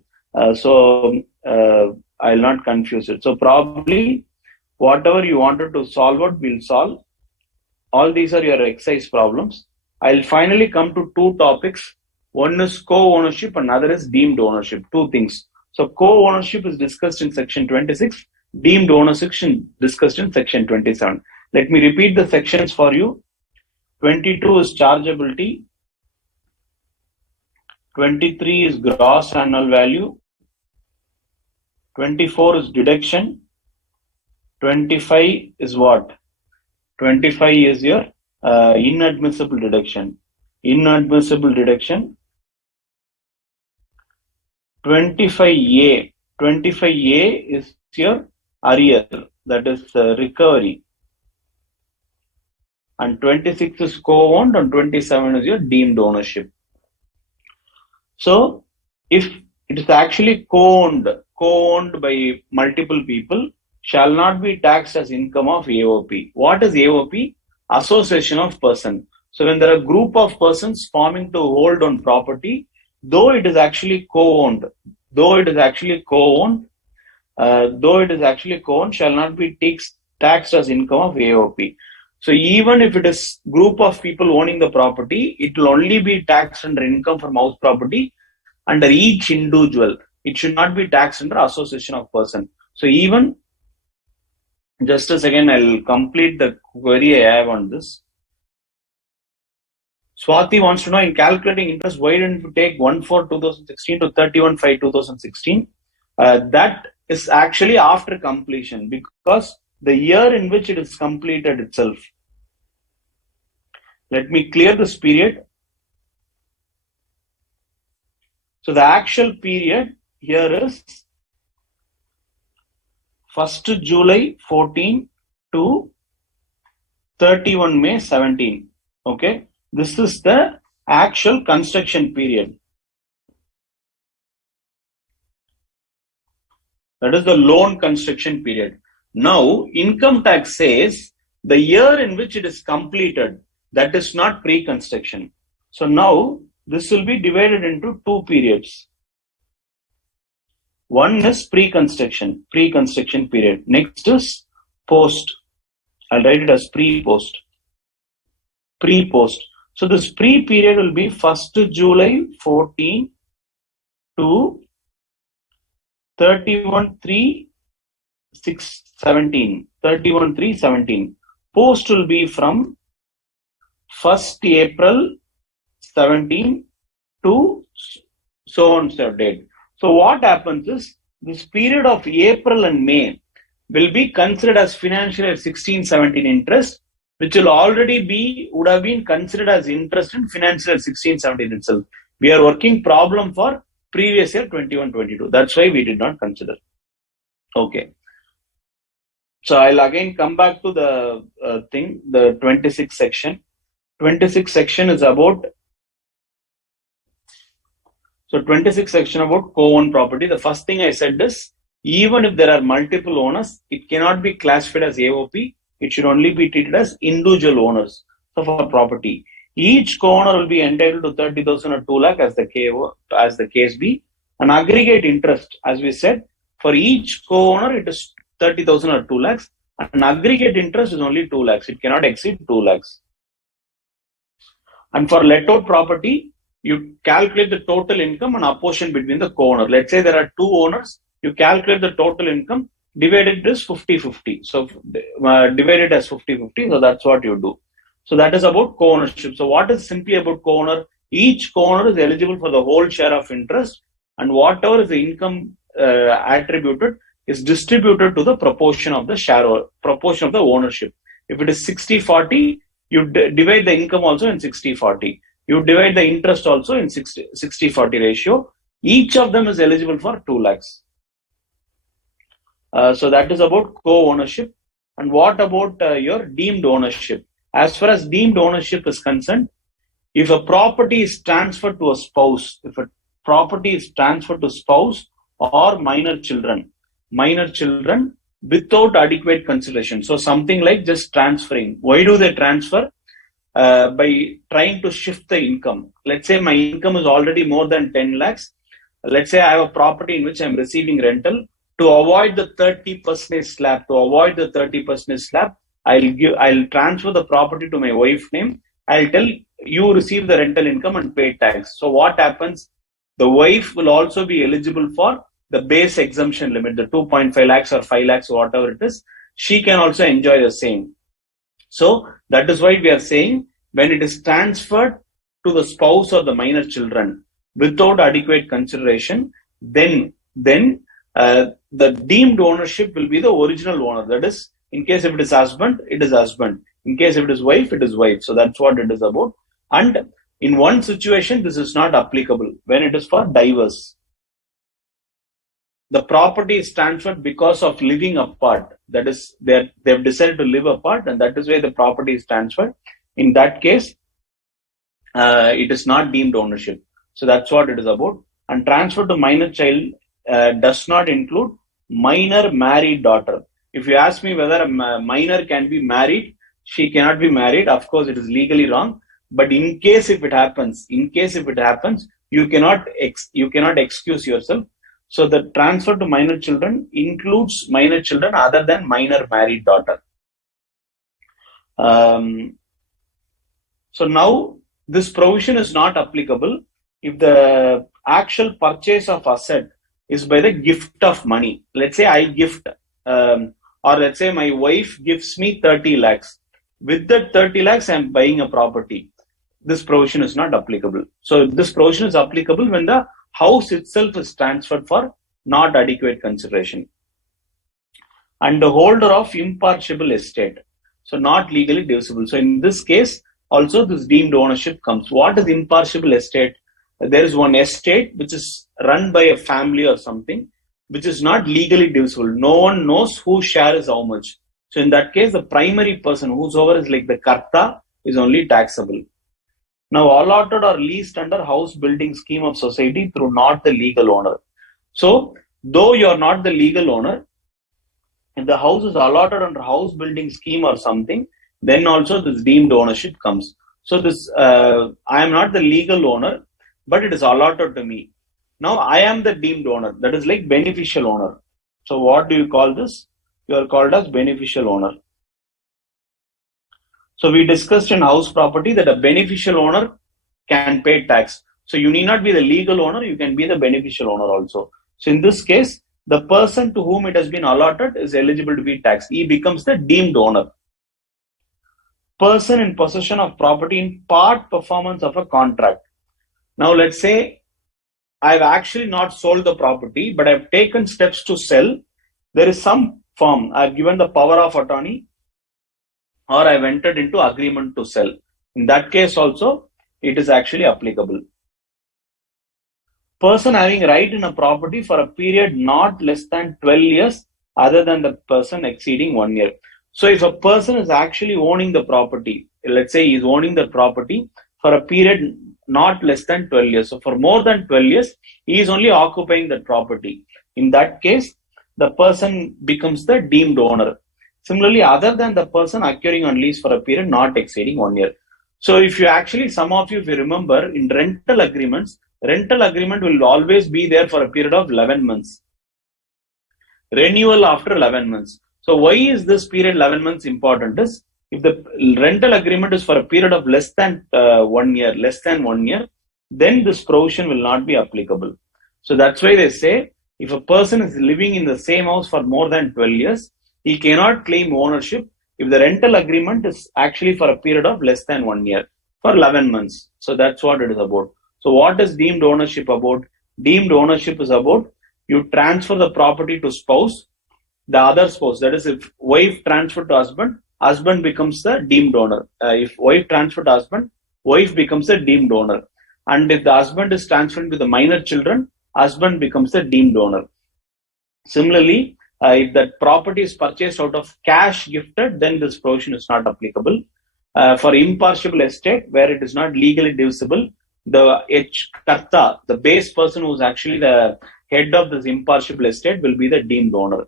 So I'll not confuse it. So probably whatever you wanted to solve out, we'll solve. All these are your exercise problems. I'll finally come to two topics. One is co-ownership and another is deemed ownership. Two things. So co-ownership is discussed in section 26. Deemed ownership discussed in section 27. Let me repeat the sections for you. 22 is chargeability. 23 is gross annual value. 24 is deduction. 25 is what? 25 is your inadmissible deduction. Inadmissible deduction. 25A. 25A is your arrear, that is recovery. and 26 is co-owned, and 27 is your deemed ownership. So if it is actually co-owned by multiple people, shall not be taxed as income of AOP. What is AOP? Association of person. So when there are a group of persons forming to hold on property, though it is actually co-owned, shall not be taxed as income of AOP. So even if it is group of people owning the property, it will only be taxed under income from house property under each individual. It should not be taxed under association of person. So even, just a second, I'll complete the query I have on this. Swati wants to know, in calculating interest, why didn't you take 1/4/2016 to 31/5/2016? That is actually after completion, because the year in which it is completed itself. Let me clear this period. So the actual period here is 1st July 14 to 31 May 17. Okay, this is the actual construction period. That is the loan construction period. Now, income tax says the year in which it is completed, that is not pre-construction. So now this will be divided into two periods. One is pre-construction period. Next is post. I'll write it as pre-post. So this pre-period will be 1st July 14 to 31/3/17. Post will be from 1st April 17 to so on so date. So what happens is, this period of April and May will be considered as financial year 16-17 interest, which would have been considered as interest in financial year 16-17 itself. We are working problem for previous year 21-22. That's why we did not consider. Okay. So I'll again come back to the the 26 section. 26 section is about, so 26 section about co-owned property. The first thing I said is, even if there are multiple owners, it cannot be classified as AOP. It should only be treated as individual owners of a property. Each co-owner will be entitled to 30,000 or 2 lakh as the case be. An aggregate interest, as we said, for each co-owner it is 30,000 or 2 lakhs. An aggregate interest is only 2 lakhs. It cannot exceed 2 lakhs. And for let out property, you calculate the total income and apportion between the co-owner. Let's say there are two owners. You calculate the total income, divided as 50-50. So divided as 50-50. So that's what you do. So that is about co-ownership. So what is simply about co-owner? Each co-owner is eligible for the whole share of interest, and whatever is the income attributed is distributed to the proportion of the share or proportion of the ownership. If it is 60-40, you divide the income also in 60-40. You divide the interest also in 60-40 ratio. Each of them is eligible for 2 lakhs. So that is about co-ownership. And what about your deemed ownership? As far as deemed ownership is concerned, if a property is transferred to a spouse, or minor children without adequate consideration. So something like just transferring. Why do they transfer? By trying to shift the income. Let's say my income is already more than 10 lakhs. Let's say I have a property in which I'm receiving rental. To avoid the 30% slab, I'll transfer the property to my wife's name. I'll tell you receive the rental income and pay tax. So what happens? The wife will also be eligible for the base exemption limit, the 2.5 lakhs or 5 lakhs, whatever it is. She can also enjoy the same. So that is why we are saying, when it is transferred to the spouse or the minor children without adequate consideration, then the deemed ownership will be the original owner. That is, in case if it is husband, it is husband. In case if it is wife, it is wife. So that's what it is about. And in one situation, this is not applicable when it is for divorce. the property is transferred because of living apart. That is, they've decided to live apart, and that is why the property is transferred. In that case, it is not deemed ownership. So that's what it is about. And transfer to minor child does not include minor married daughter. If you ask me whether a minor can be married, she cannot be married. Of course, it is legally wrong. But in case if it happens, you cannot excuse yourself. So the transfer to minor children includes minor children other than minor married daughter. So now this provision is not applicable if the actual purchase of asset is by the gift of money. Let's say I gift, or let's say my wife gives me 30 lakhs. With that 30 lakhs, I'm buying a property. This provision is not applicable. So this provision is applicable when the house itself is transferred for not adequate consideration. And the holder of impartible estate. So not legally divisible. So in this case, also this deemed ownership comes. What is impartible estate? There is one estate which is run by a family or something, which is not legally divisible. No one knows whose share is how much. So in that case, the primary person, whosoever is like the karta, is only taxable. Now allotted or leased under house building scheme of society through not the legal owner. So though you are not the legal owner, if the house is allotted under house building scheme or something, then also this deemed ownership comes. So this, I am not the legal owner, but it is allotted to me. Now I am the deemed owner. That is like beneficial owner. So what do you call this? You are called as beneficial owner. So we discussed in house property that a beneficial owner can pay tax. So you need not be the legal owner, you can be the beneficial owner also. So in this case, the person to whom it has been allotted is eligible to be taxed. He becomes the deemed owner. Person in possession of property in part performance of a contract. Now let's say I've actually not sold the property, but I've taken steps to sell. There is some form. I've given the power of attorney, or I've entered into agreement to sell. In that case also, it is actually applicable. Person having right in a property for a period not less than 12 years other than the person exceeding 1 year. So if a person is actually owning the property, let's say he is owning the property for a period not less than 12 years. So for more than 12 years, he is only occupying the property. In that case, the person becomes the deemed owner. Similarly, other than the person acquiring on lease for a period not exceeding 1 year. So if you actually, some of you, if you remember, in rental agreements, rental agreement will always be there for a period of 11 months. Renewal after 11 months. So why is this period 11 months important? Is if the rental agreement is for a period of less than 1 year, then this provision will not be applicable. So that's why they say if a person is living in the same house for more than 12 years, he cannot claim ownership if the rental agreement is actually for a period of less than 1 year, for 11 months. So that's what it is about. So what is deemed ownership about? Deemed ownership is about you transfer the property to spouse, the other spouse. That is, if wife transferred to husband, husband becomes the deemed owner. If wife transferred to husband, wife becomes the deemed owner. And if the husband is transferring to the minor children, husband becomes the deemed owner. Similarly, if that property is purchased out of cash gifted, then this provision is not applicable. For impartial estate, where it is not legally divisible, the karta, the base person who is actually the head of this impartial estate, will be the deemed owner.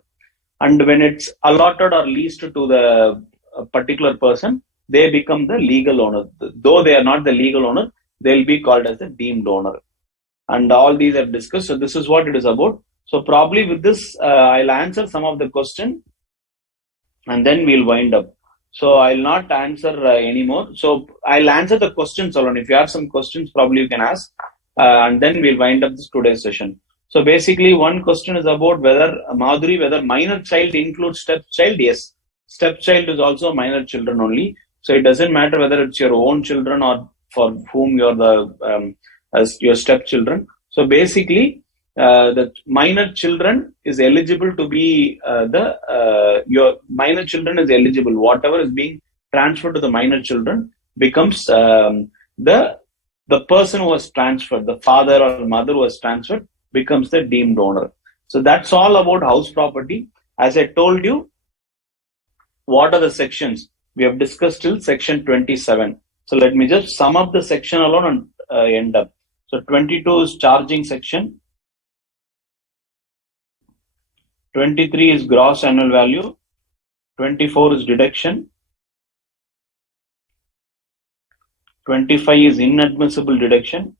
And when it's allotted or leased to the particular person, they become the legal owner. Though they are not the legal owner, they'll be called as the deemed owner. And all these are discussed. So this is what it is about. So probably with this, I'll answer some of the question and then we'll wind up. So I'll not answer anymore. So I'll answer the questions alone. If you have some questions, probably you can ask, and then we'll wind up this today's session. So basically, one question is about whether minor child includes stepchild. Yes, stepchild is also minor children only. So it doesn't matter whether it's your own children or for whom you're the as your stepchildren. So basically, the minor children is eligible to be your minor children is eligible. Whatever is being transferred to the minor children becomes the person who was transferred, the father or mother who was transferred becomes the deemed owner. So that's all about house property. As I told you, what are the sections? We have discussed till section 27. So let me just sum up the section alone and end up. So 22 is charging section. 23 is gross annual value. 24 is deduction. 25 is inadmissible deduction.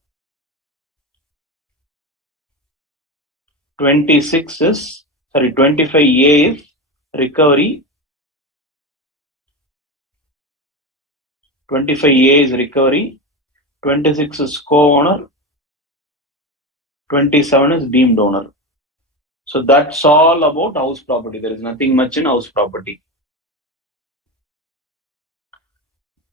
25A is recovery. 25A is recovery. 26 is co-owner. 27 is deemed owner. So that's all about house property. There is nothing much in house property.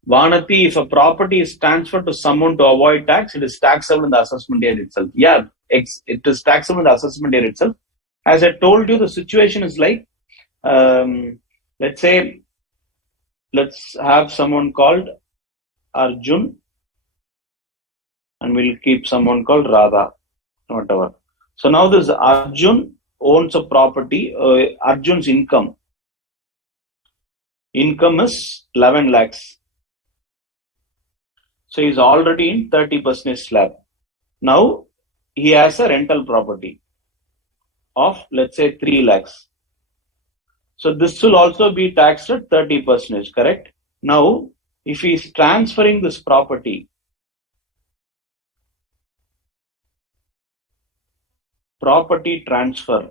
Vanati, if a property is transferred to someone to avoid tax, it is taxable in the assessment year itself. Yeah, it is taxable in the assessment year itself. As I told you, the situation is like, let's say, let's have someone called Arjun, and we'll keep someone called Radha, whatever. So now this Arjun owns a property. Arjun's income is 11 lakhs. So he's already in 30% slab. Now he has a rental property of, let's say, 3 lakhs. So this will also be taxed at 30%, correct? Now, if he is transferring this property, property transfer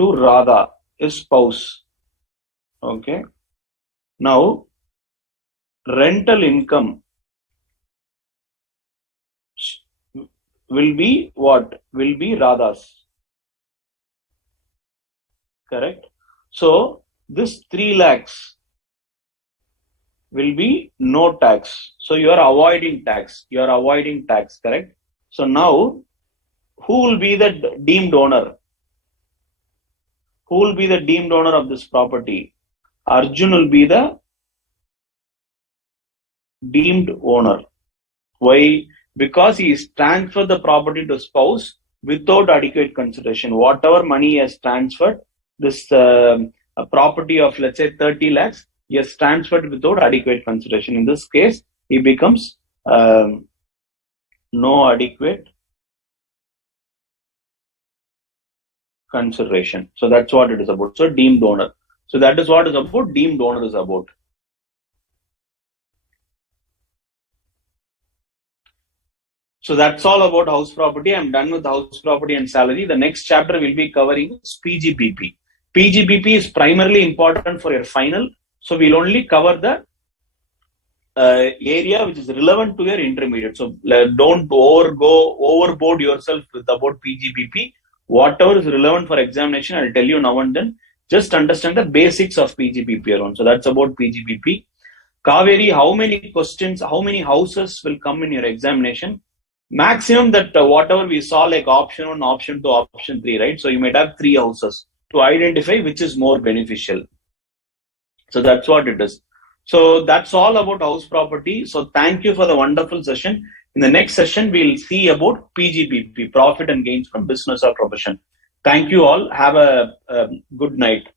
to Radha, his spouse. Okay. Now, rental income will be what? Will be Radha's. Correct? So, this 3 lakhs will be no tax. So, you are avoiding tax. You are avoiding tax, correct? So, now, who will be the deemed owner? Who will be the deemed owner of this property? Arjun will be the deemed owner. Why? Because he is transferred the property to spouse without adequate consideration. Whatever money he has transferred, this a property of, let's say, 30 lakhs, he has transferred without adequate consideration. In this case, he becomes no adequate consideration. So that's what it is about. So deemed owner. So that is what is about. Deemed owner is about. So that's all about house property. I'm done with house property and salary. The next chapter will be covering PGBP. PGBP is primarily important for your final. So we'll only cover the area which is relevant to your intermediate. So don't overboard yourself with about PGBP. Whatever is relevant for examination, I'll tell you now and then. Just understand the basics of PGBP alone. So that's about PGBP. Kaveri, how many questions, how many houses will come in your examination? Maximum that whatever we saw, like option 1, option 2, option 3, right? So you might have 3 houses to identify which is more beneficial. So that's what it is. So that's all about house property. So thank you for the wonderful session. In the next session, we'll see about PGBP, profit and gains from business or profession. Thank you all. Have a good night.